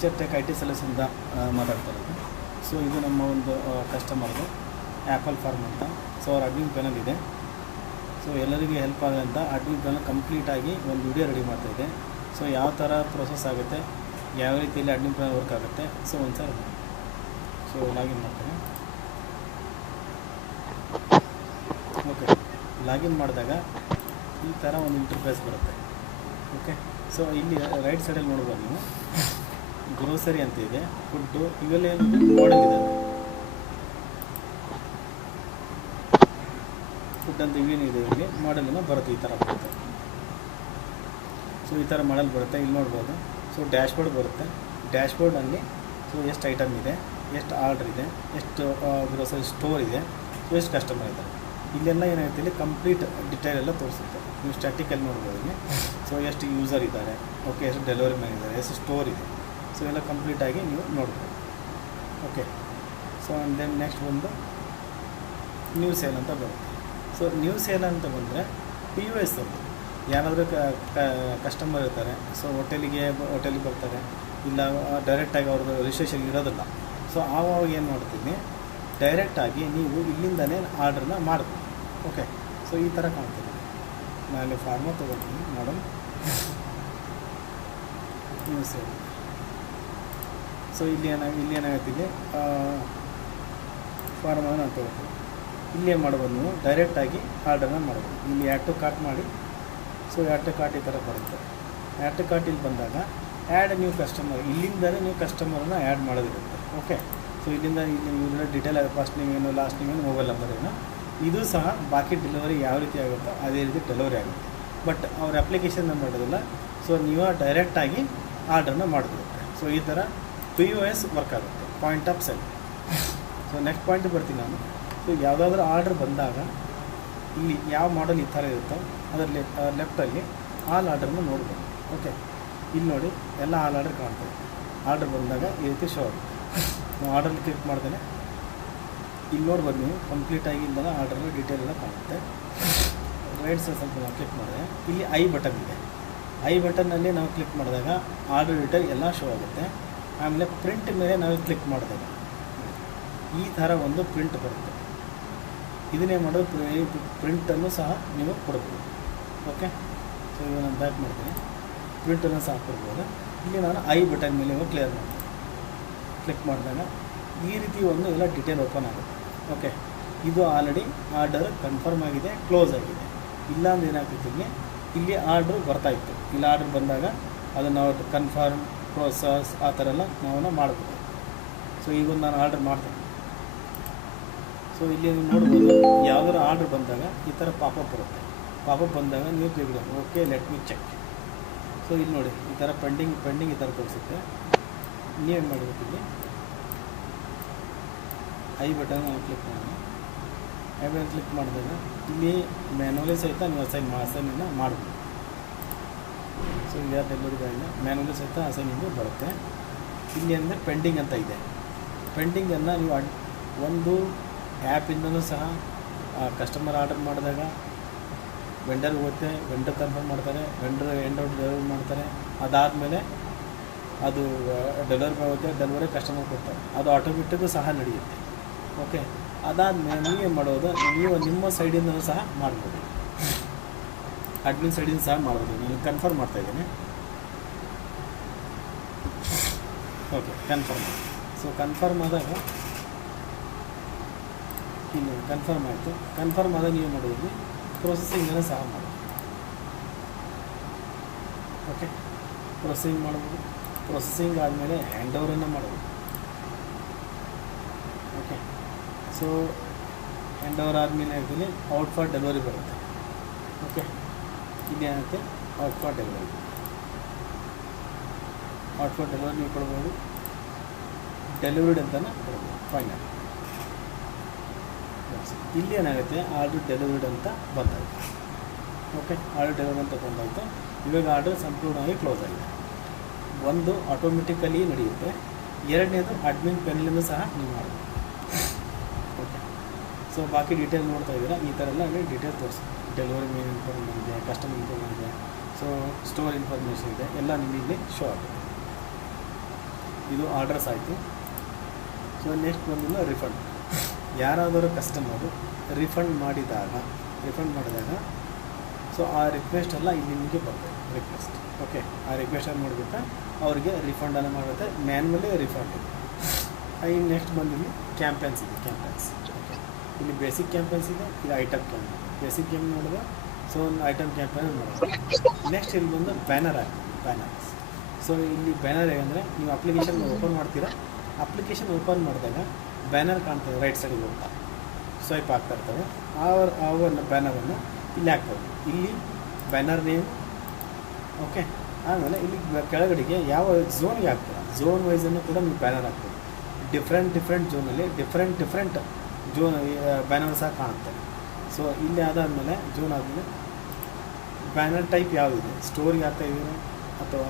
Future tech IT ಸೊಲ್ಯೂಷನ್ದ ಮಾತಾಡ್ತಾ ಇರೋದು. So ಇದು ನಮ್ಮ ಒಂದು ಕಸ್ಟಮರ್ದು ಆ್ಯಪಲ್ ಫಾರ್ಮ್ ಅಂತ. ಸೊ ಅವ್ರ ಅಡ್ಮಿನ್ ಪ್ಯಾನಲ್ ಇದೆ. ಸೊ ಎಲ್ಲರಿಗೂ ಹೆಲ್ಪ್ ಆಗಲಿ ಅಂತ ಅಡ್ಮಿನ್ ಪ್ಯಾನಲ್ ಕಂಪ್ಲೀಟಾಗಿ ಒಂದು ವಿಡಿಯೋ ರೆಡಿ ಮಾಡ್ತಾಯಿದೆ. ಸೊ ಯಾವ ಥರ ಪ್ರೊಸೆಸ್ ಆಗುತ್ತೆ, ಯಾವ ರೀತಿಯಲ್ಲಿ ಅಡ್ಮಿನ್ ಪ್ಯಾನಲ್ ವರ್ಕ್ ಆಗುತ್ತೆ. ಸೊ ಒಂದು ಸಲ ಸೊ ಲಾಗಿನ್ ಮಾಡ್ತೇನೆ. ಓಕೆ, ಲಾಗಿನ್ ಮಾಡಿದಾಗ ಈ ಥರ ಒಂದು ಇಂಟರ್ಫೇಸ್ ಬರುತ್ತೆ. ಓಕೆ, ಸೊ ಇಲ್ಲಿ ರೈಟ್ ಸೈಡಲ್ಲಿ ನೋಡ್ಬೋದು ನೀವು ಗ್ರೋಸರಿ ಅಂತ ಇದೆ, ಫುಡ್ಡು, ಇವೆಲ್ಲ ಏನಿದೆ ಮಾಡೆಲ್ ಇದೆ. ಫುಡ್ ಅಂತ ಇವೇನಿದೆ ಇಲ್ಲಿ ಮಾಡೆಲನ್ನು ಬರುತ್ತೆ, ಈ ಥರ ಬರುತ್ತೆ. ಸೊ ಈ ಥರ ಮಾಡೆಲ್ ಬರುತ್ತೆ, ಇಲ್ಲಿ ನೋಡ್ಬೋದು. ಸೊ ಡ್ಯಾಶ್ಬೋರ್ಡ್ ಬರುತ್ತೆ. ಡ್ಯಾಶ್ಬೋರ್ಡಲ್ಲಿ ಸೊ ಎಷ್ಟು ಐಟಮ್ ಇದೆ, ಎಷ್ಟು ಆರ್ಡ್ರ್ ಇದೆ, ಎಷ್ಟು ಗ್ರೋಸರಿ ಸ್ಟೋರ್ ಇದೆ, ಸೊ ಎಷ್ಟು ಕಸ್ಟಮರ್ ಇದ್ದಾರೆ, ಇಲ್ಲೆಲ್ಲ ಏನಾಗುತ್ತೆ ಇಲ್ಲಿ ಕಂಪ್ಲೀಟ್ ಡಿಟೇಲ್ ಎಲ್ಲ ತೋರಿಸುತ್ತೆ. ನೀವು ಸ್ಟ್ಯಾಟಿಕಲ್ಲಿ ನೋಡ್ಬೋದು ಇಲ್ಲಿ. ಸೊ ಎಷ್ಟು ಯೂಸರ್ ಇದ್ದಾರೆ, ಓಕೆ, ಎಷ್ಟು ಡೆಲಿವರಿ ಮ್ಯಾನ್ ಇದ್ದಾರೆ, ಎಷ್ಟು ಸ್ಟೋರ್ ಇದೆ, ಸೊ ಎಲ್ಲ ಕಂಪ್ಲೀಟಾಗಿ ನೀವು ನೋಡ್ಬೋದು. ಓಕೆ, ಸೊ ದೆನ್ ನೆಕ್ಸ್ಟ್ ಬಂದು ನ್ಯೂ ಸೇಲ್ ಅಂತ ಬರುತ್ತೆ. ಸೊ ನ್ಯೂ ಸೇಲ್ ಅಂತ ಬಂದರೆ POS ಅಂತ ಯಾರಾದರೂ ಕಸ್ಟಮರ್ ಇರ್ತಾರೆ. ಸೊ ಹೋಟೆಲಿಗೆ ಬರ್ತಾರೆ, ಇಲ್ಲ ಡೈರೆಕ್ಟಾಗಿ ಅವ್ರದ್ದು ರಿಜಿಸ್ಟ್ರೇಷನ್ ಇರೋದಿಲ್ಲ. ಸೊ ಆವಾಗ ಏನು ಮಾಡ್ತೀನಿ, ಡೈರೆಕ್ಟಾಗಿ ನೀವು ಇಲ್ಲಿಂದಲೇ ಆರ್ಡ್ರನ್ನ ಮಾಡ್ಬೋದು. ಓಕೆ, ಸೊ ಈ ಥರ ಕಾಣ್ತೀನಿ. ನಾನು ಫಾರ್ಮ ತೊಗೊಳ್ತೀನಿ ಮೇಡಮ್, ನ್ಯೂ ಸೇಲ್. ಸೊ ಇಲ್ಲಿ ಏನಾಗುತ್ತೆ, ಇಲ್ಲಿ ಫಾರ್ಮನ್ನು ನಾನು ತೊಗೊಳ್ತೀನಿ. ಇಲ್ಲಿ ಏನು ಮಾಡ್ಬೋದು, ನೀವು ಡೈರೆಕ್ಟಾಗಿ ಆರ್ಡರ್ನ ಮಾಡ್ಬೋದು. ಇಲ್ಲಿ ಆ್ಯಡ್ ಟು ಕಾರ್ಟ್ ಮಾಡಿ. ಸೊ ಆ್ಯಡ್ ಟು ಕಾರ್ಟ್ ಈ ಥರ ಬರುತ್ತೆ. ಆ್ಯಡ್ ಟು ಕಾರ್ಟ್ ಇಲ್ಲಿ ಬಂದಾಗ ಆ್ಯಡ್ ನ್ಯೂ ಕಸ್ಟಮರ್, ಇಲ್ಲಿಂದಲೇ ನೀವು ಕಸ್ಟಮರನ್ನ ಆ್ಯಡ್ ಮಾಡೋದಿರುತ್ತೆ. ಓಕೆ, ಸೊ ಇಲ್ಲಿಂದ ಇಲ್ಲಿ ಡೀಟೇಲ್ ಫಸ್ಟ್ ನೀವೇನು, ಲಾಸ್ಟ್ ನೀವೇನು, ಮೊಬೈಲ್ ನಂಬರ್ ಏನು, ಇದು ಸಹ ಬಾಕಿ ಡೆಲಿವರಿ ಯಾವ ರೀತಿ ಆಗುತ್ತೋ ಅದೇ ರೀತಿ ಡೆಲಿವರಿ ಆಗುತ್ತೆ. ಬಟ್ ಅವ್ರ ಅಪ್ಲಿಕೇಶನ್ನ ಮಾಡೋದಿಲ್ಲ. ಸೊ ನೀವು ಡೈರೆಕ್ಟಾಗಿ ಆರ್ಡ್ರನ್ನ ಮಾಡಿಬಿಡುತ್ತೆ. ಸೊ ಈ ಥರ POS ವರ್ಕ್ ಆಗುತ್ತೆ, point of sale. So next point ಬರ್ತೀನಿ ನಾನು. ಸೊ ಯಾವುದಾದ್ರೂ ಆರ್ಡ್ರ್ ಬಂದಾಗ ಇಲ್ಲಿ ಯಾವ ಮಾಡಲ್ ಈ ಥರ ಇರುತ್ತೋ ಅದರಲ್ಲಿ ಲೆಫ್ಟಲ್ಲಿ ಆಲ್ ಆರ್ಡ್ರನ್ನ ನೋಡ್ಬೋದು. ಓಕೆ, ಇಲ್ಲಿ ನೋಡಿ ಎಲ್ಲ ಆಲ್ ಆರ್ಡರ್ ಕಾಣ್ತದೆ. ಆರ್ಡ್ರ್ ಬಂದಾಗ ಈ ರೀತಿ ಶೋ ಆಗುತ್ತೆ. ನಾವು ಆರ್ಡ್ರಲ್ಲಿ ಕ್ಲಿಕ್ ಮಾಡ್ತೇನೆ, ಇಲ್ಲಿ ನೋಡ್ಬೋದು ನೀವು ಕಂಪ್ಲೀಟಾಗಿ ಇಲ್ಲೆಲ್ಲ ಆರ್ಡ್ರಲ್ಲಿ ಡೀಟೇಲ್ ಎಲ್ಲ ಕಾಣುತ್ತೆ. ರೈಟ್ ಸೈಡ್ ಸ್ವಲ್ಪ ನಾವು ಕ್ಲಿಕ್ ಮಾಡಿದ್ರೆ ಇಲ್ಲಿ ಐ ಬಟನ್ ಇದೆ. ಐ ಬಟನ್ನಲ್ಲಿ ನಾವು ಕ್ಲಿಕ್ ಮಾಡಿದಾಗ ಆರ್ಡರ್ ಡೀಟೇಲ್ ಎಲ್ಲ ಶೋ ಆಗುತ್ತೆ. ಆಮೇಲೆ ಪ್ರಿಂಟ್ ಮೇಲೆ ನಾವು ಕ್ಲಿಕ್ ಮಾಡಿದಾಗ ಈ ಥರ ಒಂದು ಪ್ರಿಂಟ್ ಬರುತ್ತೆ. ಇದನ್ನೇ ಮಾಡೋದು ಪ್ರಿಂಟನ್ನು ಸಹ ನೀವು ಕೊಡ್ಬೋದು. ಓಕೆ, ಸೊ ಈಗ ನಾನು ಬ್ಯಾಕ್ ಮಾಡ್ತೀನಿ. ಪ್ರಿಂಟನ್ನು ಸಹ ಕೊಡ್ಬೋದು. ಇಲ್ಲಿ ನಾನು ಐ ಬಟನ್ ಮೇಲೆ ಕ್ಲಿಯರ್ ಮಾಡ್ತೀನಿ. ಕ್ಲಿಕ್ ಮಾಡಿದಾಗ ಈ ರೀತಿ ಒಂದು ಎಲ್ಲ ಡೀಟೇಲ್ ಓಪನ್ ಆಗುತ್ತೆ. ಓಕೆ, ಇದು ಆಲ್ರೆಡಿ ಆರ್ಡರ್ ಕನ್ಫರ್ಮ್ ಆಗಿದೆ, ಕ್ಲೋಸ್ ಆಗಿದೆ. ಇಲ್ಲಾಂದ್ರೆ ಏನಾಗ್ತಿತ್ತು, ಇಲ್ಲಿ ಆರ್ಡ್ರು ಬರ್ತಾಯಿತ್ತು. ಇಲ್ಲಿ ಆರ್ಡ್ರ್ ಬಂದಾಗ ಅದನ್ನು ನಾವು ಕನ್ಫರ್ಮ್, ಪ್ರೋಸೆಸ್ ಆ ಥರ ಎಲ್ಲ ನಾವು ಮಾಡ್ಬೋದು. ಸೊ ಈಗ ನಾನು ಆರ್ಡ್ರ್ ಮಾಡ್ತೀನಿ. ಸೊ ಇಲ್ಲಿ ನೀವು ನೋಡ್ಬೋದು, ಯಾವುದಾದ್ರು ಆರ್ಡ್ರ್ ಬಂದಾಗ ಈ ಥರ ಪಾಪಪ್ ಬರುತ್ತೆ. ಪಾಪಪ್ ಬಂದಾಗ ನೀವು ಕ್ಲಿಕ್ ಮಾಡಿ okay let me check. So ಇಲ್ಲಿ ನೋಡಿ ಈ ಥರ ಪೆಂಡಿಂಗ್ ಈ ಥರ ತೋರಿಸುತ್ತೆ. ನೀವೇನು ಮಾಡಬೇಕು, ಇಲ್ಲಿ ಐ ಬಟನ್ ಕ್ಲಿಕ್ ಮಾಡೋಣ. ಐ ಬಟನ್ ಕ್ಲಿಕ್ ಮಾಡಿದಾಗ ಇಲ್ಲಿ ಮ್ಯಾನುವಲಿ ಸಹಿತ ನೀವು ಅಸೈನನ್ನು ಮಾಡ್ಬೋದು. ಸೊ ಇಲ್ಲಿ ಯಾರು ಡೆಲಿವರಿ ಬಾಯಿಂದ ಮ್ಯಾನುವಲಿ ಸಹಿತ ಅಸೈನಿಂಗು ಬರುತ್ತೆ. ಇಲ್ಲಿ ಅಂದರೆ ಪೆಂಡಿಂಗ್ ಅಂತ ಇದೆ. ಪೆಂಡಿಂಗನ್ನು ನೀವು ಒಂದು ಆ್ಯಪಿಂದನೂ ಸಹ ಕಸ್ಟಮರ್ ಆರ್ಡರ್ ಮಾಡಿದಾಗ ವೆಂಡರ್ ಹೋಗುತ್ತೆ, ವೆಂಡರ್ ಕನ್ಫರ್ಮ್ ಮಾಡ್ತಾರೆ, ವೆಂಡರ್ ಎಂಡ್ ಡೆಲಿವರಿ ಮಾಡ್ತಾರೆ. ಅದಾದಮೇಲೆ ಅದು ಡೆಲಿವರಿ ಆಗುತ್ತೆ, ಡೆಲಿವರಿ ಕಸ್ಟಮರ್ ಕೊಡ್ತಾರೆ. ಅದು ಆಟೋಮೆಟಿಕ್ಕು ಸಹ ನಡೆಯುತ್ತೆ. ಓಕೆ, ಅದಾದಮೇಲೆ ನೀವೇನು ಮಾಡೋದು, ನೀವು ನಿಮ್ಮ ಸೈಡಿಂದನೂ ಸಹ ಮಾಡ್ಬೋದು, ಅಡ್ಮಿನ್ ಸೈಡಿಂದ ಸಹ ಮಾಡ್ಬೋದು. ನಾನು ಕನ್ಫರ್ಮ್ ಮಾಡ್ತಾಯಿದ್ದೀನಿ. Okay, confirm. ಸೊ ಕನ್ಫರ್ಮ್ ಆದಾಗ ಇಲ್ಲಿ ಕನ್ಫರ್ಮ್ ಆಯಿತು. ಕನ್ಫರ್ಮ್ ಆದಾಗ ನೀವು ಮಾಡೋದು ಪ್ರೊಸೆಸಿಂಗನ್ನು ಸಹ ಮಾಡೋದು. ಓಕೆ, ಪ್ರೊಸೆಸಿಂಗ್ ಮಾಡ್ಬೋದು. ಪ್ರೊಸೆಸಿಂಗ್ ಆದಮೇಲೆ ಹ್ಯಾಂಡ್ ಓವರನ್ನು ಮಾಡ್ಬೋದು. ಓಕೆ, ಸೊ ಹ್ಯಾಂಡ್ ಓವರ್ ಆದಮೇಲೆ ಆಗ್ತೀನಿ ಔಟ್ ಫಾರ್ ಡೆಲಿವರಿ ಬರುತ್ತೆ. ಓಕೆ, ಇಲ್ಲಿ ಏನಾಗುತ್ತೆ out for delivery. Out for delivery ನೀವು ಕೊಡ್ಬೋದು, ಡೆಲಿವರಿಡ್ ಅಂತಲೇ ಕೊಡ್ಬೋದು. ಫೈನಲ್ ಇಲ್ಲಿ ಏನಾಗುತ್ತೆ ಆರ್ಡರ್ ಡೆಲಿವರಿಡ್ ಅಂತ ಬಂದಾಯಿತು. ಓಕೆ, ಆರ್ಡರ್ ಡೆಲಿವರಿ ಅಂತ ಬಂದಾಯಿತು. ಇವಾಗ ಆರ್ಡರ್ ಸಂಪೂರ್ಣವಾಗಿ ಕ್ಲೋಸ್ ಆಗಿದೆ. ಒಂದು ಆಟೋಮೆಟಿಕಲಿ ನಡೆಯುತ್ತೆ, ಎರಡನೇದು ಅಡ್ಮಿನ್ ಪೆನ್ನಿಂದ ಸಹ ನೀವು ಮಾಡ್ಬೋದು. ಓಕೆ, ಸೊ ಬಾಕಿ ಡೀಟೇಲ್ ನೋಡ್ತಾ ಇದ್ದೀರಾ, ಈ ಥರ ಎಲ್ಲ ಅಲ್ಲಿ ಡೀಟೇಲ್ ತೋರಿಸ್ತೀವಿ. ಡೆಲಿವರಿ ಮೇಲ್ ಇನ್ಫಾರ್ಮೇಷನ್ ಇದೆ, ಕಸ್ಟಮರ್ ಇನ್ಫಾರ್ಮೇಷನ್ ಇದೆ, ಸೊ ಸ್ಟೋರ್ ಇನ್ಫಾರ್ಮೇಷನ್ ಇದೆ, ಎಲ್ಲ ನಿಮಗೆ ಇಲ್ಲಿ ಶೋ ಆಗುತ್ತೆ. ಇದು ಆರ್ಡರ್ಸ್ ಆಯಿತು. ಸೊ ನೆಕ್ಸ್ಟ್ ಬಂದಿಲ್ಲ ರಿಫಂಡ್. ಯಾರಾದರೂ ಕಸ್ಟಮರು ರಿಫಂಡ್ ಮಾಡಿದಾಗ ಸೊ ಆ ರಿಕ್ವೆಸ್ಟ್ ಎಲ್ಲ ಇಲ್ಲಿ ನಿಮಗೆ ಬರ್ತದೆ ರಿಕ್ವೆಸ್ಟ್. ಓಕೆ, ಆ ರಿಕ್ವೆಸ್ಟನ್ನು ನೋಡಿಬಿಟ್ಟು ಅವರಿಗೆ ರಿಫಂಡನ್ನು ಮಾಡುತ್ತೆ, ಮ್ಯಾನ್ಯಲಿ ರಿಫಂಡ್ ಇದೆ. ಇನ್ನು ನೆಕ್ಸ್ಟ್ ಬಂದಿಲ್ಲಿ ಕ್ಯಾಂಪೇನ್ಸ್ ಇದೆ. ಓಕೆ, ಇಲ್ಲಿ ಬೇಸಿಕ್ ಕ್ಯಾಂಪೇನ್ಸ್ ಇದೆ, ಇದು ಐಟಮ್ ಕ್ಯಾಂಪೇನ್. ಬೇಸಿಕ್ ಕ್ಯಾಂಪೇನ್ ನೋಡಿದ್ರೆ ಸೊ ಒಂದು ಐಟಮ್ ಕ್ಯಾಂಪೇನ್ ಮಾಡೋದು. ನೆಕ್ಸ್ಟ್ ಇಲ್ಲಿ ಬಂದು ಬ್ಯಾನರ್ ಆಗಿದೆ, ಬ್ಯಾನರ್ಸ್. ಸೊ ಇಲ್ಲಿ ಬ್ಯಾನರ್ ಹೇಗೆಂದರೆ ನೀವು ಅಪ್ಲಿಕೇಶನ್ ಓಪನ್ ಮಾಡ್ತೀರಾ, ಅಪ್ಲಿಕೇಶನ್ ಓಪನ್ ಮಾಡಿದಾಗ ಬ್ಯಾನರ್ ಕಾಣ್ತದೆ ರೈಟ್ ಸೈಡಿಗೆ ಹೋಗ್ತಾ ಸ್ವೈಪ್ ಆಗ್ತಾ ಇರ್ತವೆ. ಆ ಬ್ಯಾನರನ್ನು ಇಲ್ಲಿ ಹಾಕ್ತದೆ. ಇಲ್ಲಿ ಬ್ಯಾನರ್ ನೇಮ್. ಓಕೆ, ಆಮೇಲೆ ಇಲ್ಲಿ ಕೆಳಗಡೆಗೆ ಯಾವ ಝೋನ್ಗೆ ಹಾಕ್ತೀರಾ, ಝೋನ್ ವೈಸನ್ನು ಕೂಡ ನೀವು ಬ್ಯಾನರ್ ಹಾಕ್ತೀವಿ. ಡಿಫ್ರೆಂಟ್ ಝೋನಲ್ಲಿ ಡಿಫ್ರೆಂಟ್ ಝೋನ್ ಬ್ಯಾನರ್ ಸಹ ಕಾಣುತ್ತೆ. ಸೊ ಇಲ್ಲಿ ಅದಾದಮೇಲೆ ಝೋನ್ ಆದಮೇಲೆ ಬ್ಯಾನರ್ ಟೈಪ್ ಯಾವುದಿದೆ, ಸ್ಟೋರಿಗೆ ಆಗ್ತಾ ಇದೀನಿ ಅಥವಾ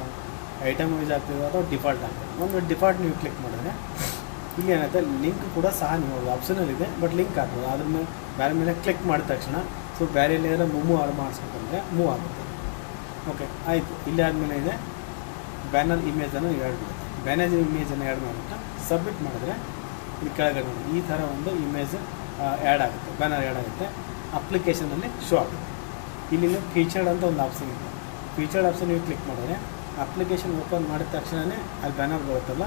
ಐಟಮ್ ವೈಸ್ ಆಗ್ತಿದೆ ಅಥವಾ ಡಿಫಾಲ್ಟ್ ಆಗ್ತದೆ. ಒಂದು ಡಿಫಾಲ್ಟ್ ನೀವು ಕ್ಲಿಕ್ ಮಾಡಿದ್ರೆ ಇಲ್ಲಿ ಏನಾಗುತ್ತೆ, ಲಿಂಕ್ ಕೂಡ ಸಹ ನೀವು ಆಪ್ಷನಲ್ ಇದೆ, ಬಟ್ ಲಿಂಕ್ ಆಗ್ತದೆ. ಅದ್ರ ಮೇಲೆ ಬೇರೆ ಮೇಲೆ ಕ್ಲಿಕ್ ಮಾಡಿದ ತಕ್ಷಣ ಸೊ ಬೇರೆ ಏನಾದರೂ ಮೂವ್ ಮಾಡಿಸ್ಬೇಕಂದ್ರೆ ಮೂವ್ ಆಗುತ್ತೆ. ಓಕೆ, ಆಯಿತು. ಇಲ್ಲಿ ಆದಮೇಲೆ ಇದೆ ಬ್ಯಾನರ್ ಇಮೇಜನ್ನು ನೀವು ಆ್ಯಡ್ ಮಾಡುತ್ತೆ. ಬ್ಯಾನರ್ ಇಮೇಜನ್ನು ಆ್ಯಡ್ ಮಾಡಿಬಿಟ್ಟು ಸಬ್ಮಿಟ್ ಮಾಡಿದ್ರೆ ಇಲ್ಲಿ ಕೆಳಗಡೆ ಈ ಥರ ಒಂದು ಇಮೇಜ್ ಆ್ಯಡ್ ಆಗುತ್ತೆ, ಬ್ಯಾನರ್ ಆ್ಯಡ್ ಆಗುತ್ತೆ, ಅಪ್ಲಿಕೇಶನಲ್ಲಿ ಶೋ ಆಗುತ್ತೆ. ಇಲ್ಲಿ ನೀವು ಫೀಚರ್ಡ್ ಅಂತ ಒಂದು ಆಪ್ಷನ್ ಇದೆ. ಫೀಚರ್ಡ್ ಆಪ್ಷನ್ ನೀವು ಕ್ಲಿಕ್ ಮಾಡಿದ್ರೆ ಅಪ್ಲಿಕೇಶನ್ ಓಪನ್ ಮಾಡಿದ ತಕ್ಷಣವೇ ಅಲ್ಲಿ ಬ್ಯಾನರ್ ಬರುತ್ತಲ್ಲ,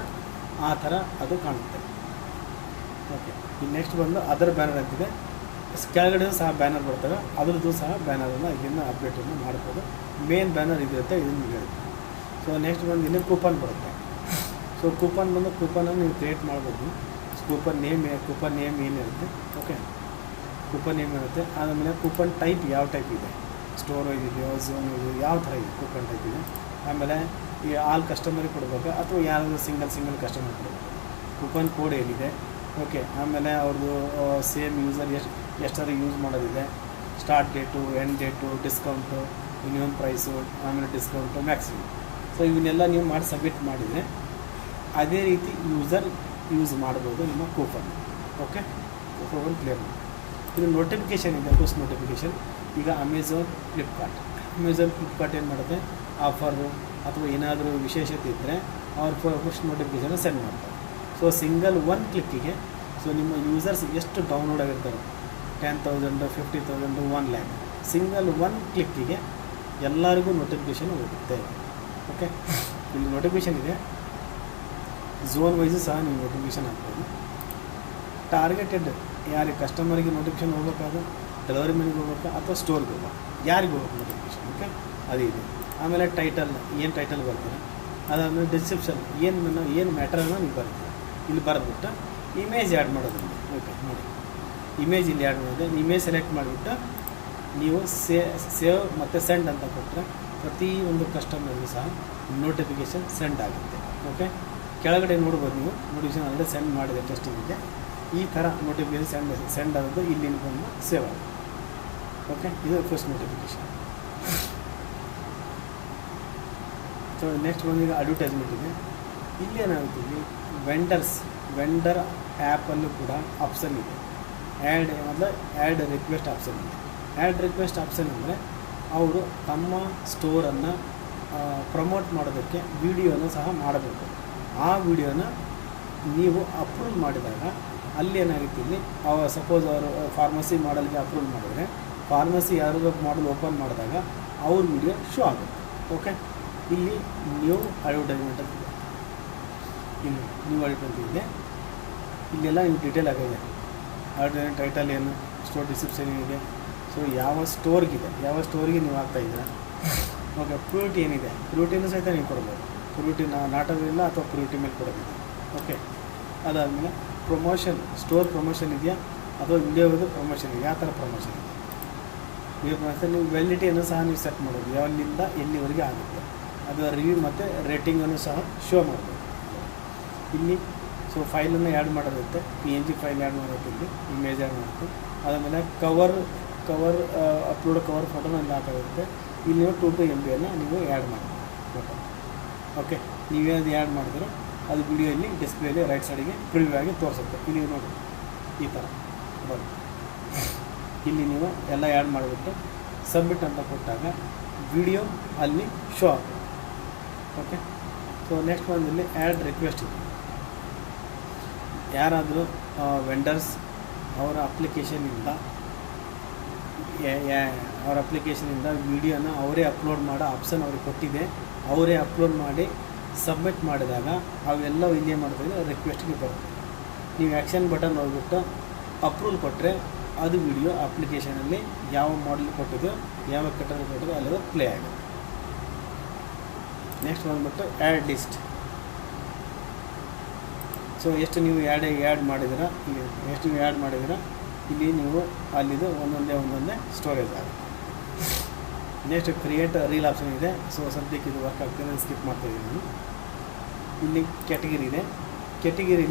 ಆ ಥರ ಅದು ಕಾಣುತ್ತೆ. ಓಕೆ, ಇಲ್ಲಿ ನೆಕ್ಸ್ಟ್ ಬಂದು ಅದರ್ ಬ್ಯಾನರ್ ಅಂತಿದೆ. ಕೆಳಗಡೆ ಸಹ ಬ್ಯಾನರ್ ಬರ್ತವೆ, ಅದರದ್ದು ಸಹ ಬ್ಯಾನರನ್ನು ಇದನ್ನು ಅಪ್ಡೇಟನ್ನು ಮಾಡ್ಬೋದು. ಮೇನ್ ಬ್ಯಾನರ್ ಇದಿರುತ್ತೆ, ಇದನ್ನು ಹೇಳುತ್ತೆ. ಸೊ ನೆಕ್ಸ್ಟ್ ಬಂದು ಇಲ್ಲಿ ಕೂಪನ್ ಬರುತ್ತೆ. ಸೊ ಕೂಪನನ್ನು ನೀವು ಕ್ರಿಯೇಟ್ ಮಾಡ್ಬೋದು. ಕೂಪನ್ ನೇಮ್ ಏನಿರುತ್ತೆ. ಓಕೆ, ಕೂಪನ್ ನೇಮ್ ಇರುತ್ತೆ. ಆಮೇಲೆ ಕೂಪನ್ ಟೈಪ್ ಯಾವ ಟೈಪ್ ಇದೆ, ಸ್ಟೋರ್ ಇದೆಯೋ ಝೋನ್ ಇದೆಯೋ ಯಾವ ಥರ ಇದೆ ಕೂಪನ್ ಟೈಪ್ ಇದೆ. ಆಮೇಲೆ ಈ ಆಲ್ ಕಸ್ಟಮರಿಗೆ ಕೊಡಬೇಕು ಅಥವಾ ಯಾರಾದರೂ ಸಿಂಗಲ್ ಕಸ್ಟಮರ್ ಕೊಡಬೇಕು. ಕೂಪನ್ ಕೋಡ್ ಏನಿದೆ. ಓಕೆ, ಆಮೇಲೆ ಅವ್ರದ್ದು ಸೇಮ್ ಯೂಸರ್ ಎಷ್ಟಾದ್ರೂ ಯೂಸ್ ಮಾಡೋದಿದೆ, start date, end date, discount, minimum price, ಆಮೇಲೆ ಡಿಸ್ಕೌಂಟು, ಮ್ಯಾಕ್ಸಿಮಮ್. ಸೊ ಇವನ್ನೆಲ್ಲ ನೀವು ಮಾಡಿ ಸಬ್ಮಿಟ್ ಮಾಡಿದರೆ ಅದೇ ರೀತಿ ಯೂಸರ್ ಯೂಸ್ ಮಾಡ್ಬೋದು ನಿಮ್ಮ ಕೂಪನ್. ಓಕೆ, ಕೂಪನ್ ಕ್ಲಿಯರ್ ಮಾಡಿ. ಇದು ನೋಟಿಫಿಕೇಷನ್ ಇದೆ, ಪುಷ್ ನೋಟಿಫಿಕೇಷನ್. ಈಗ ಅಮೆಝಾನ್ ಫ್ಲಿಪ್ಕಾರ್ಟ್ ಏನು ಮಾಡುತ್ತೆ, ಆಫರು ಅಥವಾ ಏನಾದರೂ ವಿಶೇಷತೆ ಇದ್ದರೆ ಅವ್ರ ಪುಷ್ ನೋಟಿಫಿಕೇಷನ್ ಸೆಂಡ್ ಮಾಡ್ತಾರೆ. ಸೊ ಸಿಂಗಲ್ ಒನ್ ಕ್ಲಿಕ್ಕಿಗೆ ಸೊ ನಿಮ್ಮ ಯೂಸರ್ಸ್ ಎಷ್ಟು ಡೌನ್ಲೋಡ್ ಆಗಿರ್ತಾರೆ, 10,000, 50,000, 1 lakh, ಸಿಂಗಲ್ ಒನ್ ಕ್ಲಿಕ್ಕಿಗೆ ಎಲ್ಲರಿಗೂ ನೋಟಿಫಿಕೇಷನ್ ಹೋಗುತ್ತೆ. ಓಕೆ, ಇಲ್ಲಿ ನೋಟಿಫಿಕೇಷನ್ ಇದೆ. ಝೋನ್ ವೈಸು ಸಹ ನೀವು ನೋಟಿಫಿಕೇಷನ್ ಹಾಕ್ಬೋದು. ಟಾರ್ಗೆಟೆಡ್ ಯಾರಿಗೆ ಕಸ್ಟಮರಿಗೆ ನೋಟಿಫಿಕೇಷನ್ ಹೋಗ್ಬೇಕಾದ್ರೆ ಡೆಲಿವರಿ ಮ್ಯಾನಿಗೆ ಹೋಗ್ಬೇಕಾ ಅಥವಾ ಸ್ಟೋರ್ಗೆ ಹೋಗ್ಬೇಕು, ಯಾರಿಗೆ ಹೋಗ್ಬೇಕು ನೋಟಿಫಿಕೇಷನ್. ಓಕೆ, ಅದು ಇದೆ. ಆಮೇಲೆ ಏನು ಟೈಟಲ್ ಬರ್ತೀರ, ಅದಾದಮೇಲೆ ಡಿಸ್ಕ್ರಿಪ್ಷನ್ ಏನು ಮ್ಯಾಟರನ್ನು ನೀವು ಬರ್ತೀರ. ಇಲ್ಲಿ ಬರೆದ್ಬಿಟ್ಟು ಇಮೇಜ್ ಆ್ಯಡ್ ಮಾಡೋದಿಲ್ಲ. ಓಕೆ, ನೋಡಿ ಇಮೇಜ್ ಇಲ್ಲಿ ಆ್ಯಡ್ ಮಾಡಿದೆ. ಇಮೇಜ್ ಸೆಲೆಕ್ಟ್ ಮಾಡಿಬಿಟ್ಟು ನೀವು ಸೇವ್ ಮತ್ತು ಸೆಂಡ್ ಅಂತ ಕೊಟ್ಟರೆ ಪ್ರತಿಯೊಂದು ಕಸ್ಟಮರ್ಗೂ ಸಹ ನೋಟಿಫಿಕೇಷನ್ ಸೆಂಡ್ ಆಗುತ್ತೆ. ಓಕೆ, ಕೆಳಗಡೆ ನೋಡ್ಬೋದು ನೀವು ನೋಟಿಫಿಕೇಷನ್ ಆಲ್ರೆಡಿ ಸೆಂಡ್ ಮಾಡಿದೆ ಟೆಸ್ಟಿಂಗಿಗೆ. ಈ ಥರ ನೋಟಿಫಿಕೇಷನ್ ಸೆಂಡ್ ಆಗೋದು ಇಲ್ಲಿ ಬಂದು ಸೇವ್ ಆಗುತ್ತೆ. ಓಕೆ, ಇದು ಫಸ್ಟ್ ನೋಟಿಫಿಕೇಷನ್. ಸೊ ನೆಕ್ಸ್ಟ್ ಬಂದು ಈಗ ಅಡ್ವರ್ಟೈಸ್ಮೆಂಟ್ ಇದೆ. ಇಲ್ಲಿ ಏನಾಗುತ್ತೆ, ವೆಂಡರ್ ಆ್ಯಪಲ್ಲೂ ಕೂಡ ಆಪ್ಷನ್ ಇದೆ. ಆ್ಯಡ್ ರಿಕ್ವೆಸ್ಟ್ ಆಪ್ಷನ್ ಇದೆ. ಆ್ಯಡ್ ರಿಕ್ವೆಸ್ಟ್ ಆಪ್ಷನ್ ಅಂದರೆ ಅವರು ತಮ್ಮ ಸ್ಟೋರನ್ನು ಪ್ರಮೋಟ್ ಮಾಡೋದಕ್ಕೆ ವಿಡಿಯೋನ ಸಹ ಮಾಡಬೇಕು. ಆ ವಿಡಿಯೋನ ನೀವು ಅಪ್ರೂವ್ ಮಾಡಿದಾಗ ಅಲ್ಲಿ ಏನಾಗುತ್ತೆ, ಇಲ್ಲಿ ಸಪೋಸ್ ಅವರು ಫಾರ್ಮಸಿ ಮಾಡಲ್ಗೆ ಅಪ್ರೂವ್ ಮಾಡಿದರೆ ಫಾರ್ಮಸಿ ಯಾರು ಮಾಡಲ್ ಓಪನ್ ಮಾಡಿದಾಗ ಅವ್ರ ವಿಡಿಯೋ ಶೋ ಆಗುತ್ತೆ. ಓಕೆ, ಇಲ್ಲಿ ನ್ಯೂ ಅಡ್ವರ್ಟೈಸ್ಮೆಂಟ್ ಅಂತ ಇದೆ. ಇಲ್ಲಿ ನ್ಯೂ ಅಡ್ವರ್ಟೈಸ್ಮೆಂಟ್ ಇದೆ. ಇಲ್ಲೆಲ್ಲ ನೀವು ಡೀಟೇಲ್ ಆಗಿದೆ. ಅಡ್ವರ್ಟೈಸ್ಮೆಂಟ್ ಟೈಟಲ್ ಏನು, ಸ್ಟೋರ್ ಡಿಸ್ಕ್ರಿಪ್ಷನ್ ಏನಿದೆ, ಸೊ ಯಾವ ಸ್ಟೋರಿಗೆ ನೀವು ಆಗ್ತಾಯಿದ್ದೀರಾ. ಓಕೆ, ಪ್ಯೂರಿಟಿ ಏನಿದೆ, ಪ್ಯೂರಿಟಿನೂ ಸಹಿತ ನೀವು ಕೊಡ್ಬೋದು. ಪ್ಯೂರಿಟಿ ನಾಟವಿಲ್ಲ ಅಥವಾ ಪ್ಯೂರಿಟಿ ಮೇಲೆ ಕೊಡೋದಿದೆ. ಓಕೆ, ಅದಾದಮೇಲೆ ಪ್ರಮೋಷನ್, ಸ್ಟೋರ್ ಪ್ರಮೋಷನ್ ಇದೆಯಾ ಅಥವಾ ವಿಡಿಯೋದು ಪ್ರಮೋಷನ್ ಇದೆ, ಯಾವ ಥರ ಪ್ರಮೋಷನ್ ಇದೆ. ವಿಡಿಯೋ ಪ್ರಮೋಷನ್ ನೀವು ವ್ಯಾಲಿಡಿಟಿಯನ್ನು ಸಹ ನೀವು ಸೆಟ್ ಮಾಡೋದು, ಯಾವಲ್ಲಿಂದ ಎಲ್ಲಿವರೆಗೆ ಆಗುತ್ತೆ. ಅದು ರಿವ್ಯೂ ಮತ್ತು ರೇಟಿಂಗನ್ನು ಸಹ ಶೋ ಮಾಡ್ಬೋದು ಇಲ್ಲಿ. ಸೊ ಫೈಲನ್ನು ಆ್ಯಡ್ ಮಾಡೋದಿರುತ್ತೆ, PNG ಫೈಲ್ ಆ್ಯಡ್ ಮಾಡೋದು, ಇಲ್ಲಿ ಇಮೇಜ್ ಆ್ಯಡ್ ಮಾಡೋದು. ಆದಮೇಲೆ ಕವರ್ ಅಪ್ಲೋಡ್ ಕವರ್ ಫೋಟೋನ ಹಾಕೋದಿರುತ್ತೆ. ಇಲ್ಲಿ ನೀವು 2 MB ನೀವು ಆ್ಯಡ್ ಮಾಡ್ಬೋದು ಫೋಟೋ. ಓಕೆ, ನೀವೇನು ಆ್ಯಡ್ ಮಾಡಿದ್ರೆ ಅದು ವಿಡಿಯೋ ಇಲ್ಲಿ ಡಿಸ್ಪ್ಲೇಲಿ ರೈಟ್ ಸೈಡಿಗೆ ಪ್ರಿವ್ಯೂ ಆಗಿ ತೋರಿಸುತ್ತೆ. ಇಲ್ಲಿ ನೋಡಿ ಈ ಥರ ಬರುತ್ತೆ. ಇಲ್ಲಿ ನೀವು ಎಲ್ಲ ಆ್ಯಡ್ ಮಾಡಿಬಿಟ್ಟು ಸಬ್ಮಿಟ್ ಅಂತ ಕೊಟ್ಟಾಗ ವಿಡಿಯೋ ಅಲ್ಲಿ ಶೋ ಆಗುತ್ತೆ. ಓಕೆ, ಸೊ ಸೊ ನೆಕ್ಸ್ಟ್ ಒಂದಲ್ಲಿ ಆ್ಯಡ್ ರಿಕ್ವೆಸ್ಟ್ ಇದೆ. ಯಾರಾದರೂ ವೆಂಡರ್ಸ್ ಅವರ ಅಪ್ಲಿಕೇಶನಿಂದ ವೀಡಿಯೋನ ಅವರೇ ಅಪ್ಲೋಡ್ ಮಾಡೋ ಆಪ್ಷನ್ ಅವ್ರಿಗೆ ಕೊಟ್ಟಿದೆ. ಅವರೇ ಅಪ್ಲೋಡ್ ಮಾಡಿ ಸಬ್ಮಿಟ್ ಮಾಡಿದಾಗ ಅವೆಲ್ಲ ಇಲ್ಲೇ ಮಾಡ್ತಾಯಿದ್ರೆ ರಿಕ್ವೆಸ್ಟ್ಗೆ ಬರುತ್ತೆ. ನೀವು ಆ್ಯಕ್ಷನ್ ಬಟನ್ ಹೋಗ್ಬಿಟ್ಟು ಅಪ್ರೂವಲ್ ಕೊಟ್ಟರೆ ಅದು ವಿಡಿಯೋ ಅಪ್ಲಿಕೇಶನಲ್ಲಿ ಯಾವ ಮಾಡಲ್ ಕೊಟ್ಟಿದೆಯೋ ಯಾವ ಕೆಟಗರಿ ಕೊಟ್ಟಿದೆಯೋ ಅಲ್ಲಿರೋ ಪ್ಲೇ ಆಗುತ್ತೆ. ನೆಕ್ಸ್ಟ್ ಬಂದ್ಬಿಟ್ಟು ಆ್ಯಡ್ ಲಿಸ್ಟ್. ಸೊ ಎಷ್ಟು ನೀವು ಆ್ಯಡ್ ಮಾಡಿದ್ದೀರಾ, ಎಷ್ಟು ನೀವು ಆ್ಯಡ್ ಮಾಡಿದ್ದೀರಾ ಇಲ್ಲಿ ನೀವು ಅಲ್ಲಿದು ಒಂದೊಂದೇ ಸ್ಟೋರೇಜ್ ಆಗುತ್ತೆ. ನೆಕ್ಸ್ಟ್ ಕ್ರಿಯೇಟ್ ರೀಲ್ ಆಪ್ಷನ್ ಇದೆ. ಸೊ ಸದ್ಯಕ್ಕೆ ಇದು ವರ್ಕ್ ಆಗ್ತದೆ, ಸ್ಕಿಪ್ ಮಾಡ್ತಾಯಿದ್ದೀನಿ ನಾನು. ಇಲ್ಲಿ ಕ್ಯಾಟಗಿರಿ ಇದೆ. ಕ್ಯಾಟಗಿರಿ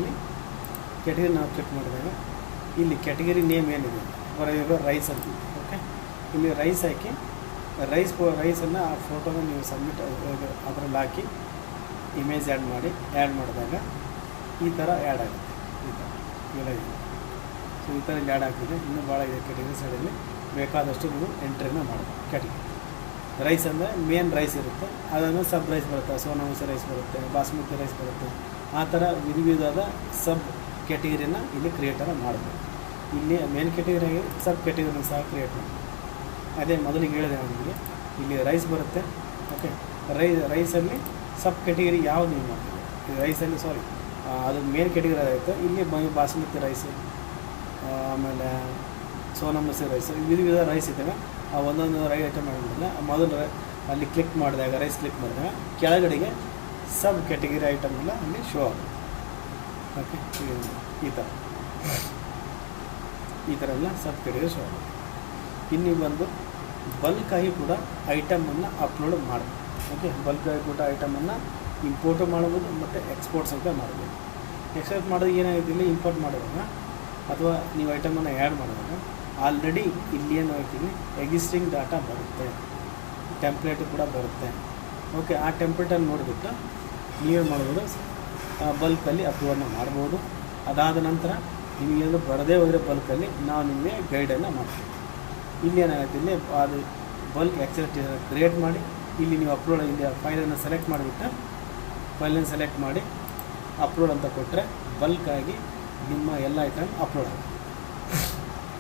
ನಾವು ಕ್ಲಿಕ್ ಮಾಡಿದಾಗ ಇಲ್ಲಿ ಕ್ಯಾಟಗಿರಿ ನೇಮ್ ಏನಿದೆ ಫಾರ್ ಎಕ್ಸಾಂಪಲ್ ರೈಸ್ ಅಂತಿದೆ. ಓಕೆ, ಇಲ್ಲಿ ರೈಸ್ ಹಾಕಿ ರೈಸನ್ನು ಆ ಫೋಟೋನ ನೀವು ಸಬ್ಮಿಟ್ ಅದರಲ್ಲಿ ಹಾಕಿ ಇಮೇಜ್ ಆ್ಯಡ್ ಮಾಡಿದಾಗ ಈ ಥರ ಆ್ಯಡ್ ಆಗುತ್ತೆ. ಈ ಥರ ಎಲ್ಲ ಇದೆ. ಸೊ ಈ ಥರ ಇಲ್ಲಿ ಆ್ಯಡ್ ಆಗ್ತಿದೆ. ಇನ್ನೂ ಭಾಳ ಇದೆ ಕ್ಯಾಟಗಿರಿ ಸೈಡಲ್ಲಿ. ಬೇಕಾದಷ್ಟು ನೀವು ಎಂಟ್ರಿನ ಮಾಡಬೇಕು. ಕ್ಯಾಟಗಿರಿ ರೈಸ್ ಅಂದರೆ ಮೇನ್ ರೈಸ್ ಇರುತ್ತೆ, ಅದನ್ನು ಸಬ್ ರೈಸ್ ಬರುತ್ತೆ, ಸೋನಾಮಸೂರಿ ರೈಸ್ ಬರುತ್ತೆ, ಬಾಸ್ಮತಿ ರೈಸ್ ಬರುತ್ತೆ. ಆ ಥರ ವಿಧವಾದ ಸಬ್ ಕ್ಯಾಟಗಿರಿನ ಇಲ್ಲಿ ಕ್ರಿಯೇಟರ ಮಾಡಬೇಕು. ಇಲ್ಲಿ ಮೇನ್ ಕ್ಯಾಟಗಿರಿ ಆಗಿ ಸಬ್ ಕ್ಯಾಟಗಿರಿನ ಸಹ ಕ್ರಿಯೇಟ್ ಮಾಡಿ. ಅದೇ ಮೊದಲಿಗೆ ಹೇಳಿದೆ ನಿಮಗೆ, ಇಲ್ಲಿ ರೈಸ್ ಬರುತ್ತೆ. ಓಕೆ, ರೈಸಲ್ಲಿ ಸಬ್ ಕ್ಯಾಟಗಿರಿ ಯಾವ್ದು ನೀವು ಮಾಡ್ತೀವಿ ರೈಸಲ್ಲಿ, ಅದು ಮೇನ್ ಕ್ಯಾಟಗಿರಿ ಆಯಿತು. ಇಲ್ಲಿ ಬಾಸ್ಮತಿ ರೈಸ್, ಆಮೇಲೆ ಸೋನಾಮಸೂರಿ ರೈಸ್, ವಿಧ ರೈಸ್ ಇದ್ದಾಗ ಆ ಒಂದೊಂದು ರೈ ಐಟಮ್ ಮಾಡಿದ್ರೆ ಮೊದಲು ಅಲ್ಲಿ ಕ್ಲಿಕ್ ಮಾಡಿದಾಗ ರೈಸ್ ಕ್ಲಿಕ್ ಮಾಡಿದಾಗ ಕೆಳಗಡೆಗೆ ಸಬ್ ಕ್ಯಾಟಗಿರಿ ಐಟಮ್ ಎಲ್ಲ ಅಲ್ಲಿ ಶೋ ಆಗುತ್ತೆ. ಓಕೆ, ಈ ಥರ ಎಲ್ಲ ಸಬ್ ಕ್ಯಾಟಗಿರಿ ಶೋ ಆಗುತ್ತೆ. ಇನ್ನು ಬಂದು ಬಲ್ಕಾಗಿ ಕೂಡ ಐಟಮನ್ನು ಅಪ್ಲೋಡ್ ಮಾಡಬೇಕು. ಓಕೆ, ಬಲ್ಕಾಗಿ ಕೂಡ ಐಟಮನ್ನು ಇಂಪೋರ್ಟು ಮಾಡ್ಬೋದು ಮತ್ತು ಎಕ್ಸ್ಪೋರ್ಟ್ಸ್ ಅಂತ ಮಾಡ್ಬೋದು. ಎಕ್ಸ್ಪೋರ್ಟ್ ಮಾಡೋದು ಏನಾಗುತ್ತೆ, ಇಲ್ಲಿ ಇಂಪೋರ್ಟ್ ಮಾಡುವಾಗ ಅಥವಾ ನೀವು ಐಟಮನ್ನು ಆ್ಯಡ್ ಮಾಡುವಾಗ ಆಲ್ರೆಡಿ ಇಲ್ಲಿ ಏನು ಹೇಳ್ತೀವಿ ಎಕ್ಸಿಸ್ಟಿಂಗ್ ಡಾಟಾ ಬರುತ್ತೆ, ಟೆಂಪ್ಲೇಟು ಕೂಡ ಬರುತ್ತೆ. ಓಕೆ, ಆ ಟೆಂಪ್ಲೇಟನ್ನು ನೋಡಿಬಿಟ್ಟು ನೀವೇ ಮಾಡ್ಬೋದು, ಬಲ್ಕಲ್ಲಿ ಅಪ್ಲೋಡನ್ನ ಮಾಡ್ಬೋದು. ಅದಾದ ನಂತರ ನಿಮಗೇನು ಬರದೇ ಹೋದರೆ ಬಲ್ಕಲ್ಲಿ ನಾವು ನಿಮಗೆ ಗೈಡನ್ನು ಮಾಡ್ತೀವಿ. ಇಲ್ಲಿ ಏನಾಗುತ್ತೆ, ಇಲ್ಲಿ ಅದು ಬಲ್ಕ್ ಎಕ್ಸೆಪ್ಟ್ ಕ್ರಿಯೇಟ್ ಮಾಡಿ ಇಲ್ಲಿ ನೀವು ಅಪ್ಲೋಡ್ ಇಲ್ಲಿ ಫೈಲನ್ನು ಸೆಲೆಕ್ಟ್ ಮಾಡಿ ಅಪ್ಲೋಡ್ ಅಂತ ಕೊಟ್ಟರೆ ಬಲ್ಕಾಗಿ ನಿಮ್ಮ ಎಲ್ಲ ಐಟಮ್ ಅಪ್ಲೋಡ್ ಆಗುತ್ತೆ.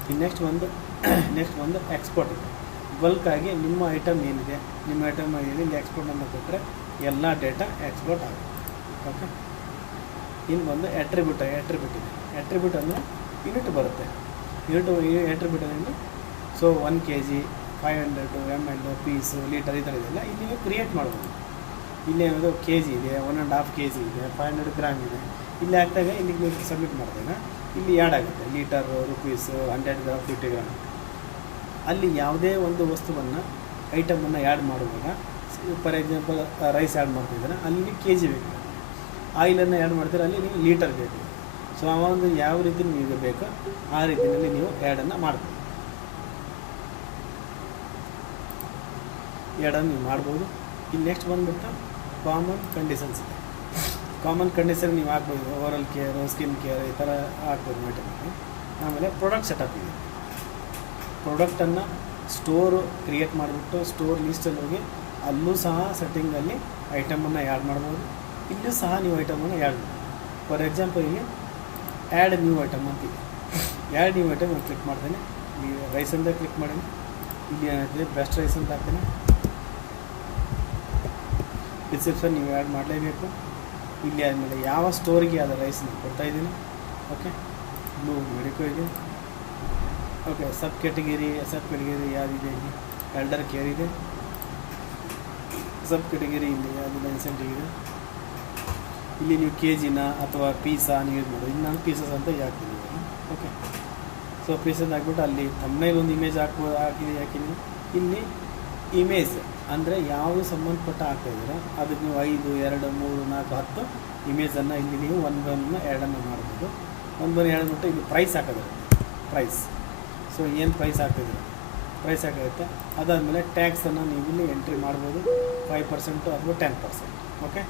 ಇನ್ನು ನೆಕ್ಸ್ಟ್ ಒಂದು ಎಕ್ಸ್ಪೋರ್ಟ್ ಇದೆ. ಬಲ್ಕಾಗಿ ನಿಮ್ಮ ಐಟಮ್ ಏನಿದೆ ಇಲ್ಲಿ ಎಕ್ಸ್ಪೋರ್ಟ್ ಅಂತ ಕೊಟ್ಟರೆ ಎಲ್ಲ ಡೇಟಾ ಎಕ್ಸ್ಪೋರ್ಟ್ ಆಗುತ್ತೆ. ಓಕೆ, ಇನ್ನು ಬಂದು ಎಟ್ರಿಬ್ಯೂಟ್ ಇದೆ. ಎಟ್ರಿಬ್ಯೂಟ್ ಅಂದರೆ ಯೂನಿಟ್ ಬರುತ್ತೆ. ಎಟ್ರಿಬ್ಯೂಟ್ ಅಂದರೆ so 1 kg 500 ml piece litre ಈ ಥರ ಇದೆಲ್ಲ ಇಲ್ಲಿ ನೀವು ಕ್ರಿಯೇಟ್ ಮಾಡ್ಬೋದು. ಇಲ್ಲಿ ಏನಾದರೂ kg ಇದೆ, 1.5 kg ಇದೆ, 500 ಗ್ರಾಮ್ ಇದೆ. ಇಲ್ಲಿ ಹಾಕಿದಾಗ ಇಲ್ಲಿ ನೀವು ಸಬ್ಮಿಟ್ ಮಾಡಿದಾಗ ಇಲ್ಲಿ ಆ್ಯಡ್ ಆಗುತ್ತೆ ಲೀಟರು, ರುಪೀಸು, 100 ಗ್ರಾಮ್, 50 ಗ್ರಾಮ್. ಅಲ್ಲಿ ಯಾವುದೇ ಒಂದು ವಸ್ತುವನ್ನು ಐಟಮನ್ನು ಆ್ಯಡ್ ಮಾಡುವಾಗ ಫಾರ್ ಎಕ್ಸಾಂಪಲ್ ರೈಸ್ ಆ್ಯಡ್ ಮಾಡ್ತಿದ್ದಾರೆ, ಅಲ್ಲಿ kg ಬೇಕು. ಆಯಿಲನ್ನು ಆ್ಯಡ್ ಮಾಡ್ತೀರ, ಅಲ್ಲಿ ನೀವು ಲೀಟರ್ ಬೇಕು. ಸೊ ಆ ಒಂದು ಯಾವ ರೀತಿ ನಿಮಗೆ ಬೇಕೋ ಆ ರೀತಿಯಲ್ಲಿ ನೀವು ಆ್ಯಡನ್ನು ಮಾಡ್ಬೋದು. ಆ್ಯಡನ್ನು ನೀವು ಮಾಡ್ಬೋದು. ಇಲ್ಲಿ ನೆಕ್ಸ್ಟ್ ಬಂದುಬಿಟ್ಟು ಕಾಮನ್ ಕಂಡೀಷನ್ಸ್ ಇದೆ. ಕಾಮನ್ ಕಂಡೀಷನ್ ನೀವು ಹಾಕ್ಬೋದು, ಓರಲ್ ಕೇರ್, ಸ್ಕಿನ್ ಕೇರ್ ಈ ಥರ ಹಾಕ್ಬೋದು ಐಟಮನ್ನು. ಆಮೇಲೆ ಪ್ರಾಡಕ್ಟ್ ಸೆಟಪ್ ಇದೆ. ಪ್ರಾಡಕ್ಟನ್ನು ಸ್ಟೋರು ಕ್ರಿಯೇಟ್ ಮಾಡಿಬಿಟ್ಟು ಸ್ಟೋರ್ ಲೀಸ್ಟಲ್ಲಿ ಹೋಗಿ ಅಲ್ಲೂ ಸಹ ಸೆಟ್ಟಿಂಗಲ್ಲಿ ಐಟಮನ್ನು ಆ್ಯಡ್ ಮಾಡ್ಬೋದು. ಇಲ್ಲೂ ಸಹ ನೀವು ಐಟಮನ್ನು ಆ್ಯಡ್ ಮಾಡ್ಬೋದು. ಫಾರ್ ಎಕ್ಸಾಂಪಲ್ ಇಲ್ಲಿ ಆ್ಯಡ್ ನ್ಯೂ ಐಟಮ್ ಅಂತಿದೆ. ಆ್ಯಡ್ ನ್ಯೂ ಐಟಮ್ ನಾನು ಕ್ಲಿಕ್ ಮಾಡ್ತೇನೆ. ಈ ರೈಸ್ ಅಂತ ಕ್ಲಿಕ್ ಮಾಡೀನಿ. ಇಲ್ಲಿ ಏನಾಗ್ತದೆ ಬೆಸ್ಟ್ ರೈಸ್ ಅಂತ ಹಾಕ್ತೇನೆ. ಡಿಸ್ಕ್ರಿಪ್ಷನ್ ನೀವು ಆ್ಯಡ್ ಮಾಡಲೇಬೇಕು. ಇಲ್ಲಿ ಆದಮೇಲೆ ಯಾವ ಸ್ಟೋರಿಗೆ ಆದ ರೈಸ್ ನಾನು ಕೊಡ್ತಾಯಿದ್ದೀನಿ. ಓಕೆ, ಬ್ಲೂ ಮೆಡಿಕೋ ಇದೆ. ಓಕೆ, ಸಬ್ ಕ್ಯಾಟಗಿರಿ ಯಾವುದಿದೆ, ಇಲ್ಲಿ ಎಲ್ಡರ್ ಕೇರ್ ಇದೆ. ಸಬ್ ಕ್ಯಾಟಗಿರಿ ಇಲ್ಲಿ ಯಾವುದಿಲ್ಲ, ಇನ್ಸೆಂಟಿವ್ ಇದೆ. ಇಲ್ಲಿ ನೀವು KGನ ಅಥವಾ ಪೀಸಾ ನೀವು ಯೂಸ್ ಮಾಡೋದು. ಇಲ್ಲಿ ನಾನು ಪೀಸಸ್ ಅಂತ ಹಾಕ್ತೀನಿ. ಓಕೆ, ಸೊ ಪೀಸಸ್ ಹಾಕ್ಬಿಟ್ಟು ಅಲ್ಲಿ ತಮ್ಮನೇಲಿ ಒಂದು ಇಮೇಜ್ ಹಾಕಿದ್ದೀನಿ. ಇಲ್ಲಿ ಇಮೇಜ್ ಅಂದರೆ ಯಾವುದು ಸಂಬಂಧಪಟ್ಟ ಹಾಕ್ತಾಯಿದ್ದೀರೋ ಅದಕ್ಕೆ ನೀವು 5, 2, 3, 4, 10 ಇಮೇಜನ್ನು ಇಲ್ಲಿ ನೀವು ಒಂದನ್ನು ಎರಡನ್ನು ಮಾಡ್ಬೋದು. ಒಂದನ್ನು ಹೇಳ್ಬಿಟ್ಟು ಇಲ್ಲಿ ಪ್ರೈಸ್ ಹಾಕೋದು. ಸೊ ಏನು ಪ್ರೈಸ್ ಹಾಕಿರುತ್ತೆ. ಅದಾದಮೇಲೆ ಟ್ಯಾಕ್ಸನ್ನು ನೀವು ಇಲ್ಲಿ ಎಂಟ್ರಿ ಮಾಡ್ಬೋದು. 5% ಅಥವಾ 10%. ಓಕೆ,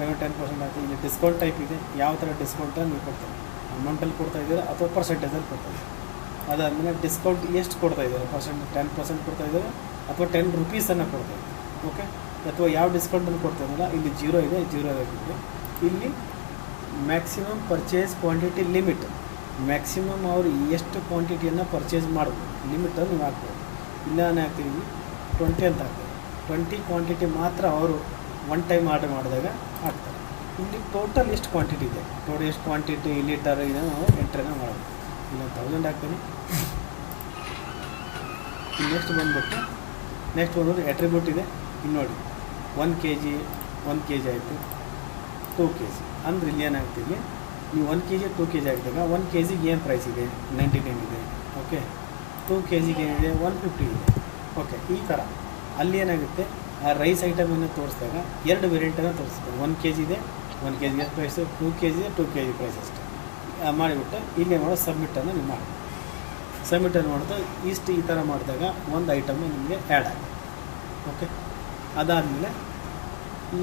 10% ಆಗ್ತದೆ. ಇಲ್ಲಿ ಡಿಸ್ಕೌಂಟ್ ಟೈಪ್ ಇದೆ. ಯಾವ ಥರ ಡಿಸ್ಕೌಂಟನ್ನು ನೀವು ಕೊಡ್ತಾರೆ, ಅಮೌಂಟಲ್ಲಿ ಕೊಡ್ತಾಯಿದ್ದೀರಾ ಅಥವಾ ಪರ್ಸೆಂಟೇಜಲ್ಲಿ ಕೊಡ್ತಾಯಿದ್ದೀರಾ. ಅದಾದಮೇಲೆ ಡಿಸ್ಕೌಂಟ್ ಎಷ್ಟು ಕೊಡ್ತಾಯಿದ್ದಾರೆ, 10% ಕೊಡ್ತಾಯಿದ್ದಾರೆ ಅಥವಾ 10 ರೂಪೀಸನ್ನು ಕೊಡ್ತಾಯಿದ್ದಾರೆ. ಓಕೆ, ಅಥವಾ ಯಾವ ಡಿಸ್ಕೌಂಟನ್ನು ಕೊಡ್ತಾರಲ್ಲ ಇಲ್ಲಿ 0 ಇದೆ, 0 ಆಗಿದೆ. ಇಲ್ಲಿ maximum purchase quantity limit, maximum ಅವರು ಎಷ್ಟು ಕ್ವಾಂಟಿಟಿಯನ್ನು ಪರ್ಚೇಸ್ ಮಾಡ್ಬೋದು ಲಿಮಿಟನ್ನು ನೀವು ಹಾಕ್ಬೋದು. ಇಲ್ಲ ನಾನು ಹಾಕ್ತೀವಿ 20 ಅಂತ ಹಾಕ್ತೀವಿ. 20 ಕ್ವಾಂಟಿಟಿ ಮಾತ್ರ ಅವರು ಒನ್ ಟೈಮ್ ಆರ್ಡರ್ ಮಾಡಿದಾಗ ಹಾಕ್ತಾರೆ. ಇಲ್ಲಿ ಟೋಟಲ್ ಎಷ್ಟು ಕ್ವಾಂಟಿಟಿ ಇದೆ, ಟೋಟಲ್ ಎಷ್ಟು ಕ್ವಾಂಟಿಟಿ ಲೀಟರ್ ಇದನ್ನು ನಾವು ಎಂಟ್ರಿನ ಮಾಡ್ಬೋದು. ಇಲ್ಲ 1000 ಹಾಕ್ತೀನಿ. ನೆಕ್ಸ್ಟ್ ಬಂದ್ಬಿಟ್ಟು ಎಟ್ರಿಬ್ಯೂಟ್ ಇದೆ. ಇಲ್ಲಿ ನೋಡಿ 1 kg ಆಯಿತು, 2 kg ಅಂದರೆ ಇಲ್ಲಿ ಏನಾಗ್ತಿದೆ, ನೀವು 1 kg 2 kg ಆಗಿದ್ದಾಗ 1 kgಗೆ ಏನು ಪ್ರೈಸ್ ಇದೆ, 99 ಇದೆ. ಓಕೆ, 2 kgಗೆ ಏನಿದೆ, 150 ಇದೆ. ಓಕೆ, ಈ ಥರ ಅಲ್ಲಿ ಏನಾಗುತ್ತೆ, ಆ ರೈಸ್ ಐಟಮನ್ನು ತೋರಿಸಿದಾಗ 2 ವೇರಿಯಂಟನ್ನು ತೋರಿಸ್ತಾರೆ. 1 kg ಇದೆ, 1 kg ಎಷ್ಟು ಪ್ರೈಸು, 2 kg ಇದೆ, 2 kg ಪ್ರೈಸ್ ಅಷ್ಟೇ ಮಾಡಿಬಿಟ್ಟು ಇಲ್ಲೇ ಮಾಡೋ ಸಬ್ಮಿಟನ್ನು ನೀವು ಮಾಡಿ. ಸಬ್ಮಿಟನ್ನು ಮಾಡಿದ್ರೆ ಇಷ್ಟು ಈ ಥರ ಮಾಡಿದಾಗ ಒಂದು ಐಟಮು ನಿಮಗೆ ಆ್ಯಡ್ ಆಗುತ್ತೆ. ಓಕೆ, ಅದಾದಮೇಲೆ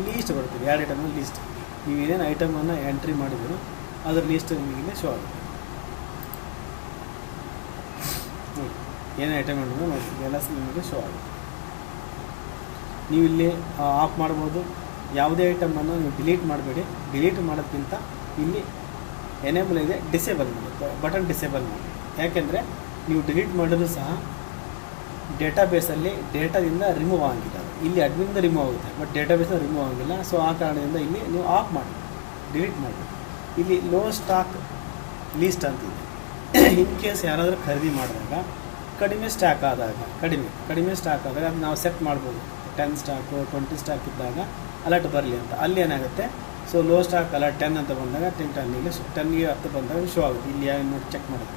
ಲೀಸ್ಟ್ ಬರ್ತೀವಿ. 2 ಐಟಮಲ್ಲಿ ಲೀಸ್ಟ್, ನೀವು ಏನೇನು ಐಟಮನ್ನು ಎಂಟ್ರಿ ಮಾಡಿದ್ರು ಅದರ ಲೀಸ್ಟ್ ನಿಮಗೆ ಶೋ ಆಗುತ್ತೆ. ಏನೇ ಐಟಮ್ ಮಾಡಿದ್ರು ನೋಡಿ ಎಲ್ಲ ನಿಮಗೆ ಶೋ ಆಗುತ್ತೆ. ನೀವು ಇಲ್ಲಿ ಆಫ್ ಮಾಡ್ಬೋದು. ಯಾವುದೇ ಐಟಮನ್ನು ನೀವು ಡಿಲೀಟ್ ಮಾಡಬೇಡಿ. ಡಿಲೀಟ್ ಮಾಡೋದಕ್ಕಿಂತ ಇಲ್ಲಿ ಎನೇಬಲ್ ಇದೆ, ಡಿಸೇಬಲ್ ಮಾಡಿ, ಬಟನ್ ಡಿಸೇಬಲ್ ಮಾಡಿ. ಯಾಕೆಂದರೆ ನೀವು ಡಿಲೀಟ್ ಮಾಡಿದ್ರು ಸಹ ಡೇಟಾಬೇಸಲ್ಲಿ ಡೇಟಾದಿಂದ ರಿಮೂವ್ ಆಗಿಲ್ಲ. ಇಲ್ಲಿ ಅಡ್ಮಿಂದ ರಿಮೂವ್ ಆಗುತ್ತೆ, ಬಟ್ ಡೇಟಾಬೇಸಿಂದ ರಿಮೂವ್ ಆಗಿಲ್ಲ. ಸೊ ಆ ಕಾರಣದಿಂದ ಇಲ್ಲಿ ನೀವು ಆಫ್ ಮಾಡಿ, ಡಿಲೀಟ್ ಮಾಡಿ. ಇಲ್ಲಿ ಲೋ ಸ್ಟಾಕ್ ಲೀಸ್ಟ್ ಅಂತಿದೆ. ಇನ್ ಕೇಸ್ ಯಾರಾದರೂ ಖರೀದಿ ಮಾಡಿದಾಗ ಕಡಿಮೆ ಸ್ಟಾಕ್ ಆದಾಗ ಅದು ನಾವು ಸೆಟ್ ಮಾಡ್ಬೋದು. 10 ಸ್ಟಾಕು 20 ಸ್ಟಾಕ್ ಇದ್ದಾಗ ಅಲರ್ಟ್ ಬರಲಿ ಅಂತ. ಅಲ್ಲಿ ಏನಾಗುತ್ತೆ, ಸೊ ಲೋ ಸ್ಟಾಕ್ ಅಲರ್ಟ್ 10 ಅಂತ ಬಂದಾಗ 10ಗೆ 10 ಬಂದಾಗ ಶೋ ಆಗುತ್ತೆ. ಇಲ್ಲಿ ಯಾವ ನೋಡಿ ಚೆಕ್ ಮಾಡೋದು.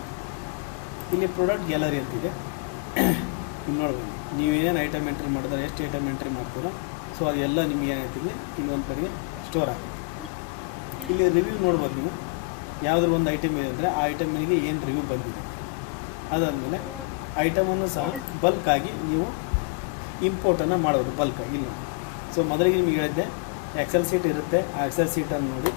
ಇಲ್ಲಿ ಪ್ರಾಡಕ್ಟ್ ಗ್ಯಾಲರಿ ಅಂತಿದೆ. ಇಲ್ಲಿ ನೋಡ್ಬೋದು, ನೀವು ಏನೇನು ಐಟಮ್ ಎಂಟ್ರಿ ಮಾಡಿದ್ರೆ ಎಷ್ಟು ಐಟಮ್ ಎಂಟ್ರಿ ಮಾಡ್ತೀರೋ ಸೊ ಅದೆಲ್ಲ ನಿಮಗೆ ಏನಾಗ್ತಿದೆ ಇಲ್ಲಿ ಒಂದು ಕಡೆಗೆ ಸ್ಟೋರ್ ಆಗುತ್ತೆ. ಇಲ್ಲಿ ರಿವ್ಯೂ ನೋಡ್ಬೋದು. ನೀವು ಯಾವುದ್ರ ಒಂದು ಐಟಮ್ ಇದೆ ಅಂದರೆ ಆ ಐಟಮಿಗೆ ಏನು ರಿವ್ಯೂ ಬಂದಿದೆ. ಅದಾದಮೇಲೆ ಐಟಮನ್ನು ಸಹ ಬಲ್ಕಾಗಿ ನೀವು ಇಂಪೋರ್ಟನ್ನು ಮಾಡೋದು ಬಲ್ಕಾಗಿ ಇಲ್ಲಿ. ಸೊ ಮೊದಲಿಗೆ ನಿಮಗೆ ಹೇಳಿದ್ದೆ ಎಕ್ಸೆಲ್ ಶೀಟ್ ಇರುತ್ತೆ. ಆ ಎಕ್ಸೆಲ್ ಶೀಟನ್ನು ನೋಡಿ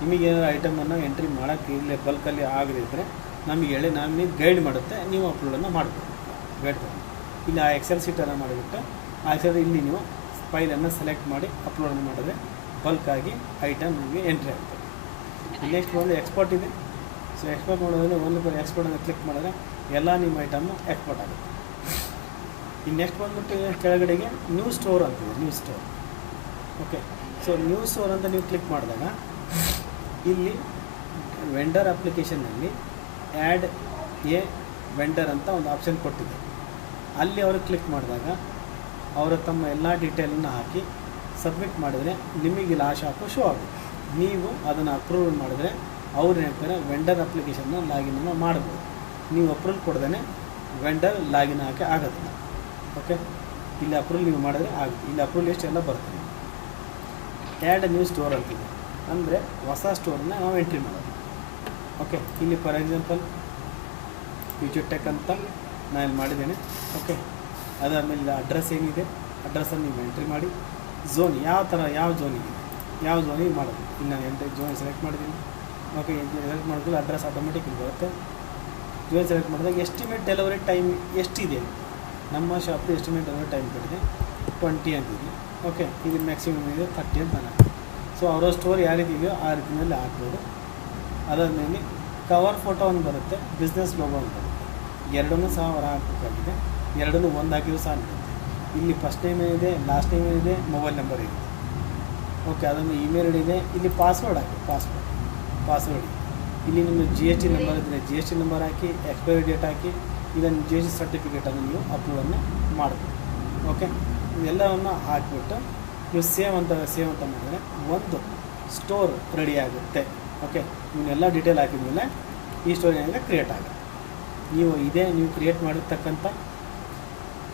ನಿಮಗೇನಾದ್ರು ಐಟಮನ್ನು ಎಂಟ್ರಿ ಮಾಡೋಕ್ಕೆ ಇಲ್ಲೇ ಬಲ್ಕಲ್ಲಿ ಆಗದಿದ್ದರೆ ನಮಗೆ ಹೇಳಿ ನಮಗೆ ಗೈಡ್ ಮಾಡುತ್ತೆ, ನೀವು ಅಪ್ಲೋಡನ್ನು ಮಾಡ್ಬೋದು. ಗೈಡ್ ತಗೊಂಡು ಇಲ್ಲಿ ಆ ಎಕ್ಸೆಲ್ ಶೀಟನ್ನು ಮಾಡಿಬಿಟ್ಟು ಆ ಎಕ್ಸೆಲ್ ಇಲ್ಲಿ ನೀವು ಫೈಲನ್ನು ಸೆಲೆಕ್ಟ್ ಮಾಡಿ ಅಪ್ಲೋಡನ್ನು ಮಾಡಿದ್ರೆ ಬಲ್ಕಾಗಿ ಐಟಮ್ ನಿಮಗೆ ಎಂಟ್ರಿ ಆಗ್ತದೆ. ನೆಕ್ಸ್ಟ್ ಒಂದು ಎಕ್ಸ್ಪೋರ್ಟ್ ಇದೆ. ಸೊ ಎಕ್ಸ್ಪೋರ್ಟ್ ಮಾಡೋದ್ರಲ್ಲಿ ಒಂದು ಎಕ್ಸ್ಪೋರ್ಟನ್ನು ಕ್ಲಿಕ್ ಮಾಡಿದ್ರೆ ಎಲ್ಲ ನಿಮ್ಮ ಐಟಮು ಎಕ್ಸ್ಪೋರ್ಟ್ ಆಗುತ್ತೆ. ಇನ್ನು ನೆಕ್ಸ್ಟ್ ಬಂದ್ಬಿಟ್ಟು ಕೆಳಗಡೆಗೆ ನ್ಯೂ ಸ್ಟೋರ್ ಅಂತಿದೆ, new store. Okay, so new store ಅಂತ ನೀವು ಕ್ಲಿಕ್ ಮಾಡಿದಾಗ ಇಲ್ಲಿ ವೆಂಡರ್ ಅಪ್ಲಿಕೇಶನ್ನಲ್ಲಿ ಆ್ಯಡ್ ಎ ವೆಂಡರ್ ಅಂತ ಒಂದು ಆಪ್ಷನ್ ಕೊಟ್ಟಿದೆ. ಅಲ್ಲಿ ಅವರು ಕ್ಲಿಕ್ ಮಾಡಿದಾಗ ಅವರು ತಮ್ಮ ಎಲ್ಲ ಡೀಟೇಲನ್ನು ಹಾಕಿ ಸಬ್ಮಿಟ್ ಮಾಡಿದರೆ ನಿಮಗೆ ಇಲ್ಲಿ ಆ ಶಾಪು ಶೋ ಆಗುತ್ತೆ. ನೀವು ಅದನ್ನು ಅಪ್ರೂವ್ ಮಾಡಿದರೆ ಅವ್ರು ಹೇಳ್ತಾರೆ ವೆಂಡರ್ ಅಪ್ಲಿಕೇಶನ್ನ ಲಾಗಿನನ್ನು ಮಾಡ್ಬೋದು. ನೀವು ಅಪ್ರೂವಲ್ ಕೊಡ್ದೇ ವೆಂಡರ್ ಲಾಗಿನ್ ಹಾಕಿ ಆಗೋದಿಲ್ಲ. ಓಕೆ, ಇಲ್ಲಿ ಅಪ್ರೂವಲ್ ನೀವು ಮಾಡಿದ್ರೆ ಆಗುತ್ತೆ. ಇಲ್ಲಿ ಅಪ್ರೂವಲ್ ಎಷ್ಟು ಎಲ್ಲ ಬರ್ತದೆ. ಆ್ಯಡ್ ನ್ಯೂ ಸ್ಟೋರ್ ಅಂತಿದೆ, ಅಂದರೆ ಹೊಸ ಸ್ಟೋರನ್ನ ನಾವು ಎಂಟ್ರಿ ಮಾಡೋದು. ಓಕೆ, ಇಲ್ಲಿ ಫಾರ್ ಎಕ್ಸಾಂಪಲ್ ಫ್ಯೂಚರ್ ಟೆಕ್ ಅಂತ ನಾನು ಇಲ್ಲಿ ಮಾಡಿದ್ದೇನೆ. ಓಕೆ, ಅದಾದಮೇಲೆ ಇಲ್ಲಿ ಅಡ್ರೆಸ್ ಏನಿದೆ ಅಡ್ರೆಸ್ಸನ್ನು ನೀವು ಎಂಟ್ರಿ ಮಾಡಿ. ಝೋನ್ ಯಾವ ಝೋನಿಗೆ ಮಾಡೋದು. ಇನ್ನು ನಾನು ಎಂಟ್ರಿ ಝೋನ್ ಸೆಲೆಕ್ಟ್ ಮಾಡಿದ್ದೀನಿ. ಓಕೆ, ಸೆಲೆಕ್ಟ್ ಮಾಡಿದ್ರೆ ಅಡ್ರೆಸ್ ಆಟೋಮೆಟಿಕ್ ಇಲ್ಲಿ ಬರುತ್ತೆ. ಝೋನ್ ಸೆಲೆಕ್ಟ್ ಮಾಡಿದಾಗ ಎಸ್ಟಿಮೇಟ್ ಡೆಲಿವರಿ ಟೈಮ್ ಎಷ್ಟಿದೆ, ನಮ್ಮ ಶಾಪ್ದು ಎಸ್ಟಿಮೇಟ್ ಡೆಲಿವರಿ ಟೈಮ್ ಕೊಟ್ಟಿದೆ 20 ಅಂತಿದೆ. ಓಕೆ, ಇದು ಮ್ಯಾಕ್ಸಿಮಮ್ ಇದೆ 30 ಅಂತ ನಾನು. ಸೊ ಅವರ ಸ್ಟೋರ್ ಯಾವ ರೀತಿ ಇದೆಯೋ ಆ ರೀತಿಯಲ್ಲಿ ಹಾಕ್ಬೋದು. ಅದಾದಮೇಲೆ ಕವರ್ ಫೋಟೋ ಒಂದು ಬರುತ್ತೆ, ಬಿಸ್ನೆಸ್ ಲೋಗೋ ಅಂತ ಬರುತ್ತೆ. ಎರಡನ್ನೂ ಸಹ ಹೊರ ಹಾಕಬೇಕಾಗಿದೆ. ಎರಡನ್ನೂ ಒಂದು ಹಾಕಿದ್ರು ಸಹ ನಡೆಯುತ್ತೆ. ಇಲ್ಲಿ ಫಸ್ಟ್ ನೇಮ್ ಏನಿದೆ, ಲಾಸ್ಟ್ ನೇಮ್ ಏನಿದೆ, ಮೊಬೈಲ್ ನಂಬರ್ ಇದೆ. ಓಕೆ, ಅದನ್ನು ಇಮೇಲ್ ಐಡಿ ಇದೆ. ಇಲ್ಲಿ ಪಾಸ್ವರ್ಡ್ ಹಾಕಿ, ಪಾಸ್ವರ್ಡ್ ಇಲ್ಲಿ ನಿಮ್ಮ GST ನಂಬರ್ ಇದ್ದರೆ GST ನಂಬರ್ ಹಾಕಿ, ಎಕ್ಸ್ಪೈರಿ ಡೇಟ್ ಹಾಕಿ, ಇದನ್ನು GST ಸರ್ಟಿಫಿಕೇಟನ್ನು ನೀವು ಅಪ್ಲೋಡನ್ನು ಮಾಡಬೇಕು. ಓಕೆ, ಇವೆಲ್ಲವನ್ನು ಹಾಕಿಬಿಟ್ಟು ನೀವು ಸೇವ್ ಅಂತ ಮಾಡಿದರೆ ಒಂದು ಸ್ಟೋರ್ ರೆಡಿ ಆಗುತ್ತೆ. ಓಕೆ, ಇವನ್ನೆಲ್ಲ ಡೀಟೇಲ್ ಹಾಕಿದ್ಮೇಲೆ ಈ ಸ್ಟೋರ್ ಏನಾಗ ಕ್ರಿಯೇಟ್ ಆಗುತ್ತೆ. ನೀವು ಕ್ರಿಯೇಟ್ ಮಾಡಿರ್ತಕ್ಕಂಥ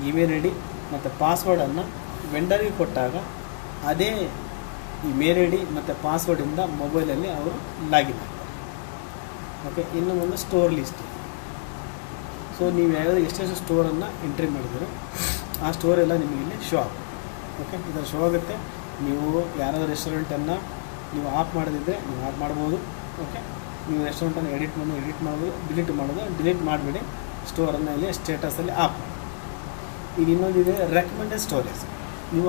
ಇಮೇಲ್ ಐ ಡಿ ಮತ್ತು ಪಾಸ್ವರ್ಡನ್ನು ವೆಂಡರಿಗೆ ಕೊಟ್ಟಾಗ ಅದೇ ಇಮೇಲ್ ಐ ಡಿ ಮತ್ತು ಪಾಸ್ವರ್ಡಿಂದ ಮೊಬೈಲಲ್ಲಿ ಅವರು ಲಾಗಿನ್ ಆಗ್ತಾರೆ. ಓಕೆ, ಇನ್ನು ಒಂದು ಸ್ಟೋರ್ ಲಿಸ್ಟ್. ಸೊ ನೀವು ಯಾವ್ಯಾವ ಎಷ್ಟೆಷ್ಟು ಸ್ಟೋರನ್ನು ಎಂಟ್ರಿ ಮಾಡಿದರೆ ಆ ಸ್ಟೋರೆಲ್ಲ ನಿಮಗೆ ಇಲ್ಲಿ ಶೋ ಆಗುತ್ತೆ. ಓಕೆ, ಇದರ ಶೋ ಆಗುತ್ತೆ. ನೀವು ಯಾರಾದರೂ ರೆಸ್ಟೋರೆಂಟನ್ನು ನೀವು ಆಫ್ ಮಾಡೋದಿದ್ದರೆ ನೀವು ಆಫ್ ಮಾಡ್ಬೋದು. ಓಕೆ, ನೀವು ರೆಸ್ಟೋರೆಂಟನ್ನು ಎಡಿಟ್ ಮಾಡ್ಬೋದು, ಡಿಲೀಟ್ ಮಾಡಿಬಿಡಿ. ಸ್ಟೋರನ್ನು ಇಲ್ಲಿ ಸ್ಟೇಟಸಲ್ಲಿ ಆಫ್ ಮಾಡಿ. ಈಗ ಇನ್ನೊಂದಿದೆ ರೆಕಮೆಂಡೆಡ್ ಸ್ಟೋರೇಜ್. ನೀವು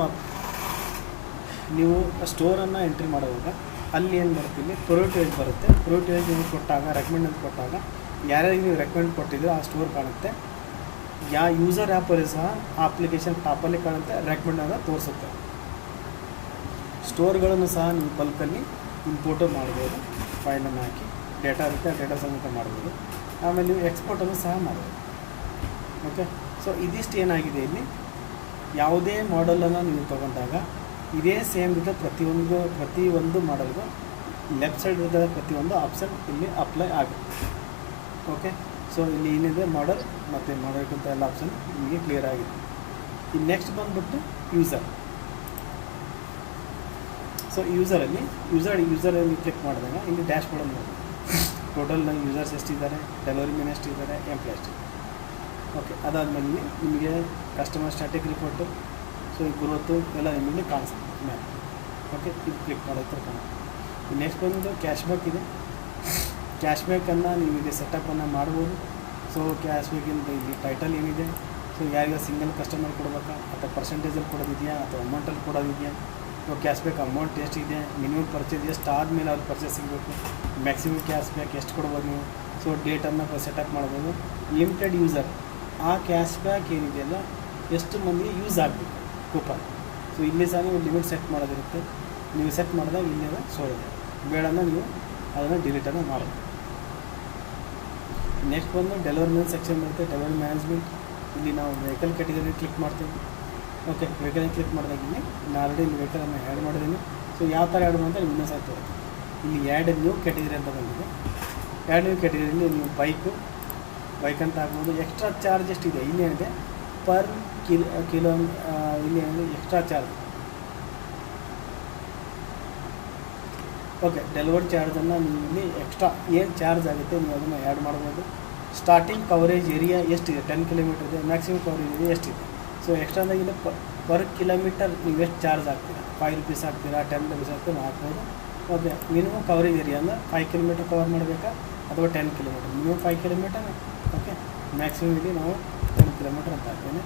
ನೀವು ಸ್ಟೋರನ್ನು ಎಂಟ್ರಿ ಮಾಡುವಾಗ ಅಲ್ಲಿ ಏನು ಬರುತ್ತೆ, ಇಲ್ಲಿ ಪ್ರೊಟೇಜ್ ಬರುತ್ತೆ. ಪ್ರೊಟೇಜ್ ನೀವು ಕೊಟ್ಟಾಗ, ರೆಕಮೆಂಡ್ ಅಂತ ಕೊಟ್ಟಾಗ ಯಾರ್ಯಾರಿಗೆ ನೀವು ರೆಕಮೆಂಡ್ ಕೊಟ್ಟಿದ್ದೀರೋ ಆ ಸ್ಟೋರ್ ಕಾಣುತ್ತೆ. ಯೂಸರ್ ಆ್ಯಪಲ್ಲಿ ಸಹ ಅಪ್ಲಿಕೇಶನ್ ಟಾಪಲ್ಲಿ ಕಾಣುತ್ತೆ, ರೆಕಮೆಂಡ್ ಅಂತ ತೋರಿಸುತ್ತೆ. ಸ್ಟೋರ್ಗಳನ್ನು ಸಹ ನೀವು ಬಲ್ಕಲ್ಲಿ ಇಂಪೋರ್ಟು ಮಾಡ್ಬೋದು. ಫೈಲನ್ನು ಹಾಕಿ ಡೇಟಾ ಇರುತ್ತೆ, ಡೇಟಾ ಸಮೇತ ಮಾಡ್ಬೋದು. ಆಮೇಲೆ ನೀವು ಎಕ್ಸ್ಪೋರ್ಟನ್ನು ಸಹ ಮಾಡ್ಬೋದು. ಓಕೆ, ಸೊ ಇದಿಷ್ಟು ಏನಾಗಿದೆ, ಇಲ್ಲಿ ಯಾವುದೇ ಮಾಡಲನ್ನು ನೀವು ತೊಗೊಂಡಾಗ ಇದೇ ಸೇಮ್ ರೀತಿ ಪ್ರತಿಯೊಂದು ಮಾಡಲ್ಗೂ ಲೆಫ್ಟ್ ಸೈಡ್ ಇದ್ದ ಪ್ರತಿಯೊಂದು ಆಪ್ಷನ್ ಇಲ್ಲಿ ಅಪ್ಲೈ ಆಗುತ್ತೆ. ಓಕೆ, ಸೊ ಇಲ್ಲಿ ಏನಿದೆ ಮಾಡಲ್ ಮತ್ತು ಮಾಡೋಕ್ಕಿಂತ ಎಲ್ಲ ಆಪ್ಷನ್ ನಿಮಗೆ ಕ್ಲಿಯರ್ ಆಗಿದೆ. ಈ ನೆಕ್ಸ್ಟ್ ಬಂದುಬಿಟ್ಟು ಯೂಸರ್. ಸೊ ಯೂಸರಲ್ಲಿ ಕ್ಲಿಕ್ ಮಾಡಿದಾಗ ಇಲ್ಲಿ ಡ್ಯಾಶ್ ಬೋರ್ಡಲ್ಲಿ ನೋಡಿ ಟೋಟಲ್ ಯೂಸರ್ಸ್ ಎಷ್ಟಿದ್ದಾರೆ, ಡೆಲಿವರಿ ಮೆನ್ ಎಷ್ಟಿದ್ದಾರೆ, ಎಂಪ್ಲಾಯ್ ಎಷ್ಟಿದ್ದಾರೆ. ಓಕೆ, ಅದಾದಮೇಲೆ ನಿಮಗೆ ಕಸ್ಟಮರ್ ಸ್ಟ್ಯಾಟಿಕ್ ರಿಪೋರ್ಟು, ಸೊ ಈ ಗ್ರೋತು ಎಲ್ಲ ನಿಮಗೆ ಕಾಣಿಸುತ್ತೆ ಮ್ಯಾಪ್. ಓಕೆ, ಇದು ಕ್ಲಿಕ್ ಮಾಡೋದ್ರ ಕಾಣುತ್ತೆ. ನೆಕ್ಸ್ಟ್ ಬಂದು ಕ್ಯಾಶ್ಬ್ಯಾಕ್ ಇದೆ. ಕ್ಯಾಶ್ಬ್ಯಾಕನ್ನು ನೀವು ಇಲ್ಲಿ ಸೆಟಪ್ಪನ್ನು ಮಾಡ್ಬೋದು. ಸೊ ಕ್ಯಾಶ್ಬ್ಯಾಕಿಂದ ಇಲ್ಲಿ ಟೈಟಲ್ ಏನಿದೆ, ಸೊ ಯಾರಿಗೆ ಸಿಂಗಲ್ ಕಸ್ಟಮರ್ ಕೊಡಬೇಕಾ ಅಥವಾ ಪರ್ಸೆಂಟೇಜಲ್ಲಿ ಕೊಡೋದಿದೆಯಾ ಅಥವಾ ಅಮೌಂಟಲ್ಲಿ ಕೊಡೋದಿದೆಯಾ, ಸೊ ಕ್ಯಾಶ್ಬ್ಯಾಕ್ ಅಮೌಂಟ್ ಎಷ್ಟಿದೆ, ಮಿನಿಮಮ್ ಪರ್ಚೇಸ್ ಎಷ್ಟು ಆದಮೇಲೆ ಅವ್ರು ಪರ್ಚೇಸ್ ಸಿಗಬೇಕು, ಮ್ಯಾಕ್ಸಿಮಮ್ ಕ್ಯಾಶ್ಬ್ಯಾಕ್ ಎಷ್ಟು ಕೊಡ್ಬೋದು ನೀವು. ಸೊ ಡೇಟನ್ನು ಸೆಟಪ್ ಮಾಡ್ಬೋದು. ಲಿಮಿಟೆಡ್ ಯೂಸರ್, ಆ ಕ್ಯಾಶ್ಬ್ಯಾಕ್ ಏನಿದೆಯಲ್ಲ ಎಷ್ಟು ಮಂದಿಗೆ ಯೂಸ್ ಆಗಬೇಕು ಕೂಪನ್. ಸೊ ಇಲ್ಲಿ ಸಹ ನೀವು ಲಿಮಿಟ್ ಸೆಟ್ ಮಾಡೋದಿರುತ್ತೆ. ನೀವು ಸೆಟ್ ಮಾಡಿದಾಗ ಇಲ್ಲೆಲ್ಲ ಸೋಳಿದೆ, ಬೇಡನ್ನ ನೀವು ಅದನ್ನು ಡಿಲೀಟನ್ನು ಮಾಡಬೇಕು. ನೆಕ್ಸ್ಟ್ ಬಂದು ಡೆಲಿವರಿ ಮೆನ್ ಸೆಕ್ಷನ್ ಬರುತ್ತೆ. ಡೆಲಿವರಿ ಮ್ಯಾನೇಜ್ಮೆಂಟ್, ಇಲ್ಲಿ ನಾವು ವೆಹಿಕಲ್ ಕ್ಯಾಟಗರಿ ಕ್ಲಿಕ್ ಮಾಡ್ತೀವಿ. ಓಕೆ, ವೆಹಿಕಲ್ ಕ್ಲಿಕ್ ಮಾಡಿದಾಗ ಇಲ್ಲಿ ನಾನು ಆಲ್ರೆಡಿ ಇಲ್ಲಿ ವೆಹಿಕಲನ್ನು ಆ್ಯಡ್ ಮಾಡಿದ್ದೀನಿ. ಸೊ ಯಾವ ಥರ ಆ್ಯಡ್ ಅಂತ ಇನ್ನೂ ಸಹ ತೋರುತ್ತೆ. ಇಲ್ಲಿ ಆ್ಯಡ್ ನ್ಯೂ ಕ್ಯಾಟಗರಿ ಅಂತ ಬಂದಿದೆ. ಆ್ಯಡ್ ನ್ಯೂ ಕ್ಯಾಟಗರಿಯಲ್ಲಿ ನೀವು ಬೈಕ್ ಅಂತ ಆಗ್ಬೋದು. ಎಕ್ಸ್ಟ್ರಾ ಚಾರ್ಜ್ ಎಷ್ಟಿದೆ, ಇಲ್ಲೇನಿದೆ ಪರ್ ಕಿಲೋ ಇಲ್ಲಿ ಏನಿದೆ ಎಕ್ಸ್ಟ್ರಾ ಚಾರ್ಜ್. ಓಕೆ, ಡೆಲಿವರಿ ಚಾರ್ಜನ್ನು ನೀವು ಇಲ್ಲಿ ಎಕ್ಸ್ಟ್ರಾ ಏನು ಚಾರ್ಜ್ ಆಗುತ್ತೆ ನೀವು ಅದನ್ನು ಆ್ಯಡ್ ಮಾಡ್ಬೋದು. ಸ್ಟಾರ್ಟಿಂಗ್ ಕವರೇಜ್ ಏರಿಯಾ ಎಷ್ಟಿದೆ, 10 ಕಿಲೋಮೀಟರ್ ಇದೆ. ಮ್ಯಾಕ್ಸಿಮಮ್ ಕವರೇಜ್ ಏರಿಯಾ ಎಷ್ಟಿದೆ. ಸೊ ಎಕ್ಸ್ಟ್ರಾದಾಗಿಲ್ಲ ಪರ್ ಕಿಲೋಮೀಟರ್ ನೀವು ಎಷ್ಟು ಚಾರ್ಜ್ ಆಗ್ತೀರಾ, 5 ರೂಪೀಸ್ ಹಾಕ್ತೀರಾ, 10 ರೂಪೀಸ್ ಹಾಕ್ತೀರಾ ಹಾಕ್ಬೋದು. ಓಕೆ, ಮಿನಿಮಮ್ ಕವರೇಜ್ ಏರಿಯಾ ಅಂದರೆ 5 ಕಿಲೋಮೀಟರ್ ಕವರ್ ಮಾಡಬೇಕಾ ಅಥವಾ 10 kilometre. Minimum 5 kilometre. Okay, maximum ಇಲ್ಲಿ ನಾವು 10 ಕಿಲೋಮೀಟರ್ ಅಂತ ಹಾಕ್ತೇನೆ.